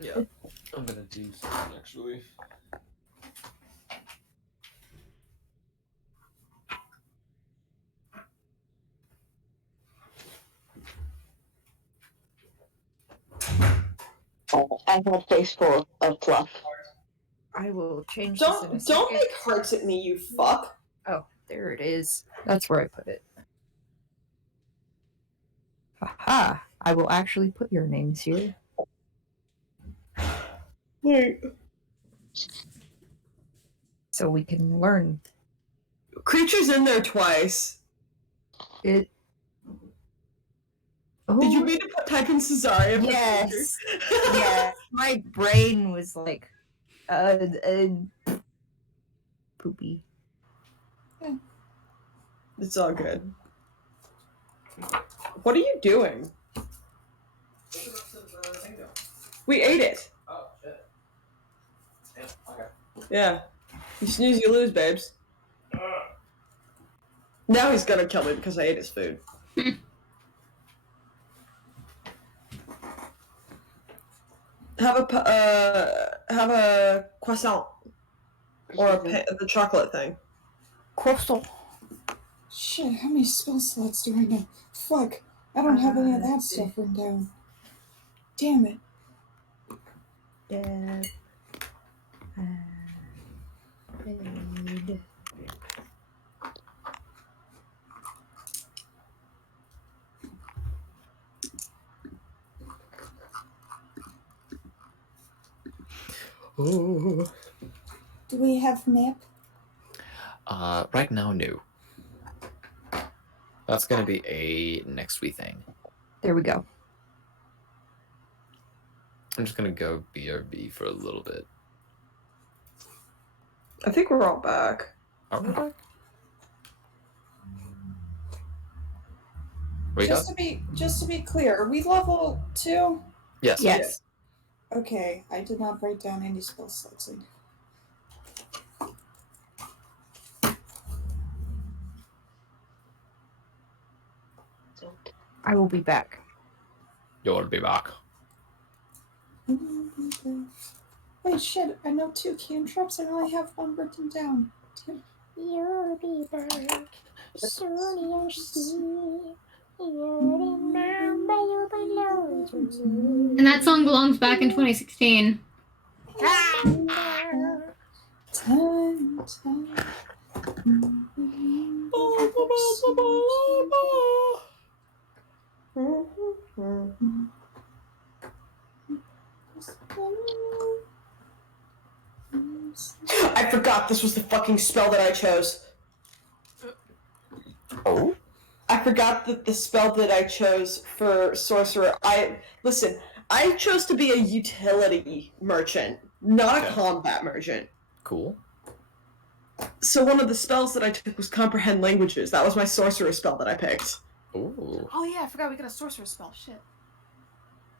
Yeah. I'm gonna do something actually. I have a face full of fluff. I will change this in a Don't second. make hearts at me, you fuck. Oh, there it is. That's where I put it. Haha. I will actually put your names here. Wait. So we can learn Creature's in there twice. it. Oh, Did you mean to type in Cesaria for yes. creature? Yeah, my brain was like, poopy. It's all good. What are you doing? We ate it. Oh shit. Okay. Yeah. You snooze, you lose, babes. Now he's gonna kill me because I ate his food. Have a croissant or the chocolate thing. Crystal. Shit, how many spell slots do I know? Fuck, I don't have any of that stuff written down. Damn it. Oh. Do we have map? Right now, no. That's gonna be a next week thing. There we go. I'm just gonna go BRB for a little bit. I think we're all back. Are we back? We got? Just to be clear, are we level 2? Yes. Yes. Okay, I did not write down any spell slots. I will be back. You'll be back. Wait, shit, I know 2 cantrips, I only have 1 written down. Damn. You'll be back soon, you'll see. You remember you belong to me. And that song belongs back in 2016. Time. I forgot this was the fucking spell that I chose. Oh? I forgot that the spell that I chose for sorcerer. I chose to be a utility merchant, not a combat merchant. Cool. So one of the spells that I took was comprehend languages. That was my sorcerer spell that I picked. Ooh. Oh yeah, I forgot we got a sorcerer spell. Shit.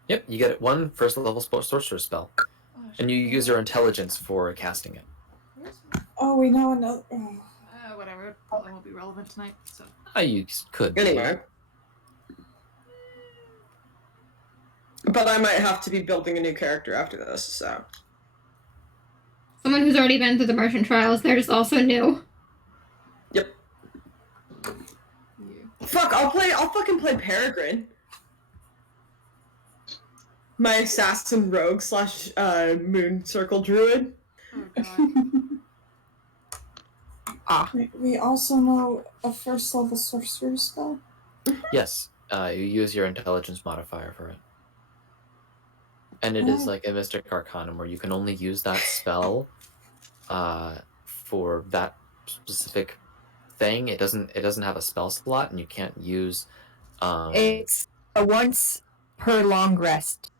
Yep, you get one first level sorcerer spell. Oh, shit. And you use your intelligence for casting it. Oh, we know another. Whatever. It probably won't be relevant tonight. So. You could. Anyway. But I might have to be building a new character after this, so. Someone who's already been through the merchant trials, they're just also new. Yeah. Fuck, I'll fucking play Peregrine. My assassin rogue / moon circle druid. Oh god. We also know a first level sorcerer spell. Yes, you use your intelligence modifier for it. And it is like a Mystic Arcanum where you can only use that spell for that specific thing. It doesn't have a spell slot, and you can't use. It's a once per long rest.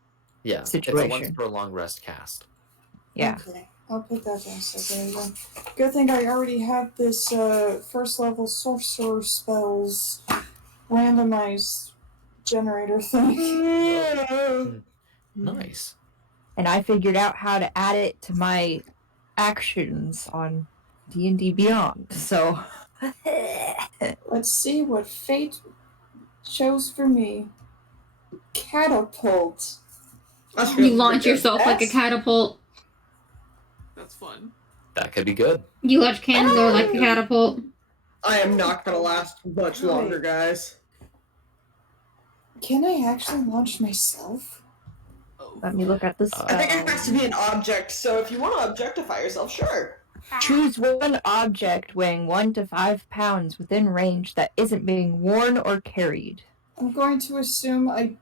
Yeah, situation. It's a once per long rest cast. Yeah. Okay, I'll put that down separately then. Good thing I already have this first level sorcerer spells randomized generator thing. Nice. And I figured out how to add it to my actions on D&D Beyond. So Let's see what fate chose for me. Catapult. You launch yourself like a catapult. That's fun. That could be good. You launch Candor like a catapult. I am not gonna last much longer, guys. Can I actually launch myself? let me look at this. I think it has to be an object, so if you want to objectify yourself, sure. Choose one object weighing 1 to 5 pounds within range that isn't being worn or carried. I'm going to assume I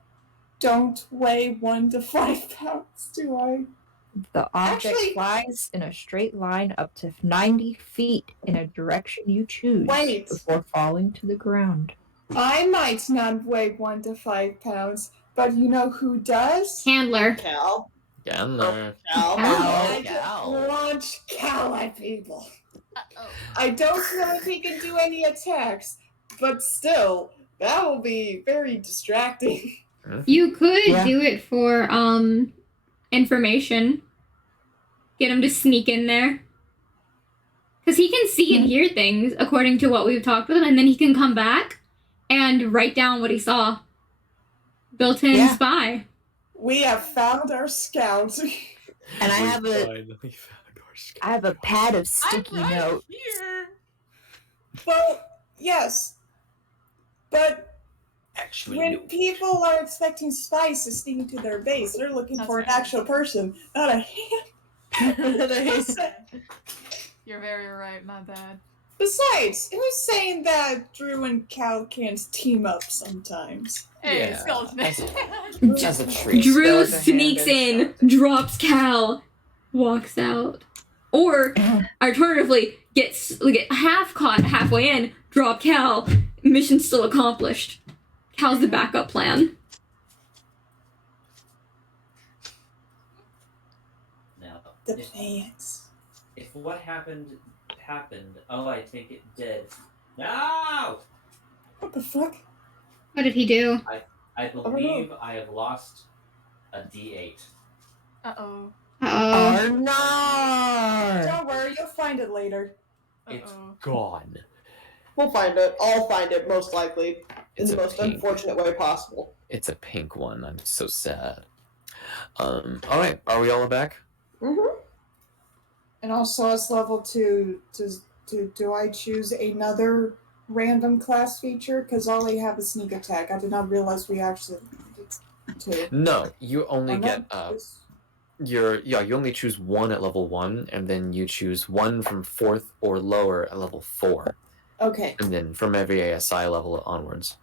don't weigh 1 to 5 pounds, do I? The object Actually- flies in a straight line up to 90 feet in a direction you choose Wait. before falling to the ground. I might not weigh 1 to 5 pounds, but you know who does? Handler. Cal. Getting there. Cal. I Cal. just launch Cal at people. Uh-oh. I don't know if he can do any attacks, but still, that will be very distracting. You could Yeah. do it for information. Get him to sneak in there. Because he can see and hear things according to what we've talked with him, and then he can come back and write down what he saw. Built-in Yeah. spy. We have found our scout. And I have a pad of sticky I'm right note. here. Well, yes. But Actually, when people are expecting spies to sneak into their base, they're looking That's for an right. actual person, not a hand. You're very right. My bad. Besides, who's saying that Drew and Cal can't team up sometimes? Hey, Yeah. skeleton. as a treat. Drew Skeleton sneaks hand in, drops Cal, walks out. Or, alternatively, get half caught halfway in, drop Cal, mission still accomplished. Cal's the backup plan. Now, The plans. if what happened, oh, I think it did. No! What the fuck? What did he do? I believe I have lost a D8. Uh-oh. Uh-oh. Arnar! Don't worry, you'll find it later. It's Uh-oh. Gone. We'll find it. I'll find it, most likely. In It's the a most pink. unfortunate way possible. It's a pink one. I'm so sad. All right. Are we all back? Mm-hmm. And also, as level 2, do I choose another random class feature? Because all I have is sneak attack. I did not realize we actually did 2. No. You only Oh, no? get you only choose 1 at level 1, and then you choose 1 from 4th or lower at level 4, Okay, and then from every ASI level onwards.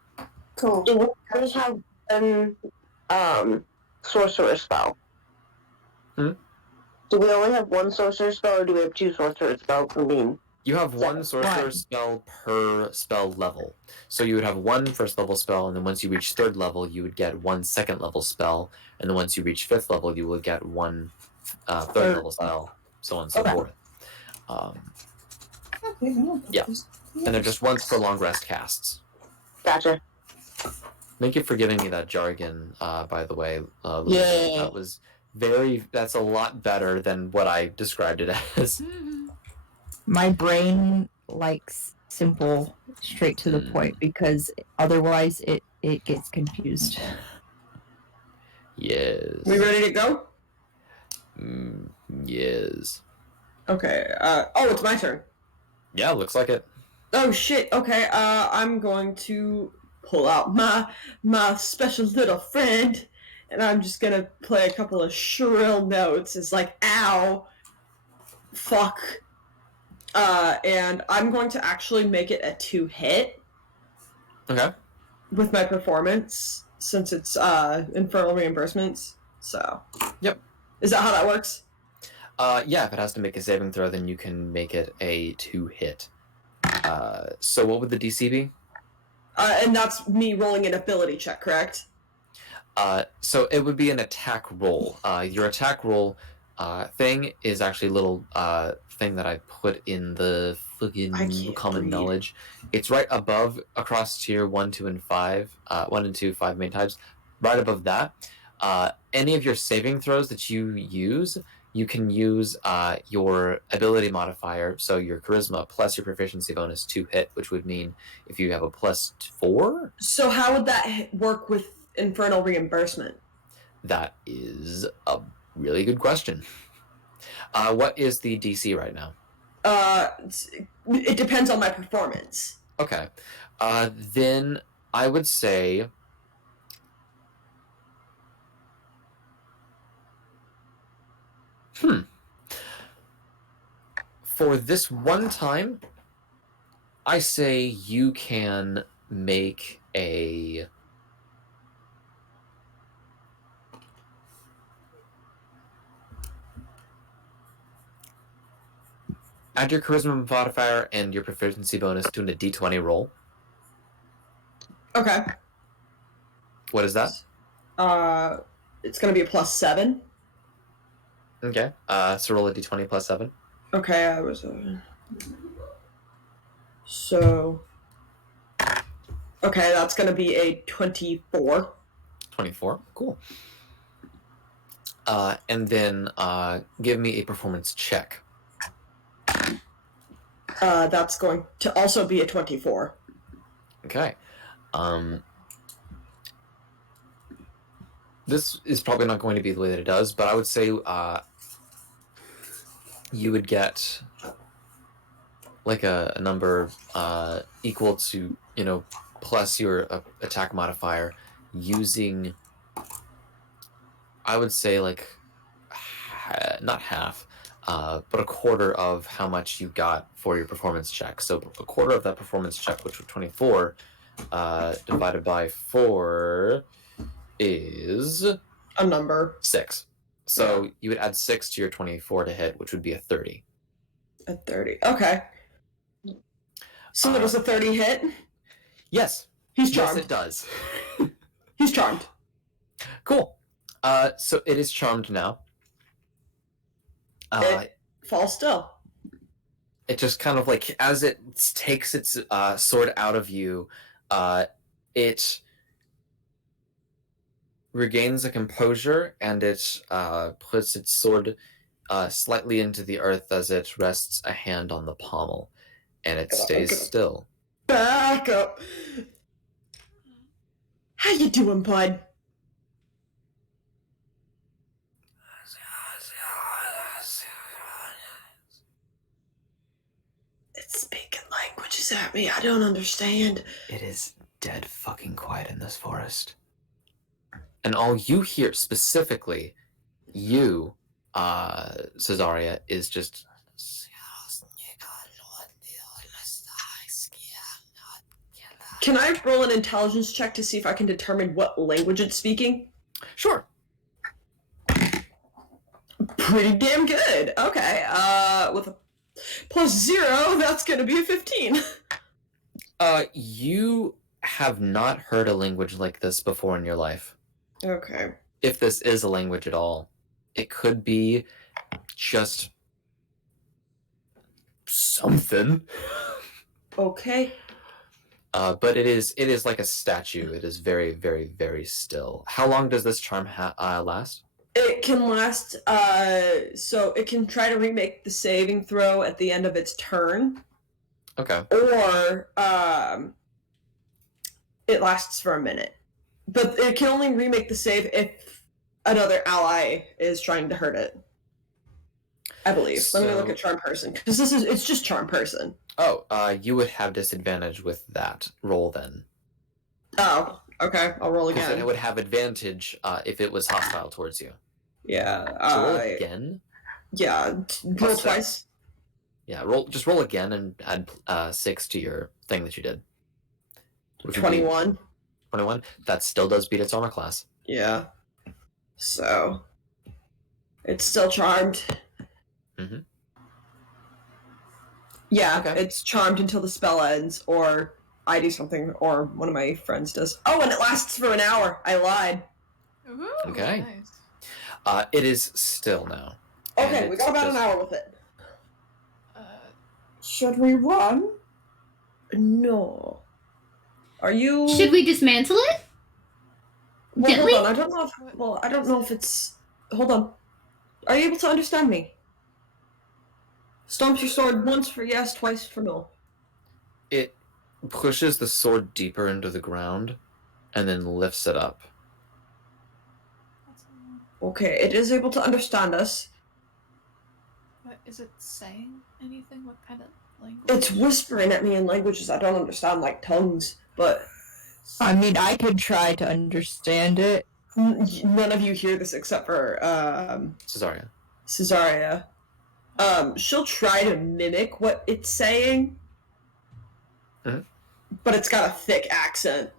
cool. Do we only have one sorcerer spell? Hmm? Do we only have one sorcerer spell, or do we have 2 sorcerer spells? I mean, You have 1 sorcerer One. spell per spell level. So you would have 1 first level spell, and then once you reach 3rd level, you would get 1 second level spell, and then once you reach 5th level, you will get 1 third level spell, so on and so Okay. forth. Okay, no, Yeah. And they're just once per long rest casts. gotcha. Thank you for giving me that jargon, by the way. Lulu. Yeah. That's a lot better than what I described it as. My brain likes simple, straight to the point, because otherwise it gets confused. Yes. We ready to go? Yes. Okay. Oh, it's my turn. Yeah, looks like it. Oh shit. Okay. I'm going to pull out my special little friend, and I'm just gonna play a couple of shrill notes. It's like, ow, fuck. And I'm going to actually make it a 2-hit Okay. with my performance, since it's infernal reimbursements. So. Yep. Is that how that works? Yeah, if it has to make a saving throw, then you can make it a 2-hit. So what would the DC be? And that's me rolling an ability check, correct? So it would be an attack roll. Your attack roll thing is actually a little thing that I put in the fucking common knowledge. It's right above, across tier 1, 2, and 5. 1 and 2, 5 main types. Right above that, any of your saving throws that you use, you can use your ability modifier, so your charisma plus your proficiency bonus to hit, which would mean if you have a +4. So how would that work with infernal reimbursement? That is a really good question. What is the DC right now? It depends on my performance. Okay. Then I would say... For this one time, I say you can make a... Add your charisma modifier and your proficiency bonus to a d20 roll. Okay. What is that? It's gonna be a +7. Okay. So roll a d20 plus 7. Okay, I was. So. Okay, that's gonna be a 24. 24. Cool. And then give me a performance check. That's going to also be a 24. Okay. This is probably not going to be the way that it does, but I would say you would get like a number equal to, plus your attack modifier using, I would say, like, not half, but a quarter of how much you got for your performance check. So a quarter of that performance check, which was 24, divided by 4 is A number. 6. So you would add 6 to your 24 to hit, which would be a 30. A 30. Okay. So it was a 30 hit? Yes. He's charmed. Yes, it does. He's charmed. Cool. So it is charmed now. It falls still. It just kind of like, as it takes its sword out of you, it regains a composure, and it puts its sword slightly into the earth as it rests a hand on the pommel, and it stays still. Back up. How you doing, bud? It's speaking languages at me. I don't understand. It is dead fucking quiet in this forest. And all you hear, specifically, you, Cesaria, is just... Can I roll an intelligence check to see if I can determine what language it's speaking? Sure. Pretty damn good. Okay. With a +0, that's gonna be a 15. You have not heard a language like this before in your life. Okay. If this is a language at all. It could be just something. Okay. But it is like a statue. It is very, very, very still. How long does this charm last? It can last, so it can try to remake the saving throw at the end of its turn. Okay. Or, it lasts for a minute. But it can only remake the save if another ally is trying to hurt it. I believe. Let me look at Charm Person, because it's just Charm Person. Oh, you would have disadvantage with that roll then. Oh, okay. I'll roll again. Because it would have advantage if it was hostile towards you. Yeah. So roll again? Yeah, roll twice. Yeah, just roll again and add 6 to your thing that you did. 21. 21? That still does beat its armor class. Yeah. So, it's still charmed. Mm-hmm. Yeah, Okay. it's charmed until the spell ends, or I do something, or one of my friends does. Oh, and it lasts for an hour. I lied. Ooh, Okay. Nice. It is still now. Okay, we got about an hour with it. Should we run? No. Are you? Should we dismantle it? Well, Gently? hold on. I don't know if it's. Hold on. Are you able to understand me? Stomps your sword once for yes, twice for no. It pushes the sword deeper into the ground and then lifts it up. Okay, it is able to understand us. What is it saying? Anything? What kind of language? It's whispering at me in languages I don't understand, like tongues, but... I mean, I could try to understand it. None of you hear this except for, Cesaria. Cesaria. She'll try to mimic what it's saying, but it's got a thick accent.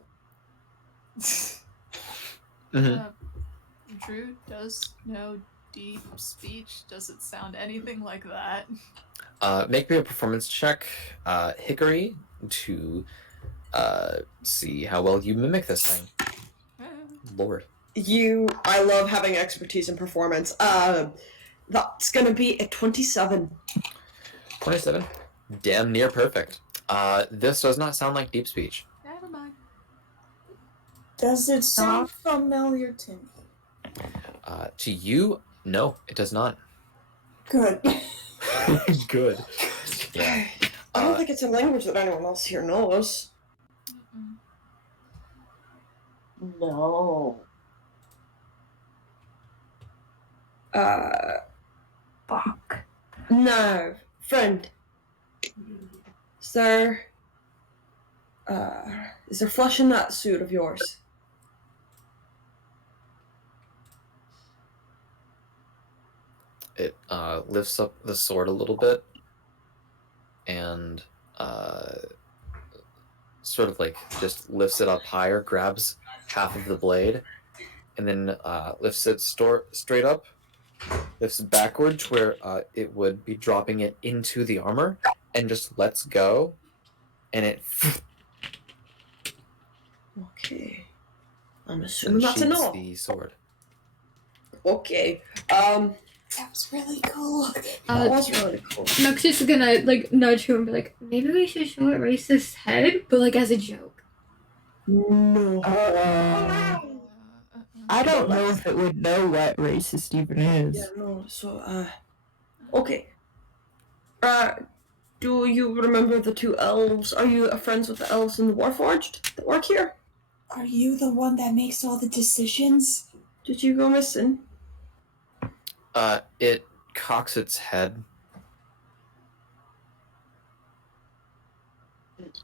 Drew does know deep speech. Does it sound anything like that? Make me a performance check, Hickory, to see how well you mimic this thing. Lord. I love having expertise in performance. That's gonna be a 27. 27. Damn near perfect. This does not sound like deep speech. Never mind. Does it sound familiar to me? To you, no, it does not. Good. Good. Yeah. I don't think it's a language that anyone else here knows. No. Fuck. No, friend. Is there flesh in that suit of yours? It lifts up the sword a little bit and sort of like just lifts it up higher, grabs half of the blade, and then lifts it straight up, lifts it backward to where it would be dropping it into the armor, and just lets go, and it Okay. I'm assuming that's a unsheaths no. the sword. Okay. That was really cool. That was really cool. Nux is gonna like nudge him and be like, maybe we should show it Racist's head, but like as a joke. No. I don't know if it would know what racist even is. Yeah, no. So, okay. Do you remember the two elves? Are you friends with the elves in the Warforged that work here? Are you the one that makes all the decisions? Did you go missing? It cocks its head.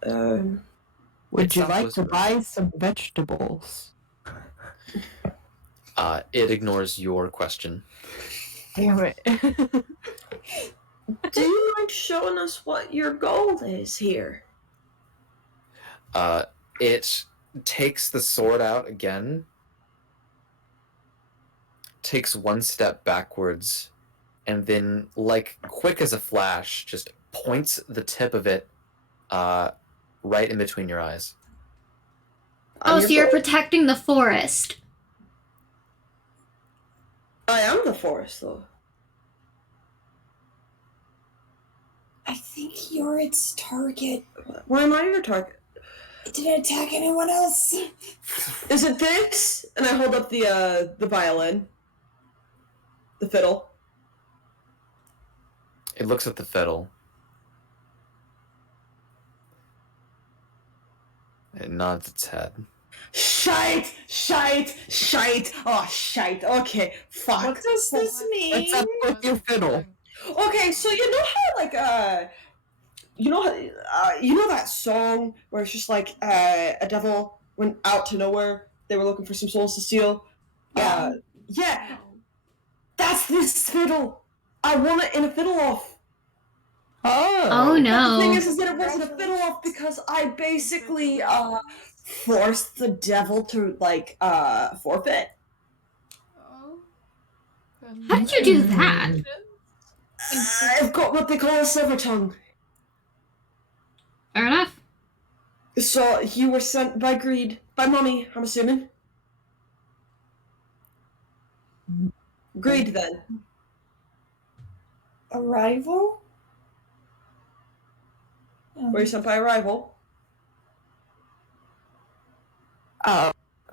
Would you Stop like whispering. to buy some vegetables? It ignores your question. Damn it. Do you mind showing us what your goal is here? It takes the sword out again, takes one step backwards, and then, like quick as a flash, just points the tip of it right in between your eyes. Oh, so you're protecting the forest. I am the forest, though. I think you're its target. Why am I your target? It didn't attack anyone else. Is it this? And I hold up the violin. The fiddle. It looks at the fiddle. It nods its head. Shite! Oh, shite. Okay, fuck. What does this mean? What's up with your fiddle? Okay, so you know how, like, you know that song where it's just like, a devil went out to nowhere, they were looking for some souls to steal? Yeah. That's this fiddle! I want it in a fiddle off! Oh The no. thing is that it wasn't a fiddle off because I basically, forced the devil to, like, forfeit. Oh. How did you do that? I've got what they call a silver tongue. Fair enough. So you were sent by greed, by money, I'm assuming. Greed, then. A rival? Were you sent by a rival?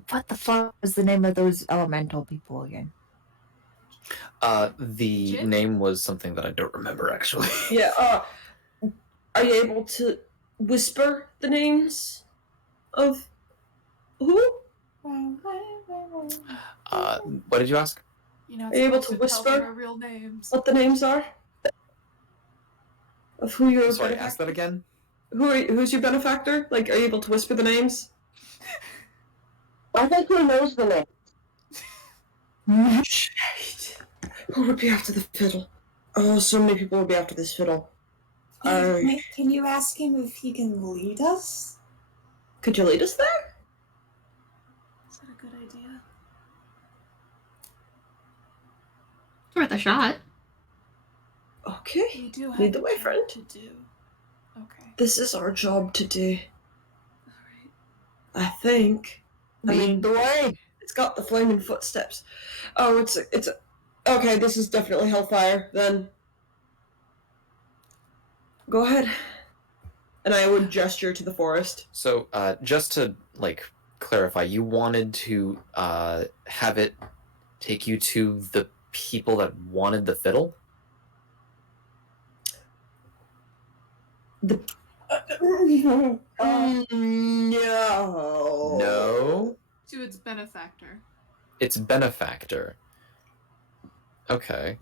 What the fuck was the name of those elemental people again? The Jin? name was something that I don't remember, actually. Yeah, are you able to whisper the names of who? What did you ask? You know, Are you able to tell them whisper? their real names. What the names are? Of who your Sorry, ask that again? who's your benefactor? Like, are you able to whisper the names? I think who knows the name? Shit. Who would be after the fiddle? Oh, so many people would be after this fiddle. Can you ask him if he can lead us? Could you lead us there? Is that a good idea? It's worth a shot. Okay. We do have Lead the a way, job friend. to do. Okay. This is our job to do. Alright. I think. I mean, Lead the way. it's got the flaming footsteps. Oh, it's a. Okay, this is definitely Hellfire. Then go ahead. And I would gesture to the forest. So, just to clarify, you wanted to have it take you to the people that wanted the fiddle? No. No. To its benefactor. It's benefactor. Okay.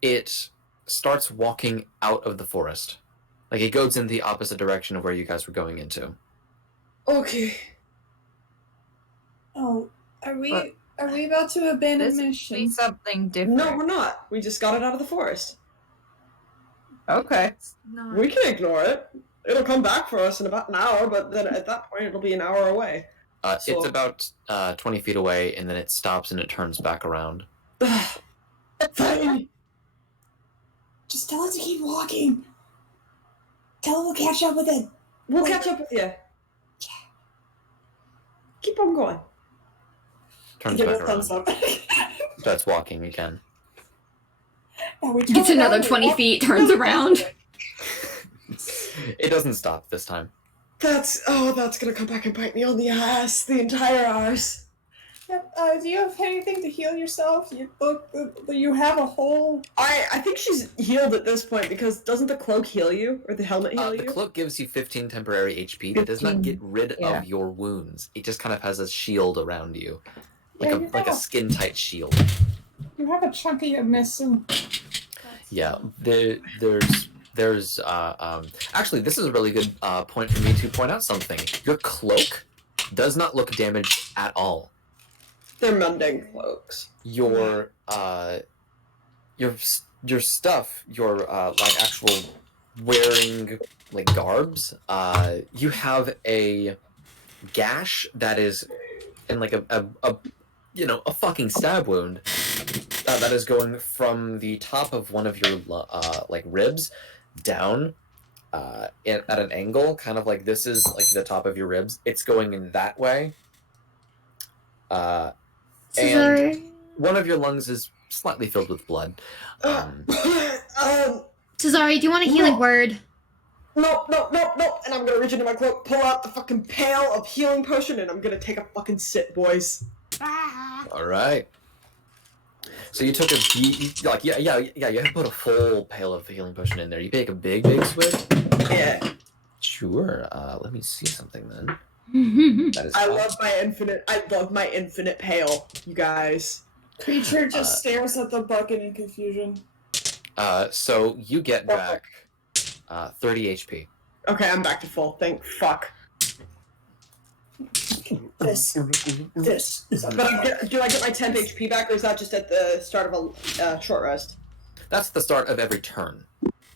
It starts walking out of the forest. Like, it goes in the opposite direction of where you guys were going into. Okay. Oh, are we But- about to abandon This mission? means something different. No, we're not. We just got it out of the forest. Okay. It's not. We can ignore it. It'll come back for us in about an hour, but then at that point it'll be an hour away. It's So- about 20 feet away, and then it stops and it turns back around. Fine. Just tell us to keep walking. Tell them we'll catch up with it. We'll catch up with you. Keep on going. Turns Give back it a thumbs around. up. Starts walking again. And we Gets turn another around, we 20 walk feet, turns really around. fast. It doesn't stop this time. That's gonna come back and bite me on the ass, the entire arse. Yep, do you have anything to heal yourself? You look, you have a whole. I think she's healed at this point because doesn't the cloak heal you or the helmet heal The you? cloak gives you 15 temporary HP. It does not get rid yeah. of your wounds. It just kind of has a shield around you. Yeah, Like a skin-tight shield. You have a chunky missing. Yeah, there's actually, this is a really good point for me to point out something. Your cloak does not look damaged at all. They're mundane cloaks. Your stuff, your like actual wearing like garbs, you have a gash that is in like a fucking stab wound that is going from the top of one of your like ribs down at an angle, kind of like this is like the top of your ribs. It's going in that way. And one of your lungs is slightly filled with blood. Cesare, do you want a healing word? No. And I'm gonna reach into my cloak, pull out the fucking pail of healing potion, and I'm gonna take a fucking sip, boys. All right. So you took you put a full pail of healing potion in there. You take a big swig. Yeah. Sure. Let me see something then. That is I fine. love my infinite pail, you guys. Creature just stares at the bucket in confusion. So you get back 30 HP. Okay, I'm back to full. Thank fuck. This is a But do I get my 10th HP back, or is that just at the start of a short rest? That's the start of every turn.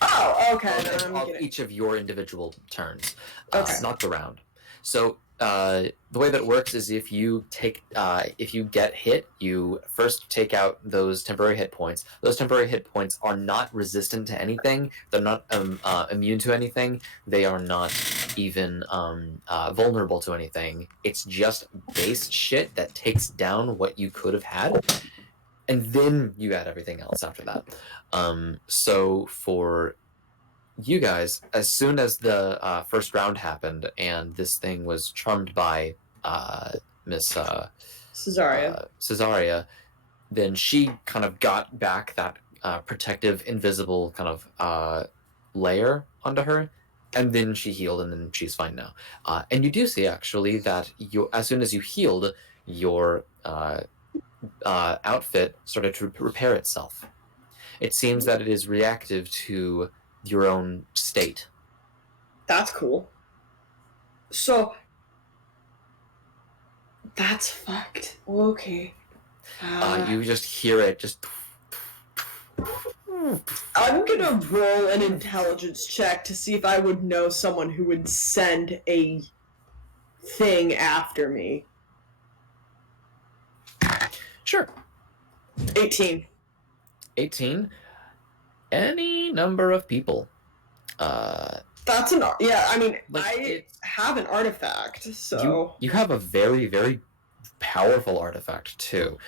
Oh, okay. Of each of your individual turns. Okay. Not the round. So the way that it works is if you get hit, you first take out those temporary hit points. Those temporary hit points are not resistant to anything. They're not immune to anything. They are not even vulnerable to anything. It's just base shit that takes down what you could have had, and then you add everything else after that. So for you guys, as soon as the first round happened and this thing was charmed by Miss Cesaria, then she kind of got back that protective, invisible kind of layer onto her, and then she healed, and then she's fine now. And you do see actually that as soon as you healed, your outfit started to repair itself. It seems that it is reactive to your own state. That's cool. So that's fucked. Okay. You just hear it just. I'm gonna roll an intelligence check to see if I would know someone who would send a thing after me. Sure. 18. 18. Any number of people. That's an I mean, Like, I have an artifact, so you have a very, very powerful artifact too,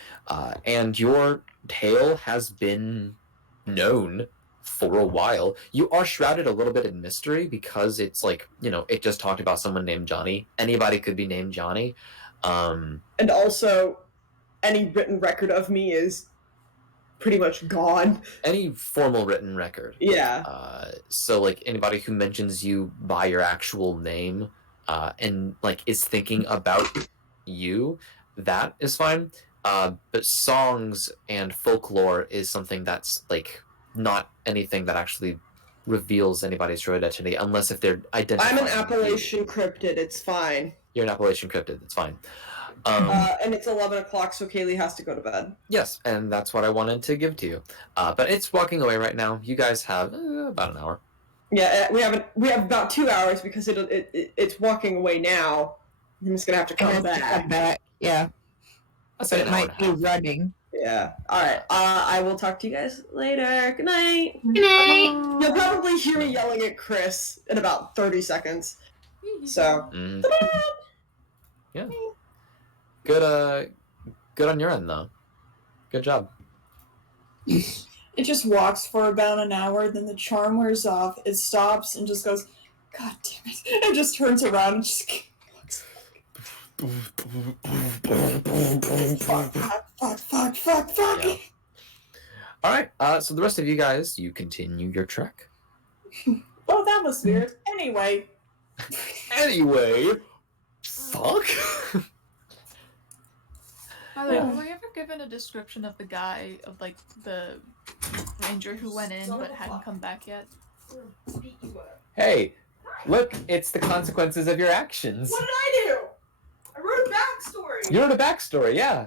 and your tale has been known for a while. You are shrouded a little bit in mystery because it's like, it just talked about someone named Johnny. Anybody could be named Johnny. And also, any written record of me is pretty much gone. Any formal written record. Yeah. So like anybody who mentions you by your actual name, and like is thinking about you, that is fine. But songs and folklore is something that's like not anything that actually reveals anybody's true identity, unless if they're identifying. I'm an Appalachian cryptid. It's fine. You're an Appalachian cryptid. That's fine. And it's 11 o'clock, so Kaylee has to go to bed. Yes, and that's what I wanted to give to you. But it's walking away right now. You guys have about an hour. Yeah, we have about 2 hours because it's walking away now. I'm just gonna have to come back. Yeah. I'll So say it might be running. Yeah. All right. I will talk to you guys later. Good night. Good night. You'll probably hear me yelling at Chris in about 30 seconds. So. Yeah. Good on your end though. Good job. It just walks for about an hour, then the charm wears off, it stops and just goes, God damn it. And just turns around and just fuck. Yeah. Alright, so the rest of you guys, you continue your trek. Oh, that was weird. Anyway. Fuck. By the way, have I ever given a description of the guy, of like the ranger who went in but hadn't come back yet? Hey, look, it's the consequences of your actions. What did I do? I wrote a backstory. You wrote a backstory, yeah.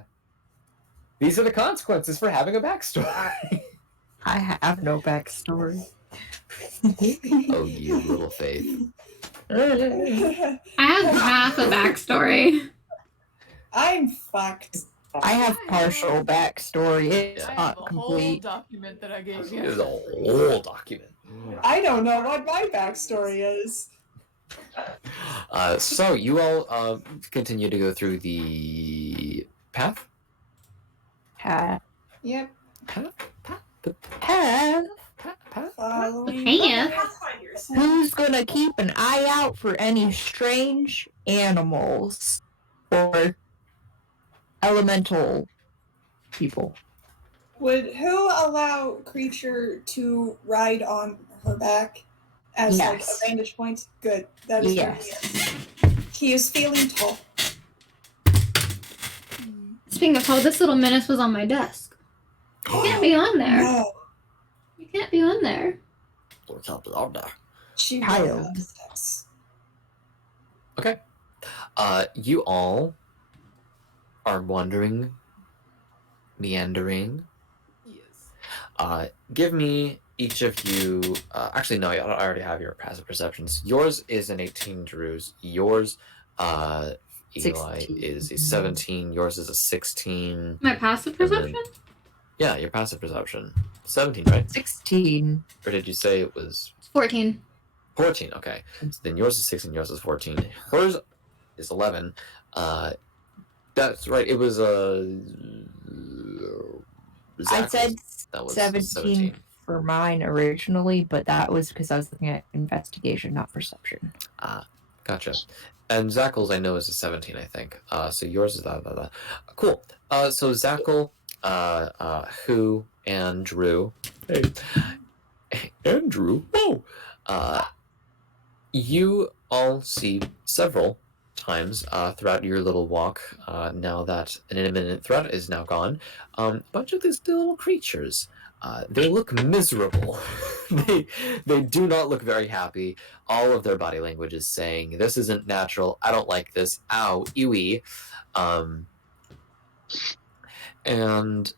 These are the consequences for having a backstory. I have no backstory. Oh, you little faith. I have half a backstory. I'm fucked. I have partial backstory. It's I have not a whole complete. document that I gave It you. is a whole document. I don't know what my backstory is. So you all continue to go through the path? Yep. Path. Following. Hey. Who's gonna keep an eye out for any strange animals or elemental people? Would who allow creature to ride on her back as like Yes. a vantage point? Good. That is Yes. He is feeling tall. Speaking of how this little menace was on my desk. You can't be on there. No. You can't be on there. What's up on there? She Child. loves Okay. You all are wandering, meandering. Yes. Give me each of you. Actually, no, I already have your passive perceptions. Yours is an 18, Drew's. Yours, Eli, 16. is a 17. Yours is a 16. My passive And then- perception? Yeah, your passive perception. 17, right? 16. Or did you say it was 14. 14? Okay. So then yours is 16, yours is 14. Hers is 11. That's right. It was I said that was 17 for mine originally, but that was because I was looking at investigation, not perception. Gotcha. And Zackle's I know is a 17, I think. So yours is that. Cool. So Zackle, Who, and Drew. Hey. Andrew. Whoa. You all see several times throughout your little walk, now that an imminent threat is now gone, a bunch of these little creatures. They look miserable. they do not look very happy. All of their body language is saying, this isn't natural, I don't like this, ow, ewy. And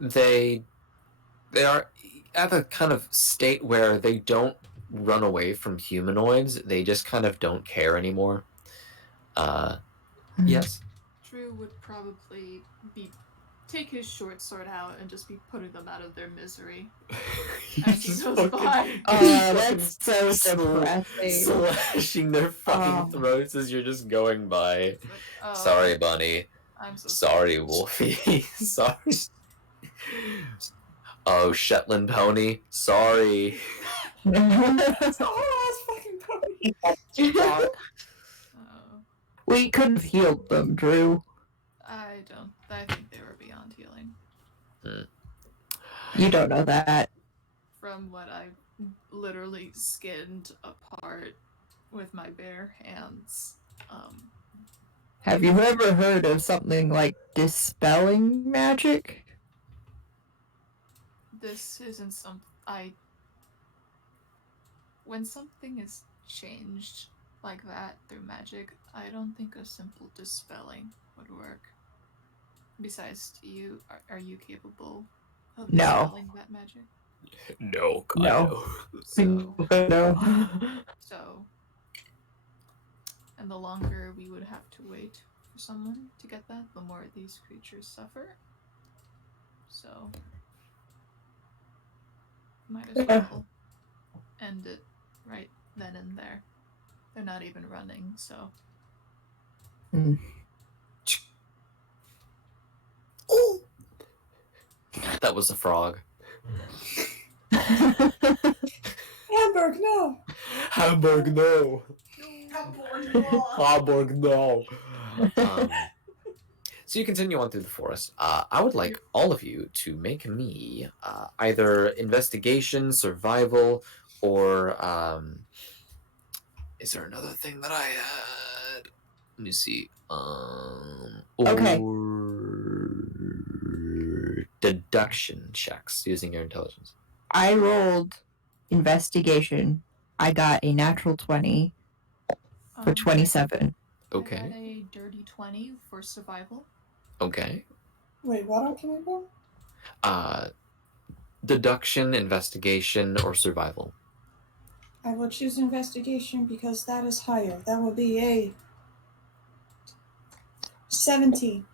they are at a kind of state where they don't run away from humanoids, they just kind of don't care anymore. Yes? Drew would probably be take his short sword out and just be putting them out of their misery as he goes by. That's so depressing. Slashing their fucking throats as you're just going by. It's like, oh, Sorry, Bunny. I'm so Sorry, Wolfie. Sorry. Oh, Shetland pony. Sorry. It's a whole ass fucking pony. Oh, We could have healed them, Drew. I think they were beyond healing. You don't know that. From what I literally skinned apart with my bare hands. Have you ever heard of something like dispelling magic? This isn't when something is changed like that through magic, I don't think a simple dispelling would work. Besides, are you capable of dispelling that magic? No, No. So, No. and the longer we would have to wait for someone to get that, the more these creatures suffer. So, might as well end it right then and there. They're not even running, so. That was a frog. Hamburg, no. Hamburg, no. Hamburg, no. So you continue on through the forest. I would like all of you to make me either investigation, survival, or is there another thing that I had? Let me see. Okay. Or deduction checks using your intelligence. I rolled investigation. I got a natural 20 for 27. Okay. I got a dirty 20 for survival. Okay. Wait, what can I roll? Deduction, investigation, or survival. I will choose investigation because that is higher. That will be a 17.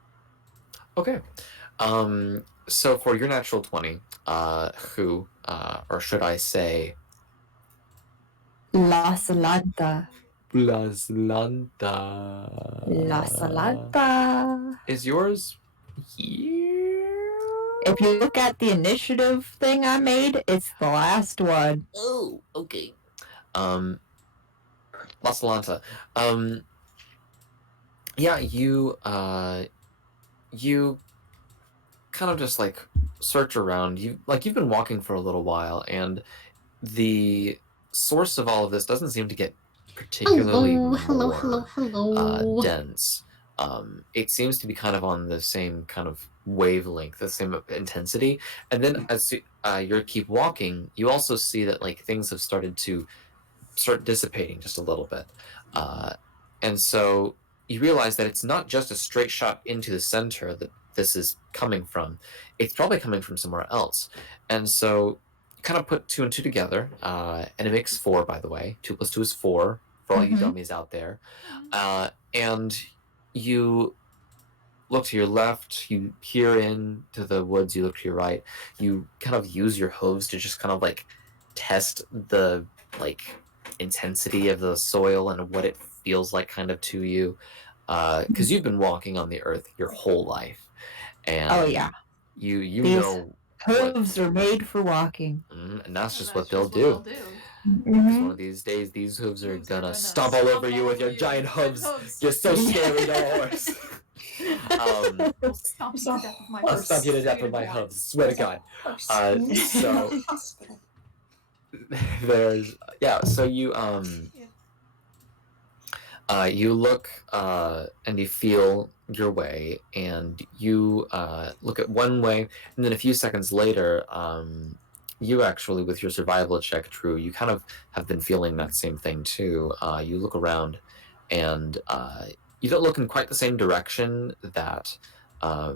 Okay. So for your natural 20, who, or should I say, La Salanta. La Salanta. La Salanta. Is yours here? If you look at the initiative thing I made, it's the last one. Oh, okay. La Salanta. Yeah, you kind of just like search around. You've been walking for a little while, and the source of all of this doesn't seem to get particularly more dense. It seems to be kind of on the same kind of wavelength, the same intensity. And then as you keep walking, you also see that like things have started to start dissipating just a little bit. And so you realize that it's not just a straight shot into the center that this is coming from. It's probably coming from somewhere else. And so you kind of put 2 and 2 together, and it makes 4, by the way. 2 plus 2 is 4 for all you dummies out there. And you look to your left, you peer into the woods, you look to your right, you kind of use your hooves to just kind of like test the like intensity of the soil and what it feels like kind of to you, because you've been walking on the earth your whole life, and Oh yeah, you these know hooves are made for walking. and that's just what they'll do. Mhm. One of these days, these hooves are gonna stomp all over you with your giant hooves. You're so scary, no horse. I'll stomp you to death with my I'll hooves. stomp you to death with my hooves. Swear to God. So there's So you you look and you feel your way, and you look at one way, and then a few seconds later, you actually, with your survival check, Drew, you kind of have been feeling that same thing too. You look around, and you don't look in quite the same direction that La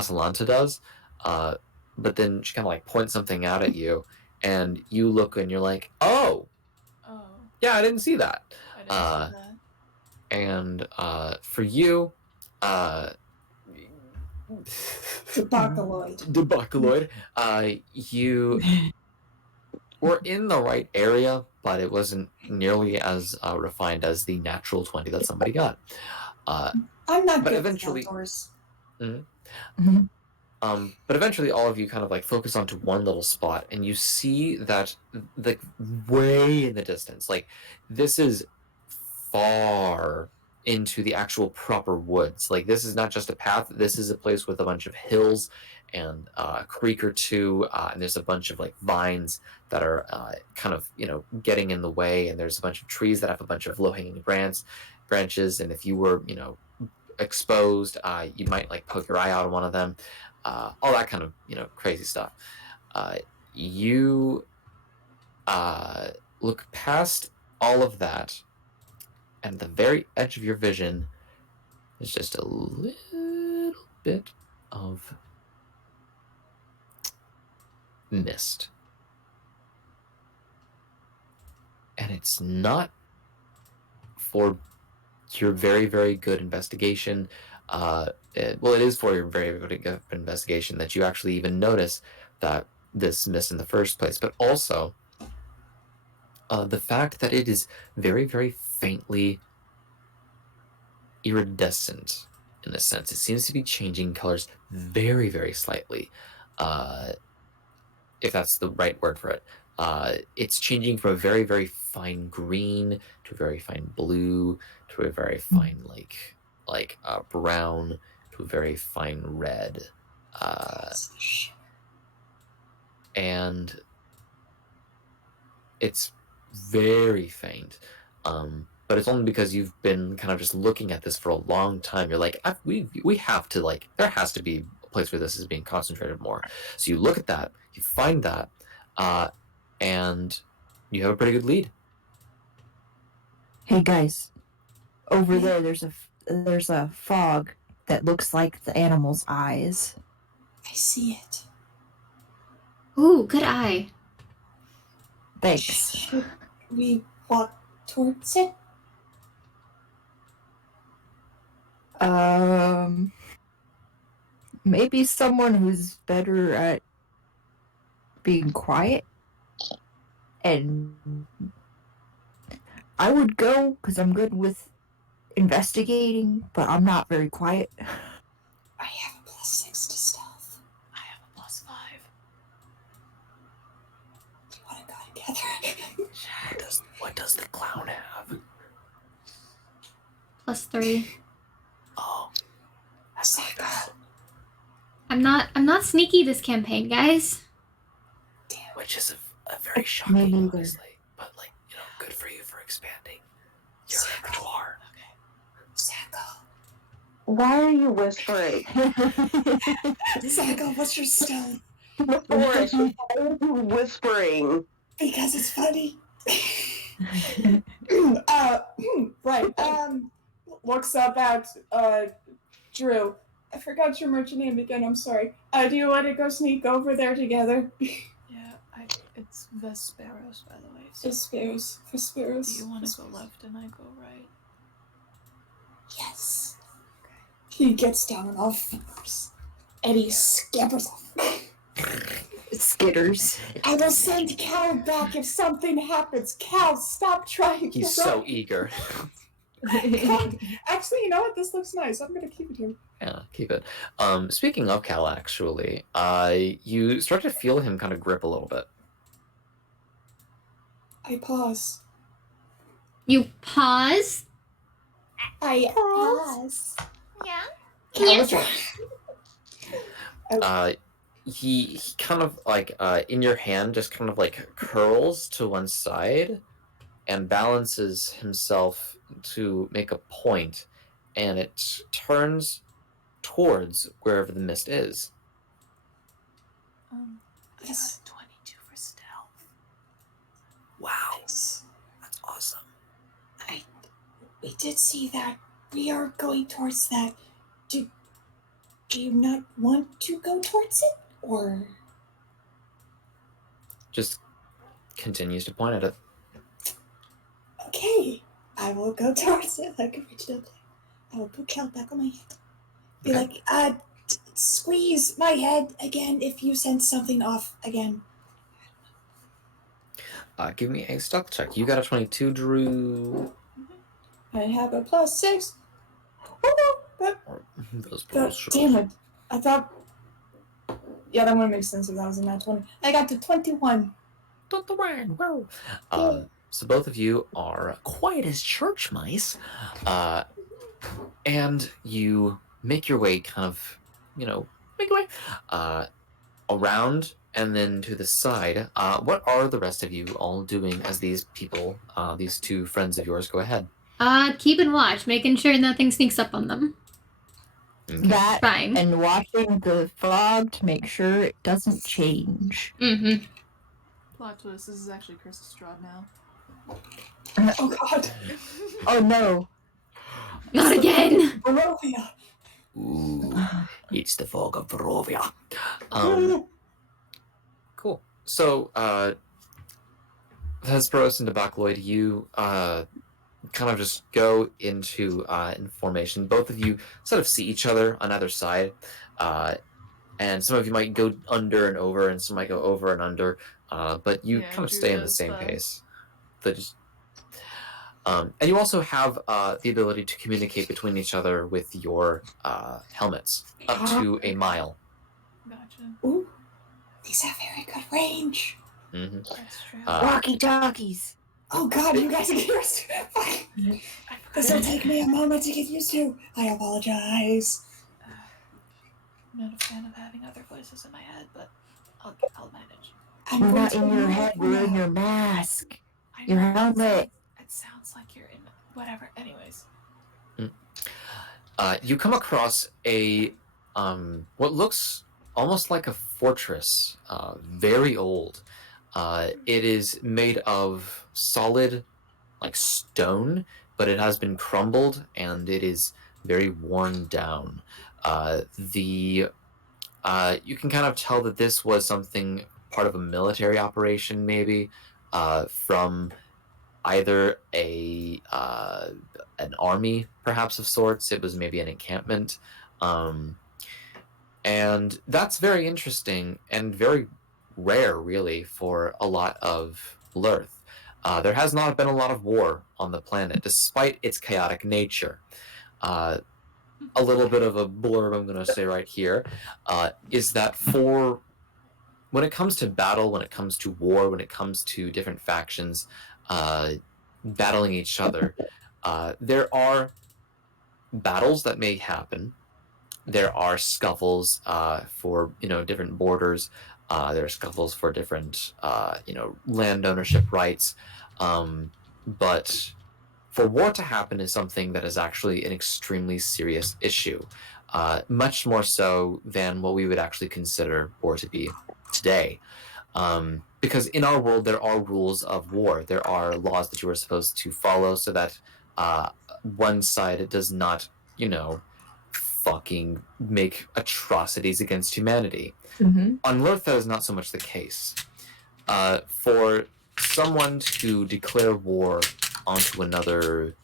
Salanta does, but then she kind of like points something out at you, and you look and you're like, oh, yeah, I didn't see that. I didn't see that. And for you, Debacaloid. You were in the right area, but it wasn't nearly as refined as the natural 20 that somebody got. I'm not But good eventually- with outdoors. But eventually, all of you kind of like focus onto one little spot, and you see that, like, way in the distance, like, this is far into the actual proper woods. Like, this is not just a path. This is a place with a bunch of hills and a creek or two, and there's a bunch of like vines that are kind of getting in the way, and there's a bunch of trees that have a bunch of low-hanging branches, and if you were exposed, you might like poke your eye out on one of them. All that kind of crazy stuff. You look past all of that, and at the very edge of your vision is just a little bit of mist. And it's not for your very, very good investigation. It is for your very, very good investigation that you actually even notice that this mist in the first place, but also the fact that it is very, very faintly iridescent in a sense. It seems to be changing colors very, very slightly, if that's the right word for it. It's changing from a very, very fine green to a very fine blue to a very fine like brown to a very fine red, and it's very faint. But it's only because you've been kind of just looking at this for a long time. You're like, we have to, like, there has to be a place where this is being concentrated more. So you look at that, you find that, and you have a pretty good lead. Hey guys, over there, there's a fog that looks like the animal's eyes. I see it. Ooh, good eye. Thanks. Should we walk towards it? Maybe someone who's better at being quiet. And I would go because I'm good with investigating, but I'm not very quiet. I have a +6 to stealth. I have a +5. Do you want to go together? What does the clown have? +3. Oh, That's not bad. I'm not sneaky this campaign, guys. which is a very Me shocking, neither. honestly. But good for you for expanding your repertoire. Sacco. Why are you whispering? Sacco, what's your stealth? Forrest, why are you whispering? Because it's funny. Right. Looks up at Drew. I forgot your merchant name again. I'm sorry. Do you want to go sneak over there together? Yeah, it's Vesperos, by the way. So Vesperos. do you want to go left and I go right? Yes. He gets down on all fours, and he scampers off. Skitters. I will send Cal back if something happens. Cal, stop trying to He's so run. eager. Actually, you know what? This looks nice. I'm gonna keep it here. Yeah, keep it. Speaking of Cal, actually, you start to feel him kind of grip a little bit. I pause. You pause. I pause. Yeah. Cal, He kind of like in your hand just kind of like curls to one side and balances himself to make a point, and it turns towards wherever the mist is. I Yes. got a 22 for stealth. Wow, Nice. that's awesome. We did see that. We are going towards that. Do you not want to go towards it? Or Just continues to point at it. okay, I will go towards it. I can reach it up there. I will put Cal back on my hand. Be Okay. like, squeeze my head again if you sense something off again. Give me a stealth check. You got a 22, Drew. I have a +6. Oh, Those rolls should damn it. I thought... Yeah, that wouldn't make sense if that was a nat 20. I got to 21. So both of you are quiet as church mice, and you make your way kind of, make your way around and then to the side. What are the rest of you all doing as these people, these two friends of yours, go ahead? Keep and watch, making sure nothing sneaks up on them. Okay. That Fine. and watching the fog to make sure it doesn't change. Mm-hmm. Plot twist, this is actually Chris's straw now. Oh, God. Oh, no. Not again! Barovia. Ooh, it's the fog of Barovia. Cool. So, Hesperos and Debacloid, you kind of just go into in formation. Both of you sort of see each other on either side, and some of you might go under and over, and some might go over and under, but you kind of stay in the same pace. And you also have the ability to communicate between each other with your helmets up to a mile. Gotcha. Ooh, these have very good range. Mm-hmm. That's true. Walkie-talkies. Oh, God, you guys get used to it. This will take me a moment to get used to. I apologize. I'm not a fan of having other voices in my head, but I'll manage. We're not in your head, we're in your mask. Your helmet. It sounds like you're in whatever. Anyways. You come across a what looks almost like a fortress, very old. It is made of solid, like stone, but it has been crumbled and it is very worn down. You can kind of tell that this was something part of a military operation, maybe, from either an army, perhaps, of sorts. It was maybe an encampment. And that's very interesting and very rare, really, for a lot of Lurth. There has not been a lot of war on the planet, despite its chaotic nature. A little bit of a blurb I'm going to say right here is that when it comes to battle, when it comes to war, when it comes to different factions battling each other, there are battles that may happen. There are scuffles for different borders. There are scuffles for different land ownership rights. But for war to happen is something that is actually an extremely serious issue, much more so than what we would actually consider war to be today. Because in our world, there are rules of war. There are laws that you are supposed to follow so that one side does not, fucking make atrocities against humanity. Mm-hmm. On Lurth, that is not so much the case. For someone to declare war onto another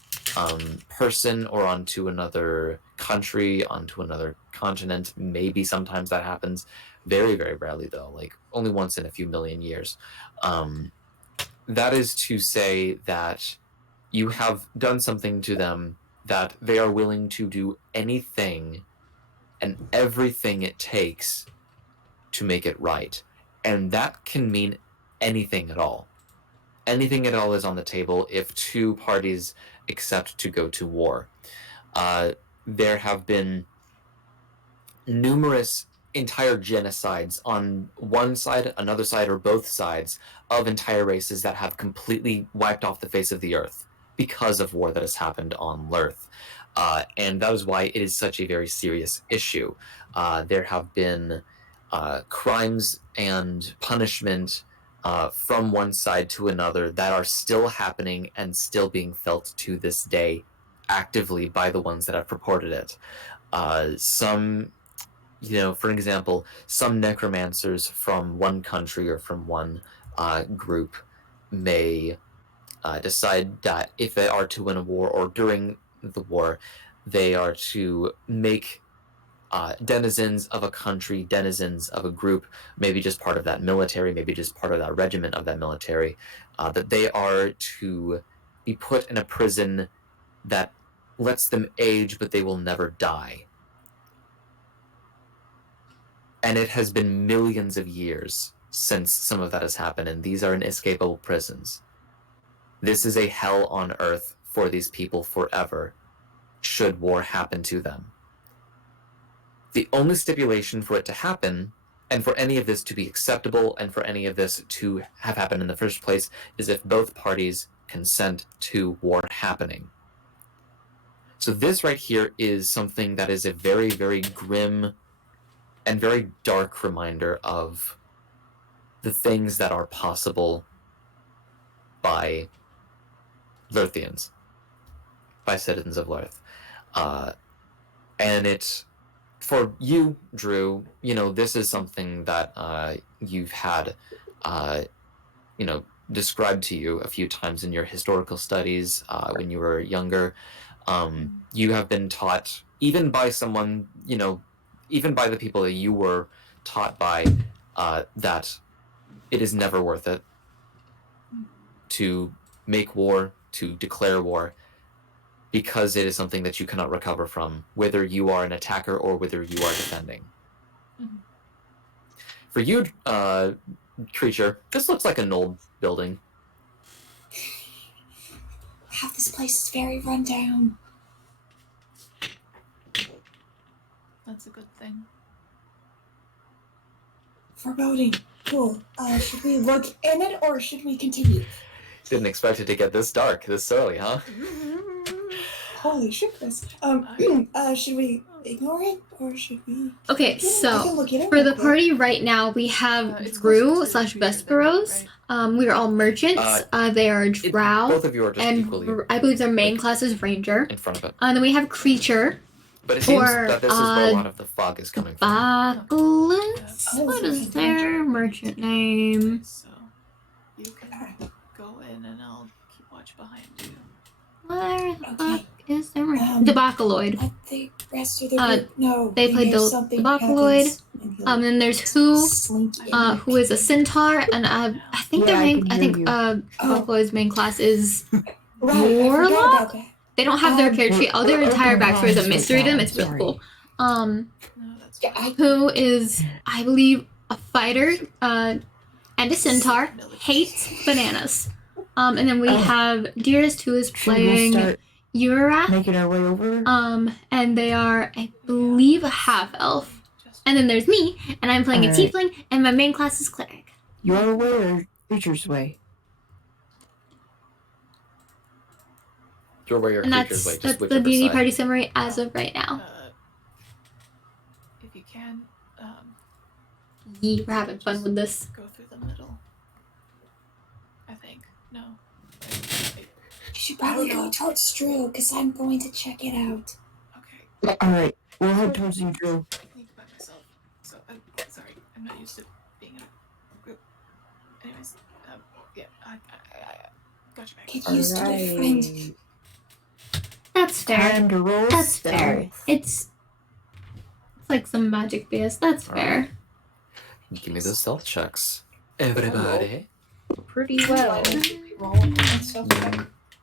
person or onto another country, onto another continent, maybe sometimes that happens. Very, very rarely, though, like only once in a few million years. That is to say that you have done something to them that they are willing to do anything and everything it takes to make it right. And that can mean anything at all. Anything at all is on the table if two parties accept to go to war. There have been numerous entire genocides on one side, another side, or both sides of entire races that have completely wiped off the face of the earth because of war that has happened on Lurth. And that is why it is such a very serious issue. There have been crimes and punishment from one side to another that are still happening and still being felt to this day actively by the ones that have purported it. Some, for example, some necromancers from one country or from one group may decide that if they are to win a war or during the war, they are to make denizens of a country, denizens of a group, maybe just part of that military, maybe just part of that regiment of that military, that they are to be put in a prison that lets them age, but they will never die. And it has been millions of years since some of that has happened, and these are inescapable prisons. This is a hell on earth for these people forever, should war happen to them. The only stipulation for it to happen, and for any of this to be acceptable, and for any of this to have happened in the first place, is if both parties consent to war happening. So this right here is something that is a very, very grim and very dark reminder of the things that are possible by Lurthians, by citizens of Lurth. And it, for you, Drew, this is something that you've had, described to you a few times in your historical studies when you were younger. You have been taught, even by someone, even by the people that you were taught by, that it is never worth it to make war, to declare war, because it is something that you cannot recover from, whether you are an attacker or whether you are defending. Mhm. For you, creature, this looks like an old building. Wow, this place is very run down. That's a good thing. Foreboding. Cool. Should we look in it or should we continue? Didn't expect it to get this dark this early, huh? Holy shit, Chris. Should we ignore it or should we? Okay, I can so look at it for real the quick. party right now, we have It's Drew closer to slash the future than Vesperos. right? We are all merchants. They are Drow. Both of you are just And equally I believe their main like, class is Ranger. in front of it. And then we have Creature. But it seems Or, that this is where a lot of the fog is coming from. Bacchus? Oh, What so is it's their merchant name? So you can go in and I'll keep watch behind you. Where the Okay. fuck is their merchant? Debacaloid. Let the rest of the group know. They in played case the something Bacchaloid. happens, and he'll Then there's who? slink in. Who is a centaur, and I think Yeah, their main. I I can think hear Bacchaloid's main class is Right, I forgot Warlock? about that. They don't have their Oh, character sheet. All their we're entire open backstory is a minds mystery to right them. now, It's really sorry. cool. No, that's Yeah, fine. Who is, I believe, a fighter, and a centaur, hates bananas. And then we have Dearest, who is Should we playing start Urath. making our way over? And they are, I believe, a half elf. And then there's me, and I'm playing a Alright. tiefling, and my main class is cleric. Your way or Creature's way? Your way or And creature's way, that's just the whichever D&D side. party summary as of right now. If you can, Yee, we're having fun with this. go through the middle. I think. No. You should probably go towards Drew, because I'm going to check it out. Okay. Alright, we'll head towards you, Drew. I need to by myself. So I'm sorry. I'm not used to being in a group. Anyways, yeah, I got your back. Get used to it, friend. That's fair. Time to roll That's fair. stealth. It's like some magic BS. That's fair. Give me those stealth checks. Everybody. Pretty well. Roll and stuff.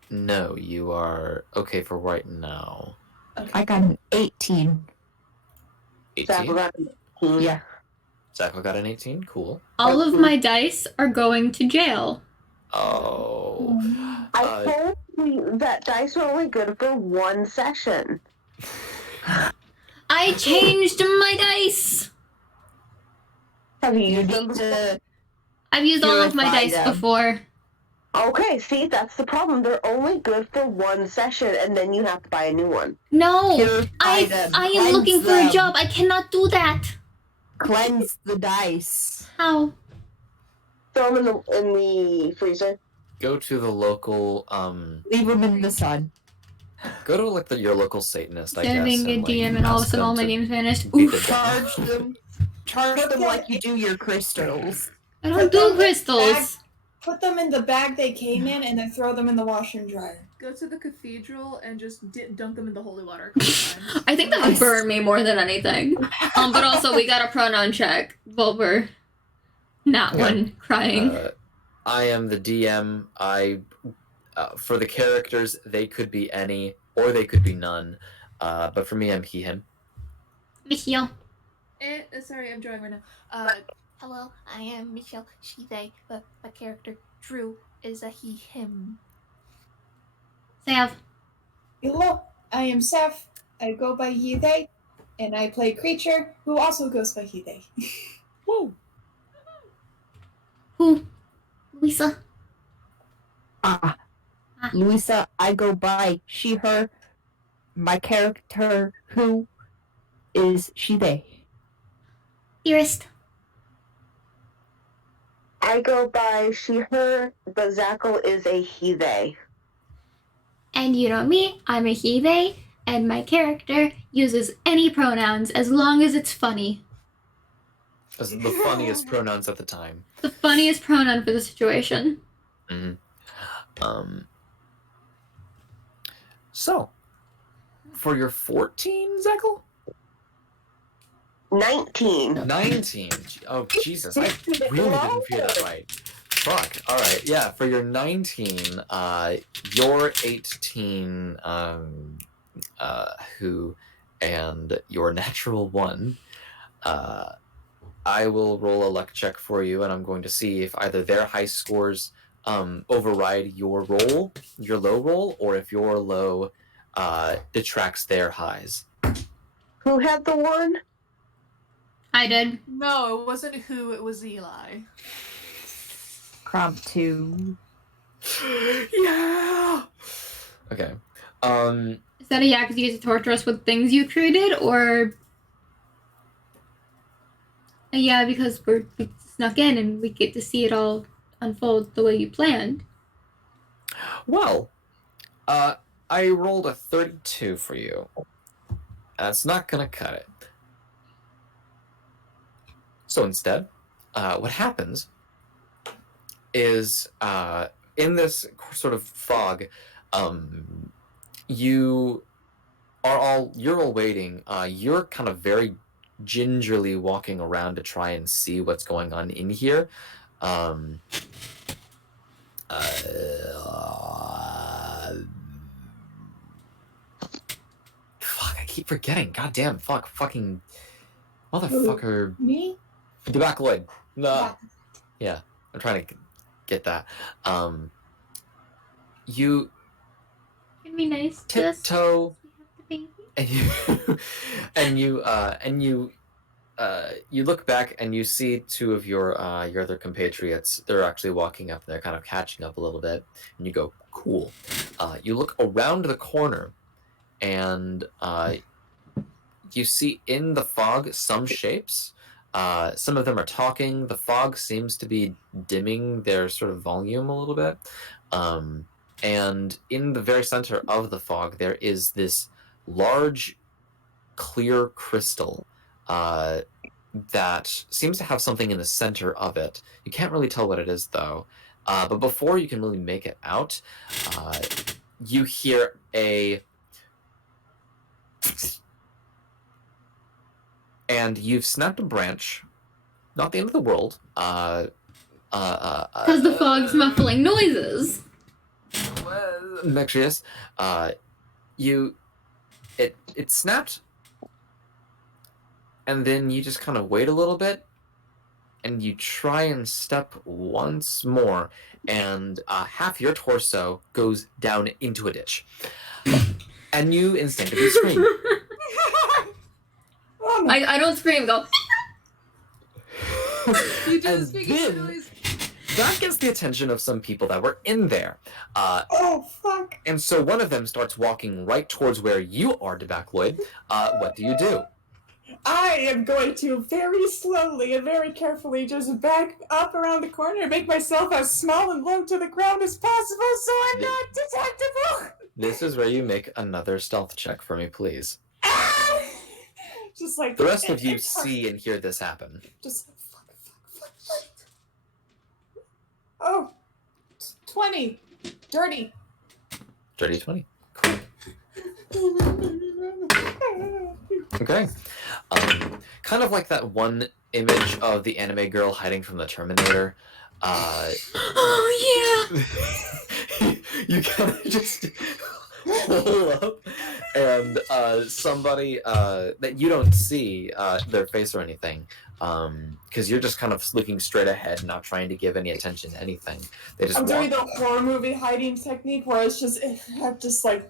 No, you are okay for right now. I got an 18. 18? Yeah. Zach got an 18? Cool. All of my dice are going to jail. Oh. I told you that dice are only good for one session. I changed my dice. Have you You used them need before? to I've used all of my Purify dice them. before. Okay, see, that's the problem. They're only good for one session, and then you have to buy a new one. No, purify them. I am Cleanse looking for a them. job. I cannot do that. Cleanse the dice. How? Throw them in the freezer. Go to the local, Leave them in the sun. go to like your local Satanist, I Instead of guess. being a and, like, DM and all of a ask sudden all them my to games vanished. beat the Oof. devil. Charge them like you do your crystals. I don't do crystals. Put them in the bag they came in and then throw them in the washer and dryer. go to the cathedral and just dunk them in the holy water a couple times. I think that would burn me more than anything. But also, we got a pronoun check while we're not Yeah. one crying. I am the DM. For the characters, they could be any, or they could be none. But for me, I'm he, him. Michiel. Sorry, I'm drawing right now. Hello, I am Michelle, she, they, but my character, Drew, is a he, him. Sav. Hello, I am Seth. I go by he, they, and I play Creature, who also goes by he, they. Woo! Who? Lisa. Luisa, I go by she, her. My character, who is she, they. Dearest. I go by she, her, but Zackle is a he, they. And you know me, I'm a he, they, and my character uses any pronouns as long as it's funny. As the funniest pronouns at the time. The funniest pronoun for the situation. Mm-hmm. So, for your 14, Zekel? 19. 19. Oh, Jesus. I really didn't feel that right. Fuck. All right. Yeah, for your 19, your 18, who, and your natural 1, I will roll a luck check for you, and I'm going to see if either their high scores override your roll, your low roll, or if your low detracts their highs. Who had the 1? I did. No, it wasn't who, it was Eli. Prompt 2. Yeah! Okay. Is that a yeah because you get to torture us with things you created, or a yeah because we snuck in and we get to see it all unfold the way you planned? Well, I rolled a 32 for you. That's not gonna cut it. So instead, what happens is in this sort of fog, you're all waiting. You're kind of very gingerly walking around to try and see what's going on in here. Fuck, I keep forgetting. Goddamn, fucking motherfucker. Me? Debak Lloyd. No. Yeah, I'm trying to get that. You It'd be nice to us. tiptoe We have the baby. and you look back and you see two of your other compatriots. They're actually walking up. They're kind of catching up a little bit, and you go, "Cool." You look around the corner, and you see in the fog some shapes. Some of them are talking. The fog seems to be dimming their sort of volume a little bit. And in the very center of the fog, there is this large, clear crystal that seems to have something in the center of it. You can't really tell what it is, though. But before you can really make it out, you hear a... And you've snapped a branch. Not the end of the world. Because the fog's muffling noises. Mexius, it snapped, and then you just kind of wait a little bit, and you try and step once more, and half your torso goes down into a ditch, and you instinctively scream. I don't scream. Go. You do And this biggest then- noise. That gets the attention of some people that were in there. Oh, fuck. And so one of them starts walking right towards where you are, Debak Lloyd. What do you do? I am going to very slowly and very carefully just back up around the corner and make myself as small and low to the ground as possible so I'm not detectable. This is where you make another stealth check for me, please. Just like The rest of you see and hear this happen. Just fuck. Oh, 20. Dirty. Dirty 20. Cool. Okay. Kind of like that one image of the anime girl hiding from the Terminator. Oh yeah. You kind of just pull up, and somebody that you don't see their face or anything, because you're just kind of looking straight ahead, not trying to give any attention to anything. They just I'm doing walk. the horror movie hiding technique where I'm just like.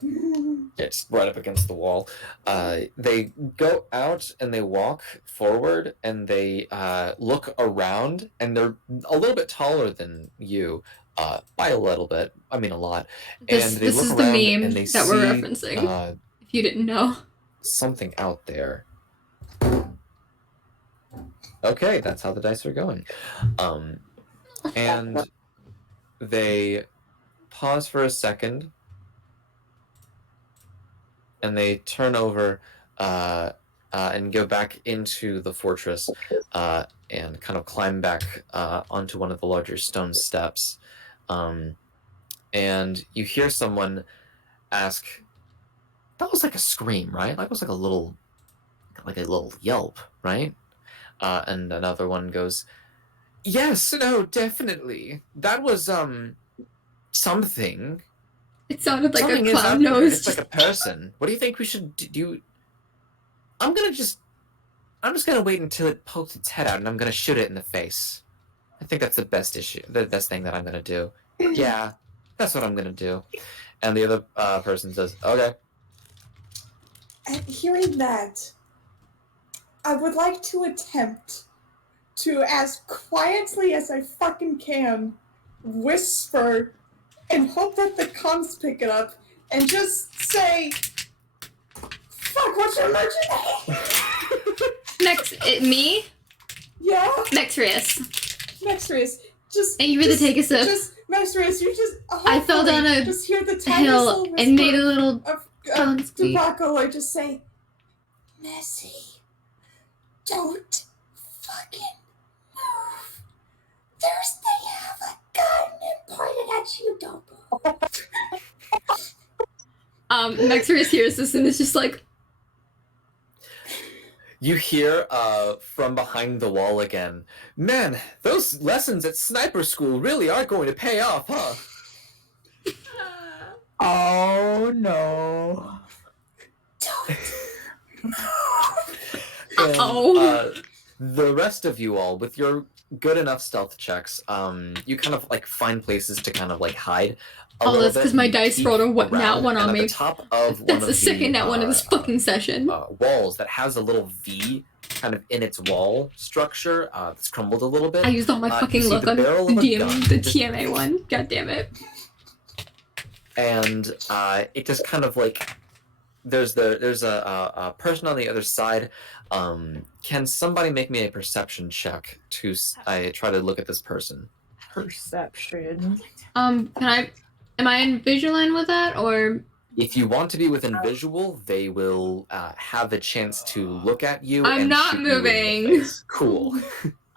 It's right up against the wall. They go out and they walk forward and they look around, and they're a little bit taller than you, by a little bit. I mean, a lot. And they This look is the around meme and they that see we're referencing. If you didn't know. something out there. Okay, that's how the dice are going. And they pause for a second, and they turn over and go back into the fortress and kind of climb back onto one of the larger stone steps. And you hear someone ask, "That was like a scream, right? That was like a little yelp, right?" And another one goes, "Yes, no, definitely. That was something. It sounded like Something a is clown out there. nose. It's like a person. What do you think we should do?" I'm just gonna wait until it pokes its head out, and I'm gonna shoot it in the face. I think that's the best thing that I'm gonna do. Yeah, that's what I'm gonna do. And the other person says, "Okay." And hearing that, I would like to attempt to, as quietly as I fucking can, whisper and hope that the comms pick it up and just say, "Fuck, what's your merchant name?" Me? Yeah? Nextrius. Just. And you really take a sip. Just, Nextrius, you just. I fell down a just hear the hill and made a little of tobacco. I just say, "Messy, don't fucking move. They have a gun and pointed at you. Don't move." Nextrius hears this and is just like, You hear from behind the wall again, "Man, those lessons at sniper school really are going to pay off, huh?" Oh no. And, the rest of you all, with your good enough stealth checks, you kind of like find places to kind of like hide. oh, that's because my dice rolled a nat one and on at me. the top of one That's of the second nat one of this fucking session. walls that has a little V kind of in its wall structure that's crumbled a little bit. I used all my you fucking see luck the on the barrel of a gun. TMA one. God damn it. And it just kind of like there's a person on the other side. Can somebody make me a perception check to try to look at this person? Perception. Am I in Visualine with that, or? If you want to be within visual, they will have a chance to look at you. I'm and not shoot you in the moving. face. Cool.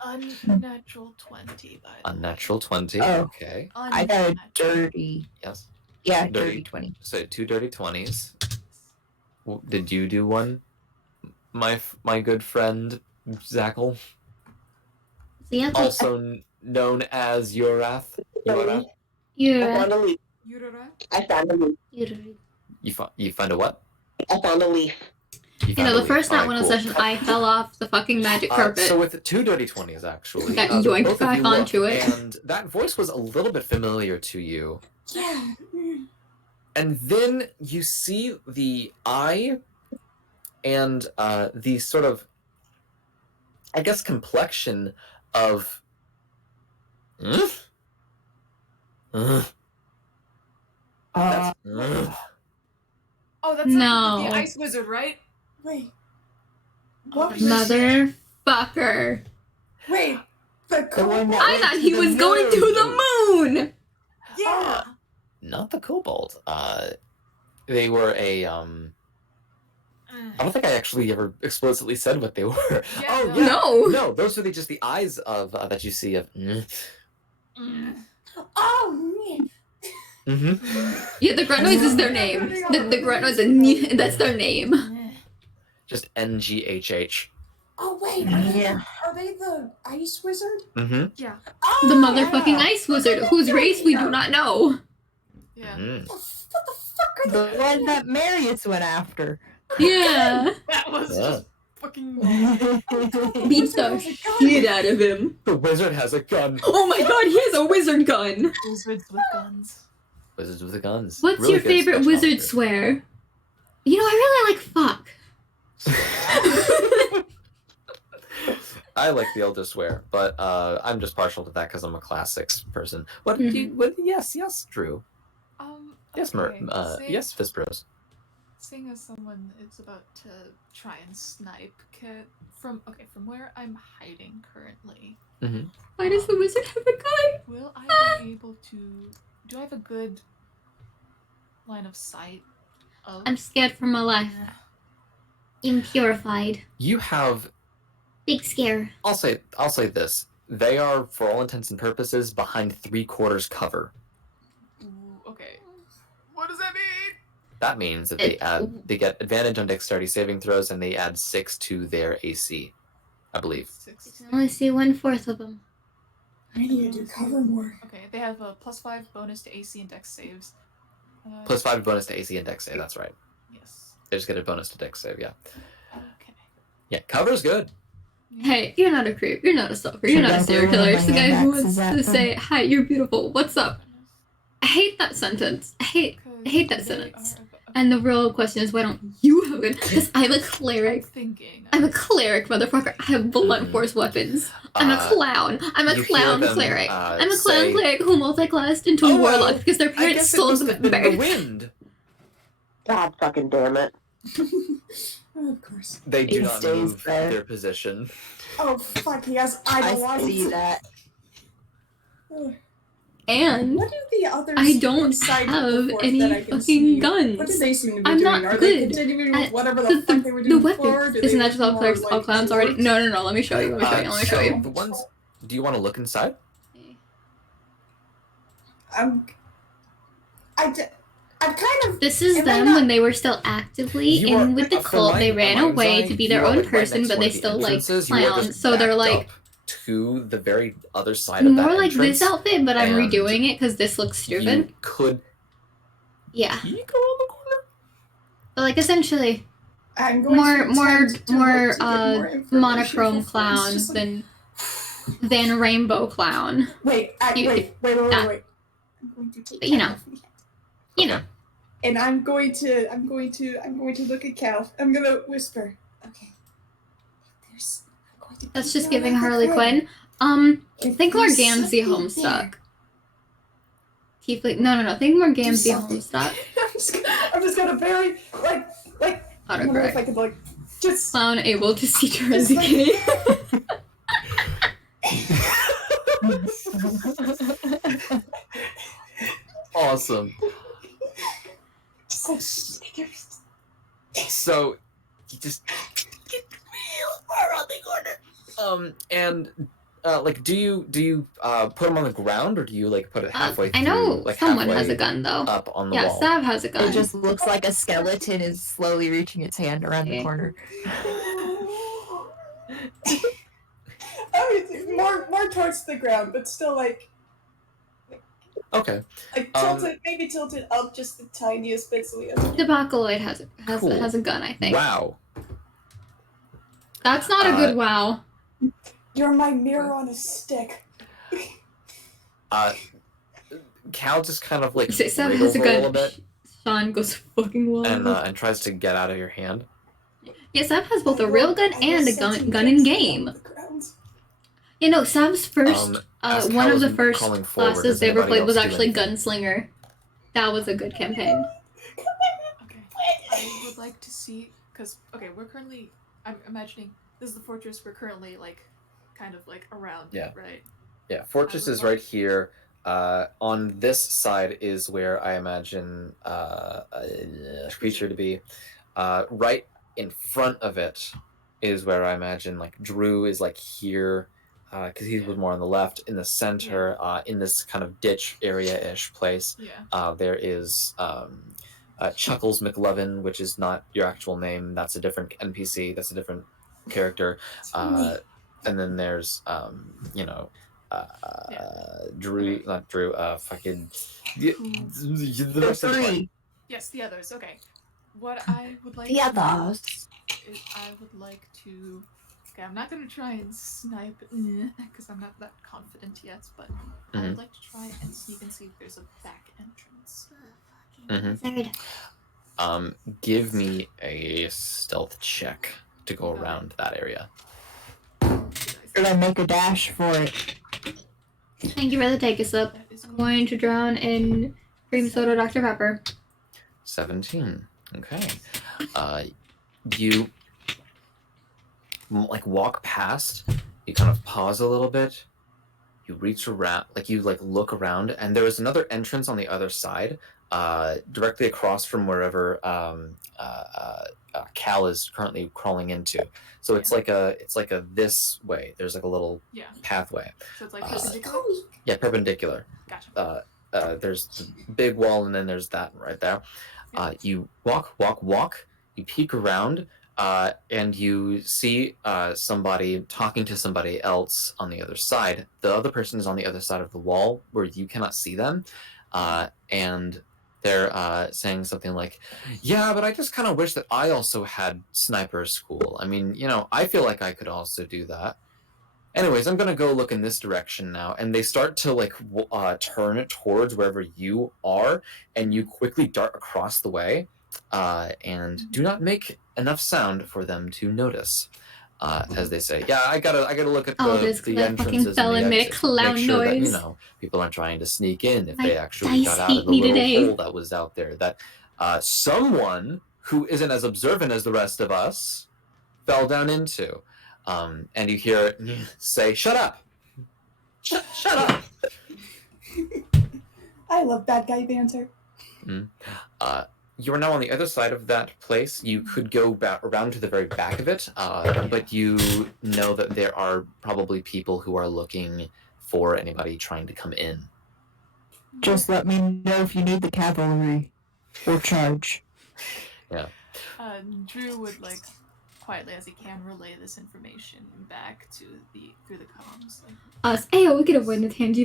Unnatural 20, by the way. Unnatural 20. Oh. Okay. I got a dirty. Yes. Yeah, dirty 20. So 2 dirty 20s. Did you do one, my good friend Zackle? Yeah, Also known as Urath. Urath? I found a leaf. Yurara? I found a leaf. You find a what? I found a leaf. You know, the first nat one of the session, I fell off the fucking magic carpet. So with 2 dirty 20s, actually. Got both yoinked of back you onto look, it. And that voice was a little bit familiar to you. Yeah. And then you see the eye and the sort of, I guess, complexion of... That's, Oh, that's No. the ice wizard, right? Wait. Oh, What? Motherfucker. Wait. The The one that I went thought to he the was going to the moon! Yeah. not the kobold. They were a I don't think I actually ever explicitly said what they were. Yeah, Oh no. yeah, No. no, those are just the eyes of that you see of. Mm. Oh, man. Mm-hmm. Yeah, the grunt noise is their name. The grunt noise is that's their name. Just NGHH. Oh wait, are they the ice wizard? Mm-hmm. Yeah. Oh, The motherfucking yeah. ice wizard, whose race we do not know. Yeah. Mm. What the fuck are The they? one that Marius went after. Yeah. That was Yeah. just fucking. Beat the shit out of him. The wizard has a gun. Oh my god, he has a wizard gun. Wizards with guns. Wizards with the guns. What's Really your good favorite sketch wizard monster. swear? You know, I really like fuck. I like the Elder Swear, but I'm just partial to that because I'm a classics person. What? Mhm. Do you, what? Yes, Drew. Yes, Okay, yes, Fispros. Seeing as someone is about to try and snipe Kit from where I'm hiding currently, Mm-hmm. Why does the wizard have a gun? will I be able to? Do I have a good line of sight? I'm scared for my life. Impurified. You have. Big scare. I'll say this. They are, for all intents and purposes, behind 3/4 cover. Ooh, okay. What does that mean? That means that they get advantage on dexterity saving throws, and they add 6 to their AC, I believe. 6. I only see 1/4 of them. I need to do cover more. Okay, they have a +5 bonus to AC and Dex saves. +5 bonus to AC and dex save. That's right. Yes. They just get a bonus to dex save. Yeah. Okay. Yeah. Cover's good. Hey, you're not a creep. You're not a stalker. You're Should not I a serial do killer. one of It's the my guy who axes wants at to them? say, "Hi, you're beautiful. What's up?" I hate that sentence. I hate that sentence. And the real question is, why don't you have a gun? Because I'm a cleric. I'm a cleric, motherfucker. I have blunt force weapons. I'm a clown. I'm a you clown hear them, cleric. I'm a say, clown cleric who multiclassed into a "Oh, well, warlock because their I parents guess it stole must them have at been the birth. wind." God fucking damn it. Oh, of course. They do It not stays move there. their position. Oh fuck, he has I idolites. see that. Ugh. And What do the others I don't inside have the fort any that I can fucking see? guns. What do they seem to be I'm doing? not Are they good continuing with at whatever the fuck they were the doing before? weapons. Do they Isn't that look just all more clerics, all like clowns already? dwarves? No. Let me show you. Let me show you. The ones. Do you want to look inside? I'm kind of. This is Am I them not- when they were still actively You in are- with the from cult. my- They ran mind's away eye, to be you their are, own like, right person, next but to they one of the still like entrances. You are clowns. just So they're backed like up to the very other side of more that like entrance. this outfit, but I'm and redoing it because this looks stupid. You could Yeah, peek around the corner. but like essentially I'm going more to attempt to look to get more information monochrome for clown friends, just like- than rainbow clown. Wait. You- Wait. Ah. I'm going to take But you Cal know. off me. You know, And I'm going to look at Cal. I'm gonna whisper. Okay. There's. I'm going to that's peek just around giving the Harley corner. Quinn. If Think more there's Gamzee something Homestuck. Tiefling. No. Think more Gamzee something. Homestuck. I'm just gonna very like. I wonder if I Autocorrect. could like just. Clown able to see Just like- Terenzikini. Awesome. Just like, So you just get real far on the corner. And like, do you put them on the ground, or do you like put it halfway? I know through, like, someone halfway has a gun though. up on the Yeah, wall. Sav has a gun. It just looks like a skeleton is slowly reaching its hand around the Okay. corner. I mean, more towards the ground, but still like Okay. tilted, maybe tilted up just the tiniest bit so we have. Debacoloid has Cool. a gun, I think. Wow. That's not a good wow. You're my mirror on a stick. Cal just kind of like So Sav wriggles has a a little gun. bit Sean goes fucking wild. and tries to get out of your hand. Yeah, Sav has both a real gun and a gun in game. You know, Sav's first, as one Cal of the is first crawling forward, classes does they ever anybody played was else do actually anything? Gunslinger. That was a good campaign. Okay. I would like to see, because we're currently. I'm imagining this is the fortress we're currently like, kind of like around. Yeah. Right. Yeah, fortress is right here. On this side is where I imagine a creature to be. Right in front of it is where I imagine like Drew is like here. because he was more on the left, in the center, in this kind of ditch area-ish place, there is Chuckles McLovin, which is not your actual name. That's a different NPC. That's a different character. And then there's, Drew, not Drew, fucking... The rest of the party. Yes, the others. Okay. What I would like The to do others. is I would like to... Okay, I'm not going to try and snipe, because I'm not that confident yet, but I would like to try and sneak and see if there's a back entrance. Give me a stealth check to go around that area. Should I make a dash for it? Thank you for the take us up. I'm going to drown in cream soda Dr. Pepper. 17. Okay. You walk past, you kind of pause a little bit, you reach around, you look around, and there is another entrance on the other side, directly across from wherever Cal is currently crawling into. So it's like a this way. There's a little pathway. So it's perpendicular? Yeah, perpendicular. Gotcha. There's the big wall, and then there's that right there. You walk. You peek around, and you see somebody talking to somebody else on the other side. The other person is on the other side of the wall where you cannot see them, and they're saying something like, "Yeah, but I just kind of wish that I also had sniper school. I mean, I feel like I could also do that. Anyways, I'm gonna go look in this direction now." And they start to turn towards wherever you are, and you quickly dart across the way, and do not make enough sound for them to notice. As they say, "Yeah, I gotta look at the entrances fell and made a clown make sure noise. that people aren't trying to sneak in if My they actually got dice out of hate the me little today." hole that was out there. That someone who isn't as observant as the rest of us fell down into." And you hear it say, "Shut up! Shut up!" I love bad guy banter. You are now on the other side of that place. You could go around to the very back of it, but you know that there are probably people who are looking for anybody trying to come in. Just let me know if you need the cavalry or charge. Yeah. Drew would quietly as he can relay this information back to through the comms. Us. Ayo, we could avoid the tangy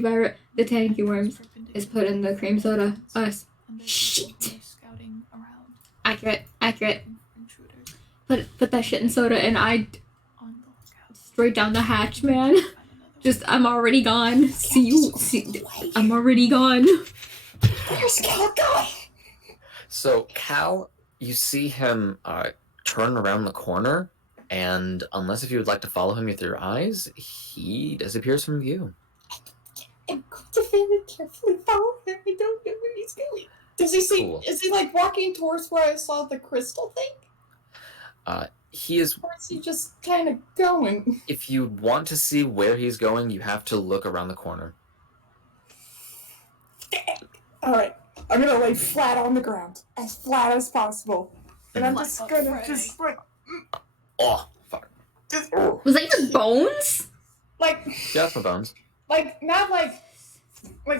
worms. Is put in the cream soda. Us. Shit. Scouting around. Accurate. Put that shit in soda, and I straight down the hatch, man. I'm already gone. I'm already gone. Where's Cal going? So Cal, you see him turn around the corner, and unless if you would like to follow him with your eyes, he disappears from view. I'm going to very carefully follow him. I don't know where he's going. Does he see? Cool. Is he walking towards where I saw the crystal thing? He is. Or is he just kind of going? If you want to see where he's going, you have to look around the corner. All right, I'm gonna lay flat on the ground, as flat as possible, and I'm just gonna Oh, fuck. Was that your bones? Yeah, that's my bones. Not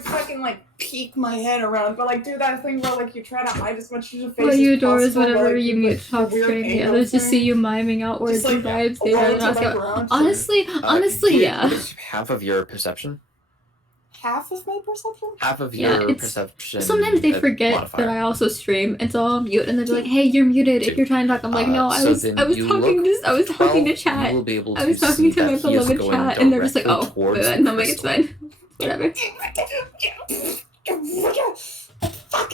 fucking peek my head around, but do that thing where you try to hide as much of your face what as you adore is possible, whenever you mute talk straight, the others just see you miming out words and vibes. They rather not go. Honestly, yeah. Half of your perception. Half of my perception? Half of your perception. Sometimes they forget modifier. that I also stream, and so I'll mute, and they'll be like, "Hey, you're muted if you're trying to talk." I'm like, "No, I was talking to chat. I was talking to my beloved chat," and they're just like, "Oh, and I'm like, it's fine, whatever."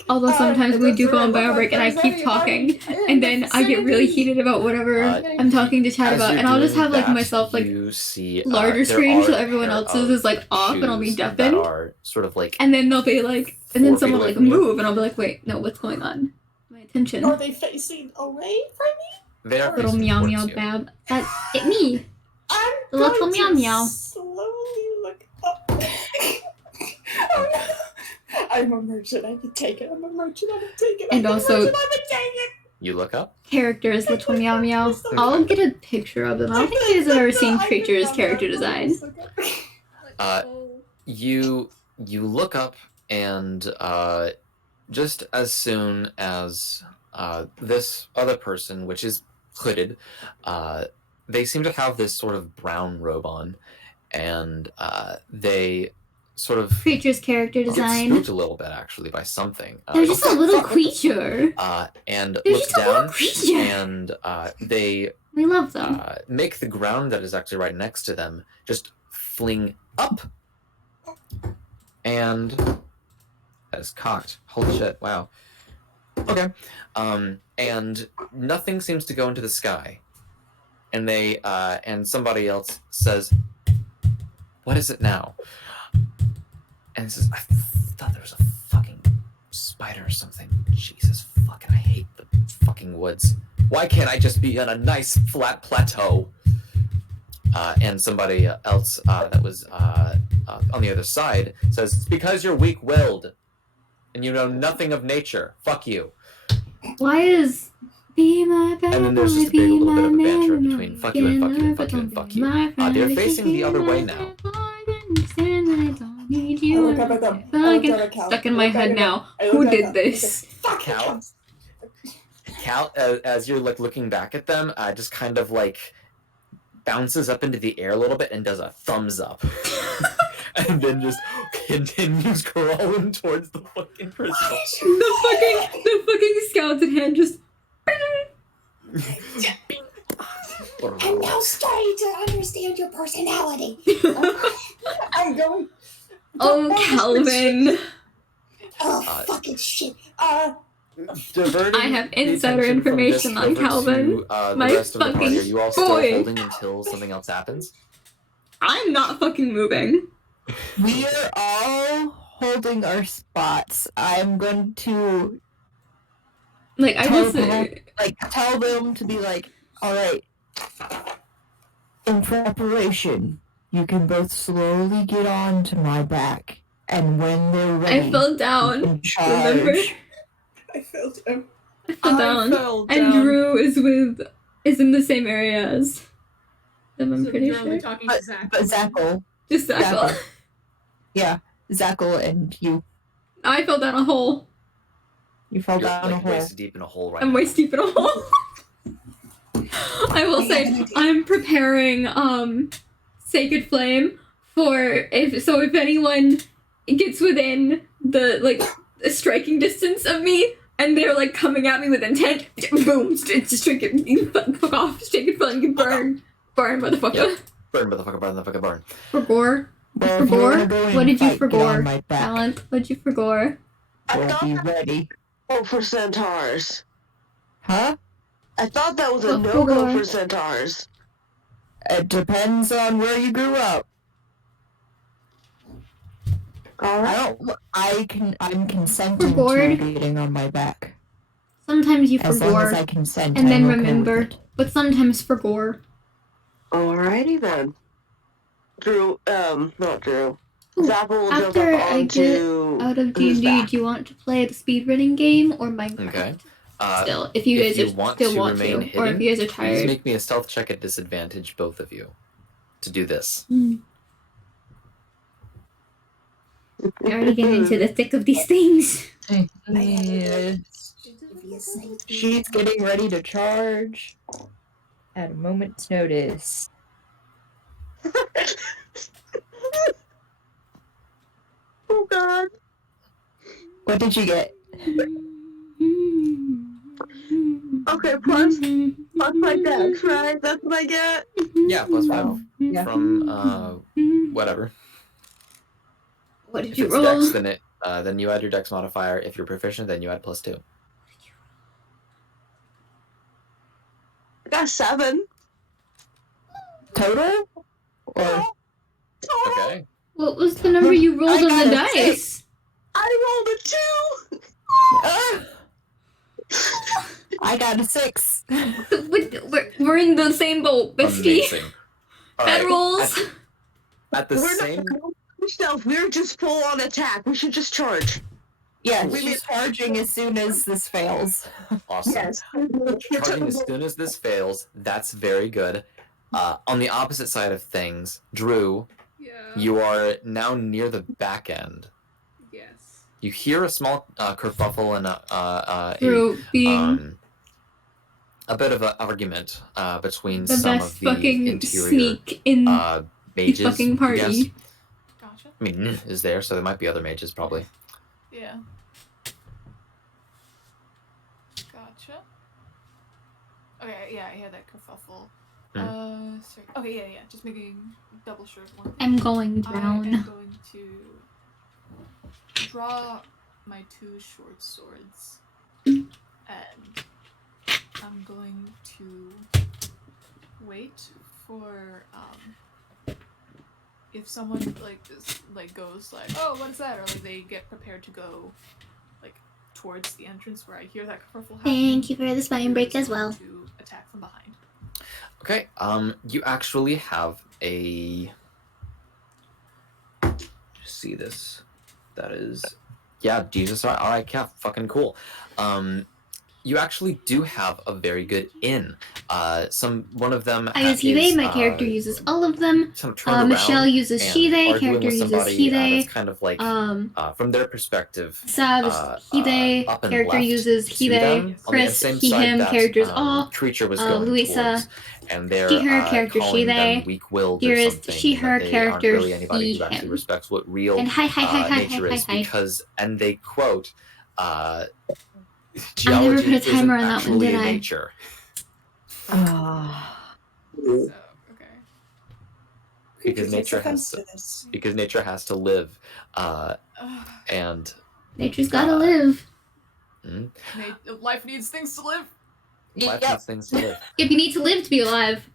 Although sometimes we do go on bio break and I keep talking, and then I get really heated about whatever I'm talking to chat about, and I'll just have myself larger screen so everyone else's is off, and I'll be deafened. And then they'll be and then someone will move, and I'll be like, "Wait, no, what's going on? My attention." Are they facing away from me? They are little meow meow bab. That's it. Me. I'm the little meow meow. Slowly look up. Oh no. I'm a merchant. I can take it. I'm a merchant. I can take it. And also, you look up. Characters, little meow meow. I'll get a picture of them. I don't think you guys have ever seen creatures character design. You look up, and just as soon as this other person, which is hooded, they seem to have this sort of brown robe on, and they sort of Creature's character get design. spooked a little bit, actually, by something. They're just a little creature. And They're looks just a little down, creature. and they We love them. make the ground that is actually right next to them just fling up. And that is cocked. Holy shit, wow. Okay. And nothing seems to go into the sky. And they, and somebody else says, "What is it now?" And it says, "I thought there was a fucking spider or something. Jesus fucking, I hate the fucking woods. Why can't I just be on a nice flat plateau?" And somebody else that was on the other side says, "It's because you're weak-willed and you know nothing of nature. Fuck you." Why is be my bad And then there's just a big little bit of a banter between fuck you and fuck you and fuck you and fuck you. They're facing the other way now. I look up at them. I look up at Cal. Stuck in my I look head at now. I look Who at did Cal. this? Fuck Cal, as you're like looking back at them, just kind of like bounces up into the air a little bit and does a thumbs up. And then just continues crawling towards the fucking prison. The fucking skeleton hand just. I'm now starting to understand your personality. I'm going. Oh, Calvin. Oh, fucking shit. Diverting I have the insider attention from information this on over Calvin. to, the My rest of the party. Are fucking you all still boy. holding until something else happens? I'm not fucking moving. We are all holding our spots. I'm going to Like, I tell just. them, tell them to be like, all right, in preparation, you can both slowly get onto my back, and when they're ready, I fell you down. can charge. Remember? I fell down. I fell down. fell And down. Drew is in the same area as them, I'm So pretty you're sure. only talking to Zach. But Zackle, Just Zackle. Zackle. Yeah, Zackle and you I fell down a hole. fell You're down a like hole. waist deep in a hole right I'm now. waist deep in a hole. I will say I'm preparing Sacred Flame for if anyone gets within the striking distance of me and they're like coming at me with intent, boom, it's stricken, you fuck off, Sacred Flame, you burn, motherfucker. Yep. Burn, motherfucker, burn, motherfucker, burn. For gore. Well, For if you gore? wanna go in What and did you fight, for get on gore? my back. Talent, what'd you for gore? I We'll thought be that ready. was a no for centaurs. Huh? I thought that was a What for no-go gore? for centaurs. It depends on where you grew up. All right. I'm consenting to gore? you getting on my back. Sometimes you for As long gore, as I consent, and then I'm okay remember, with it. but sometimes for gore. Alrighty then. Drew, not Drew. Ooh, Zach will jump after up I get onto out of his D&D, back. do you want to play the speedrunning game or Minecraft? Okay. Still, if you guys want still to want remain to, or if hidden, you guys are please tired. make me a stealth check at disadvantage, both of you, to do this. We're already getting into the thick of these things. Yeah. She's getting ready to charge at a moment's notice. Oh god. What did you get? Okay, plus my dex, right? That's what I get. Yeah, plus 5 Yeah. from whatever. What did If you it's roll? dex, then you add your dex modifier. If you're proficient, then you add +2. I got 7. Total? Or Okay. What was the number you rolled I on the got a dice? I rolled a 2. I got a 6. We're in the same boat, bestie. Amazing. All Bad right. rolls. At the We're same. not stealth. We're just full on attack. We should just charge. Yeah, We she's charging as soon as this fails. Awesome. Yes. Charging as soon as this fails. That's very good. On the opposite side of things, Drew, Yeah. You are now near the back end. Yes. You hear a small kerfuffle and a bit of an argument between The some best of the fucking interior sneak in the mages. fucking I guess. party. Gotcha. I mean, is there, so there might be other mages probably. Yeah. Gotcha. Okay, yeah, I hear that kerfuffle. Sorry. Okay, yeah. Just making double sure of one thing. I'm going I down. am going to draw my 2 short swords, and I'm going to wait for if someone goes like, oh, what is that, or like they get prepared to go like towards the entrance where I hear that kerfuffle happening. Thank you for the spine break as well. To attack from behind. Okay. You actually have a. See this? That is. Yeah, Jesus. All right, yeah, fucking cool. You actually do have a very good inn. One of them. I use Hide. My character uses all of them. Michelle uses Shide. Character uses Hide. That's kind of like from their perspective. Sav is Hide. Character uses Hide. Chris, he, him. Characters all. Creature was going Louisa. towards, and they're She, her. Character calling them Shide. weak-willed or Dearest, something. she, her. They Character aren't really anybody he, who actually him. respects what real And nature is because, and they quote. I Geology never put a isn't timer on that one, actually did I? nature. So, okay. Because Who takes nature offense has to this? because nature has to live, and Nature's gotta live. Life needs things to live. life needs things to live. If you need to live to be alive.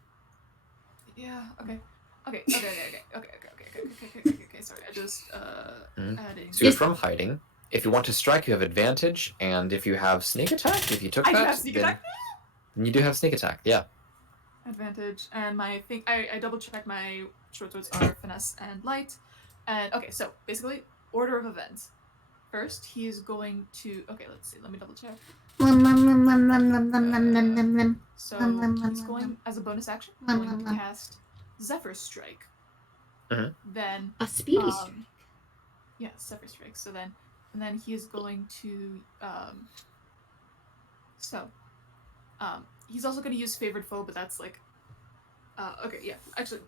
Yeah. Okay. Sorry, I just adding. So you're from hiding. If you want to strike, you have advantage, and if you have sneak attack, if you took I do that, have sneak attack. then you do have sneak attack. Yeah. Advantage, and my thing. I double checked my short swords are finesse and light, and okay. So basically, order of events. First, he is going to. Okay, let's see. Let me double check. So he's going as a bonus action. Going to cast Zephyr Strike. Then a speedy strike. Yeah, Zephyr Strike. So then. And then he is going to, he's also going to use Favored Foe, but that's like, okay, yeah, actually,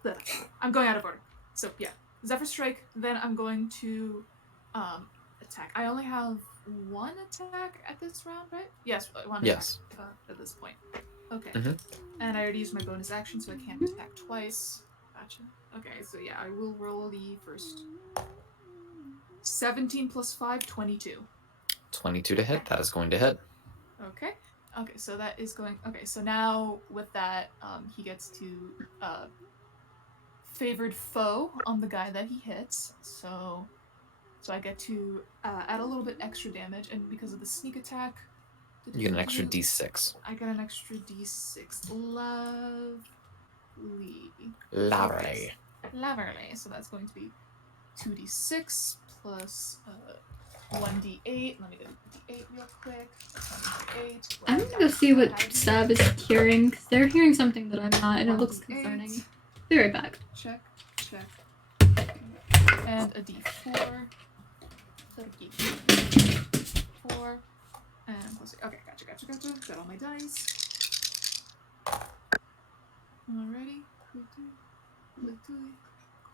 I'm going out of order. So, yeah, Zephyr Strike, then I'm going to, attack. I only have 1 attack at this round, right? Yes, 1 attack at this point. Okay. And I already used my bonus action, so I can't attack twice. Gotcha. Okay, so yeah, I will roll the first. 17 plus 5, 22. 22 to hit. That is going to hit. Okay. Okay, so that is going... Okay, so now with that, he gets to Favored Foe on the guy that he hits. So I get to add a little bit extra damage, and because of the sneak attack... You get an extra d6. I get an extra d6. Lovely. Lovely. So that's going to be 2d6 plus 1d8. Let me do d8 real quick. 1d8. I'm gonna go see what Stab is hearing, because they're hearing something that I'm not, and it looks concerning. Be right back. Check. And a d4. 4. And plus 8. Okay, gotcha. Got all my dice. Alrighty.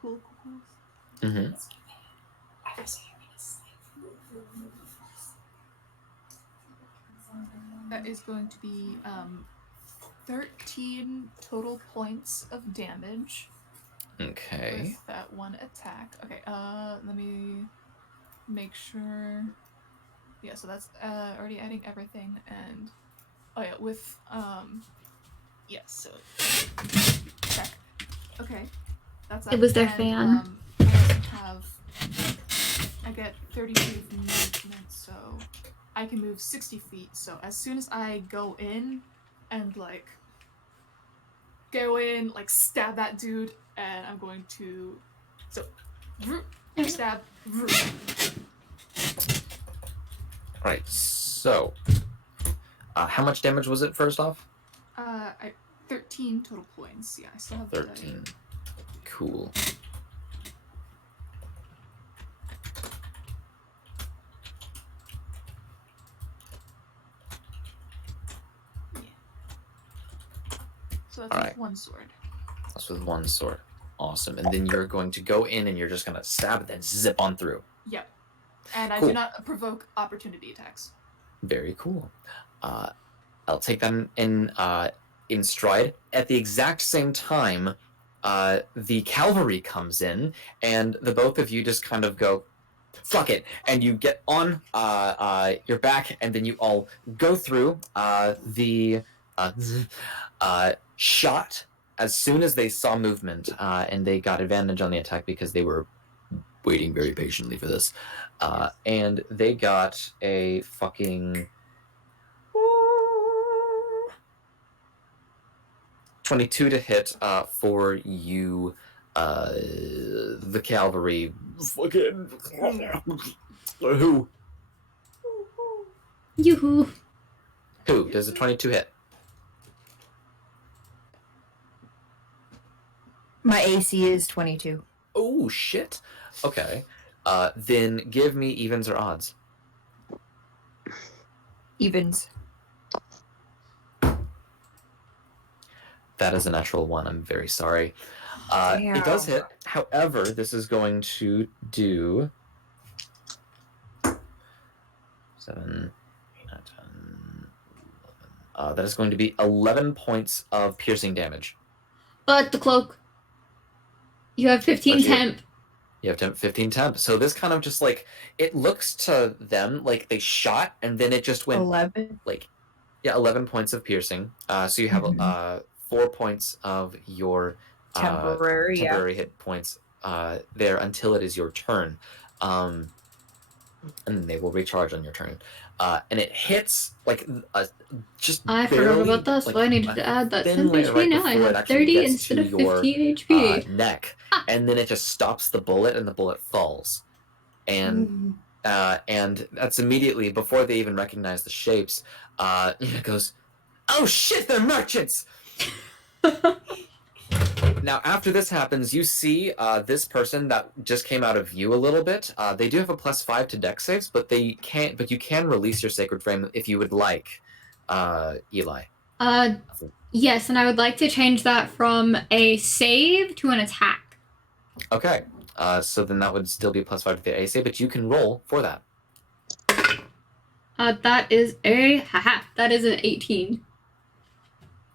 Cool. That is going to be 13 total points of damage. Okay. With that 1 attack. Okay, let me make sure. Yeah, so that's already adding everything, and oh yeah, with yeah, so check. Okay. That's It was their and, fan. I also I get 30 feet of movement, so I can move 60 feet. So as soon as I go in and stab that dude, and I'm going to stab. Alright, so how much damage was it first off? 13 total points. Yeah, I still have 13. Cool. So that's All with right. one sword. That's with one sword. Awesome. And then you're going to go in and you're just gonna stab it and zip on through. Yep. And I Cool. do not provoke opportunity attacks. Very cool. I'll take them in stride. At the exact same time, the cavalry comes in, and the both of you just kind of go, fuck it, and you get on your back, and then you all go through the shot as soon as they saw movement, and they got advantage on the attack because they were waiting very patiently for this. And they got a fucking 22 to hit for you, the cavalry. Fucking who? Yoo-hoo. Who does a 22 hit? My AC is 22. Oh shit. Okay. Then give me evens or odds. Evens. That is a natural one. I'm very sorry. It does hit. However, this is going to do 7, 8, 9, 10, 11. That is going to be 11 points of piercing damage. But the cloak. You have 15 temp. You have 15 temp. So this kind of just like, it looks to them like they shot and then it just went 11. like, yeah, 11 points of piercing. So you have 4 points of your Temporary hit points there until it is your turn. And then they will recharge on your turn. And it hits like just I barely, forgot about that, so like, I needed to add that 10 layer HP. right Now I before it have actually 30 gets instead to of your, 15 HP. neck, and then it just stops the bullet, and the bullet falls, and that's immediately before they even recognize the shapes. It goes, "Oh shit, they're merchants!" Now, after this happens, you see this person that just came out of view a little bit. They do have a +5 to dex saves, but they can't. But you can release your sacred frame if you would like, Eli. Yes, and I would like to change that from a save to an attack. Okay. So then that would still be +5 to the AC, but you can roll for that. That is an 18.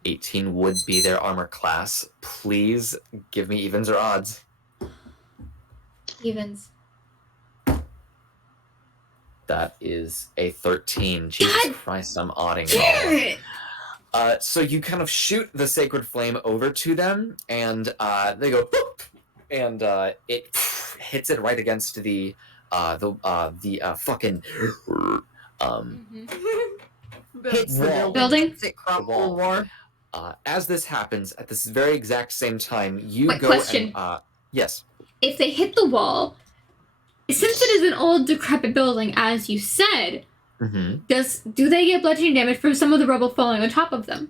18 would be their armor class. Please give me evens or odds. Evens. That is a 13. Jesus Christ, I'm odding. So you kind of shoot the sacred flame over to them, and they go, and it hits it right against the fucking Hits the wall. Building? Does it crumble more? As this happens, at this very exact same time, you Wait, go question. and yes. If they hit the wall, since it is an old decrepit building, as you said, do they get bludgeoning damage from some of the rubble falling on top of them?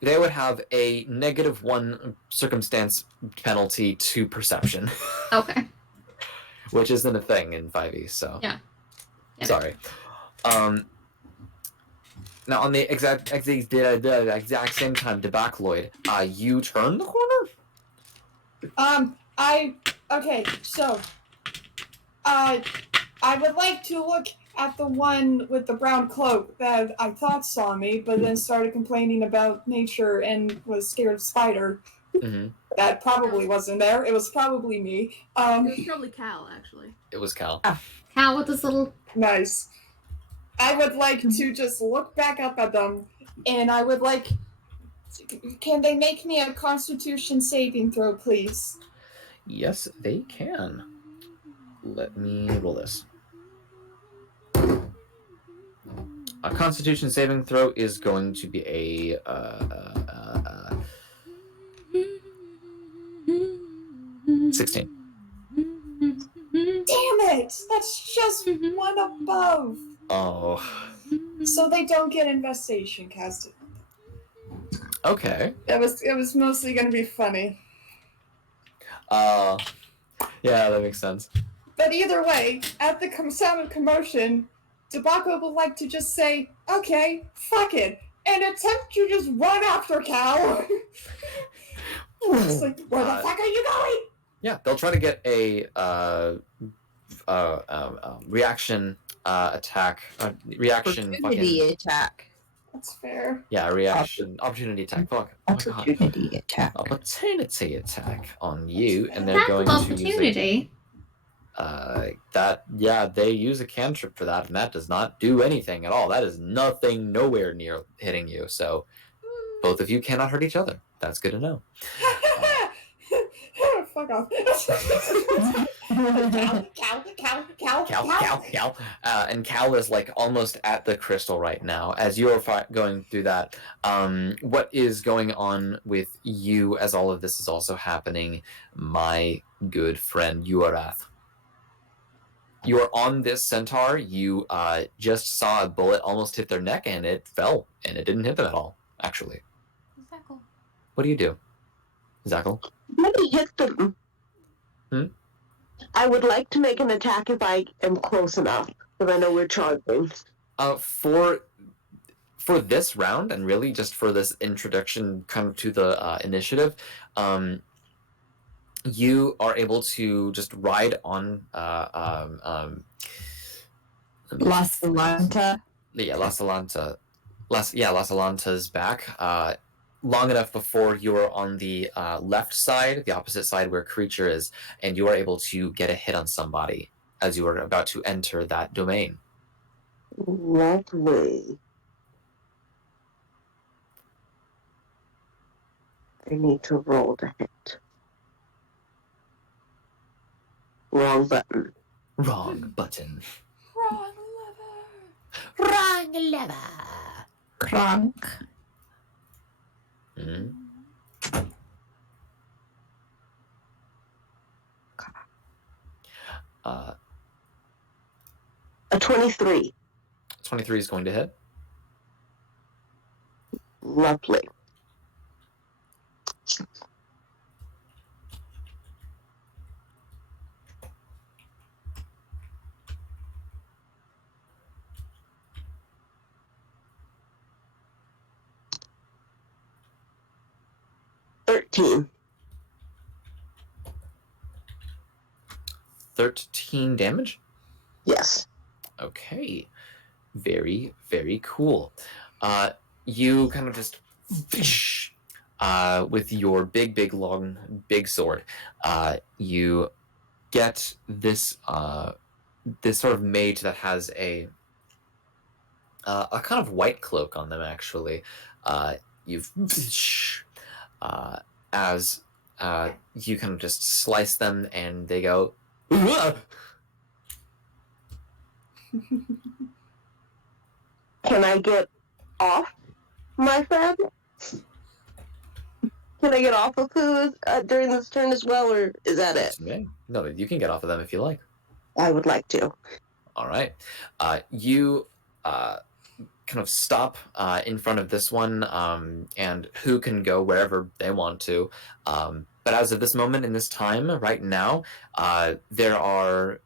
They would have a -1 circumstance penalty to perception. Okay. Which isn't a thing in 5e, so. Yeah. Sorry. Now, on the exact same time, Debacloid, you turn the corner? Okay, so, I would like to look at the one with the brown cloak that I thought saw me, but then started complaining about nature and was scared of spider. That probably wasn't there. It was probably me. It was probably Cal, actually. It was Cal. Cal with this little... Nice. I would like to just look back up at them, and I would like... Can they make me a Constitution saving throw, please? Yes, they can. Let me roll this. A Constitution saving throw is going to be a 16. Damn it! That's just one above. Oh. So they don't get infestation casted. Okay. It was mostly gonna be funny. Yeah, that makes sense. But either way, at the sound of commotion, Tobacco would like to just say, okay, fuck it. and attempt to just run after Cal. It's like, where the fuck are you going? Yeah, they'll try to get a reaction attack. Reaction Opportunity fucking. attack. That's fair. Yeah, reaction. Opportunity attack. Fuck. Oh my god. Opportunity attack. Opportunity attack on you, and they're That's going an to use a opportunity. they use a cantrip for that, and that does not do anything at all. That is nothing, nowhere near hitting you. So both of you cannot hurt each other. That's good to know. Fuck off. Cal. And Cal is like almost at the crystal right now. As you are going through that, what is going on with you as all of this is also happening, my good friend Yuarath? You are on this centaur. You just saw a bullet almost hit their neck, and it fell, and it didn't hit them at all, actually. Exactly. What do you do, Zackle? Let me hit them. I would like to make an attack if I am close enough, because I know we're charging. For this round, and really just for this introduction kind of to the initiative, you are able to just ride on La Salanta. Yeah, La Salanta's back. Long enough before you are on the left side, the opposite side where creature is, and you are able to get a hit on somebody as you are about to enter that domain. Lovely. I need to roll to hit. Wrong button. Wrong button. Wrong lever. Wrong lever. Crunk. Mm-hmm. A 23. 23 is going to hit. Lovely. $13. 13 damage? Yes. Okay. Very, very cool. You kind of just with your big, long, big sword, you get this this sort of mage that has a kind of white cloak on them, actually. You've as you kind of just slice them, and they go. Can I get off my friend? Can I get off of Pooh during this turn as well, or is that it? No, you can get off of them if you like. I would like to. All right. You kind of stop in front of this one, and who can go wherever they want to. But as of this moment in this time, right now, there are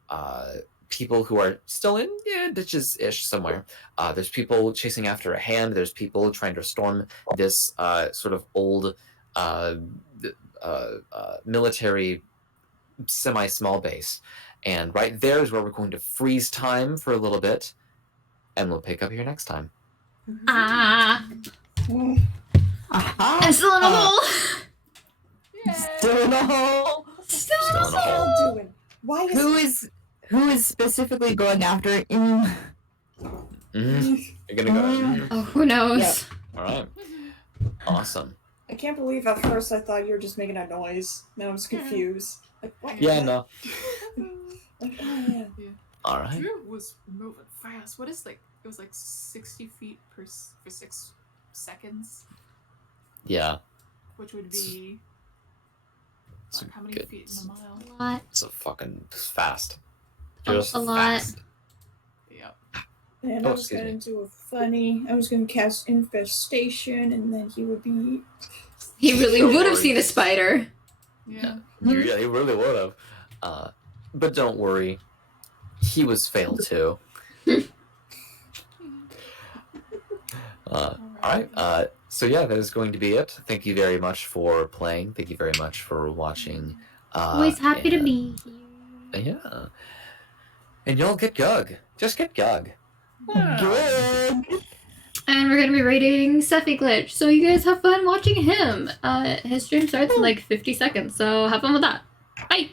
people who are still in ditches-ish somewhere. There's people chasing after a hand. There's people trying to storm this sort of old military semi-small base. And right there is where we're going to freeze time for a little bit, and we'll pick up here next time. I'm still in a hole. Still in a hole. Still in a hole. Doing? Why is Who is specifically going after it? You're gonna go. Oh, who knows? Yep. All right. Awesome. I can't believe at first I thought you were just making a noise. Now I'm just confused. Like, what? Yeah, no. Like, oh, yeah. All right. Drew was moving fast. What is like? It was like 60 feet for 6 seconds, Yeah. which would be It's how many good. feet in a mile? A lot. It's a fucking fast. Oh, Just a lot. fast. Yep. And Oh, I was excuse gonna me. do a funny. I was gonna cast infestation, and then he would be. He really Don't would have worry. seen a spider. Yeah. Yeah, he really would have. But don't worry. He was failed too. All right. So yeah, that is going to be it. Thank you very much for playing. Thank you very much for watching. Always happy to be here. Yeah. And y'all get Gug. Just get Gug. Good. And we're gonna be rating Sephi Glitch, so you guys have fun watching him. His stream starts in like 50 seconds, so have fun with that. Bye!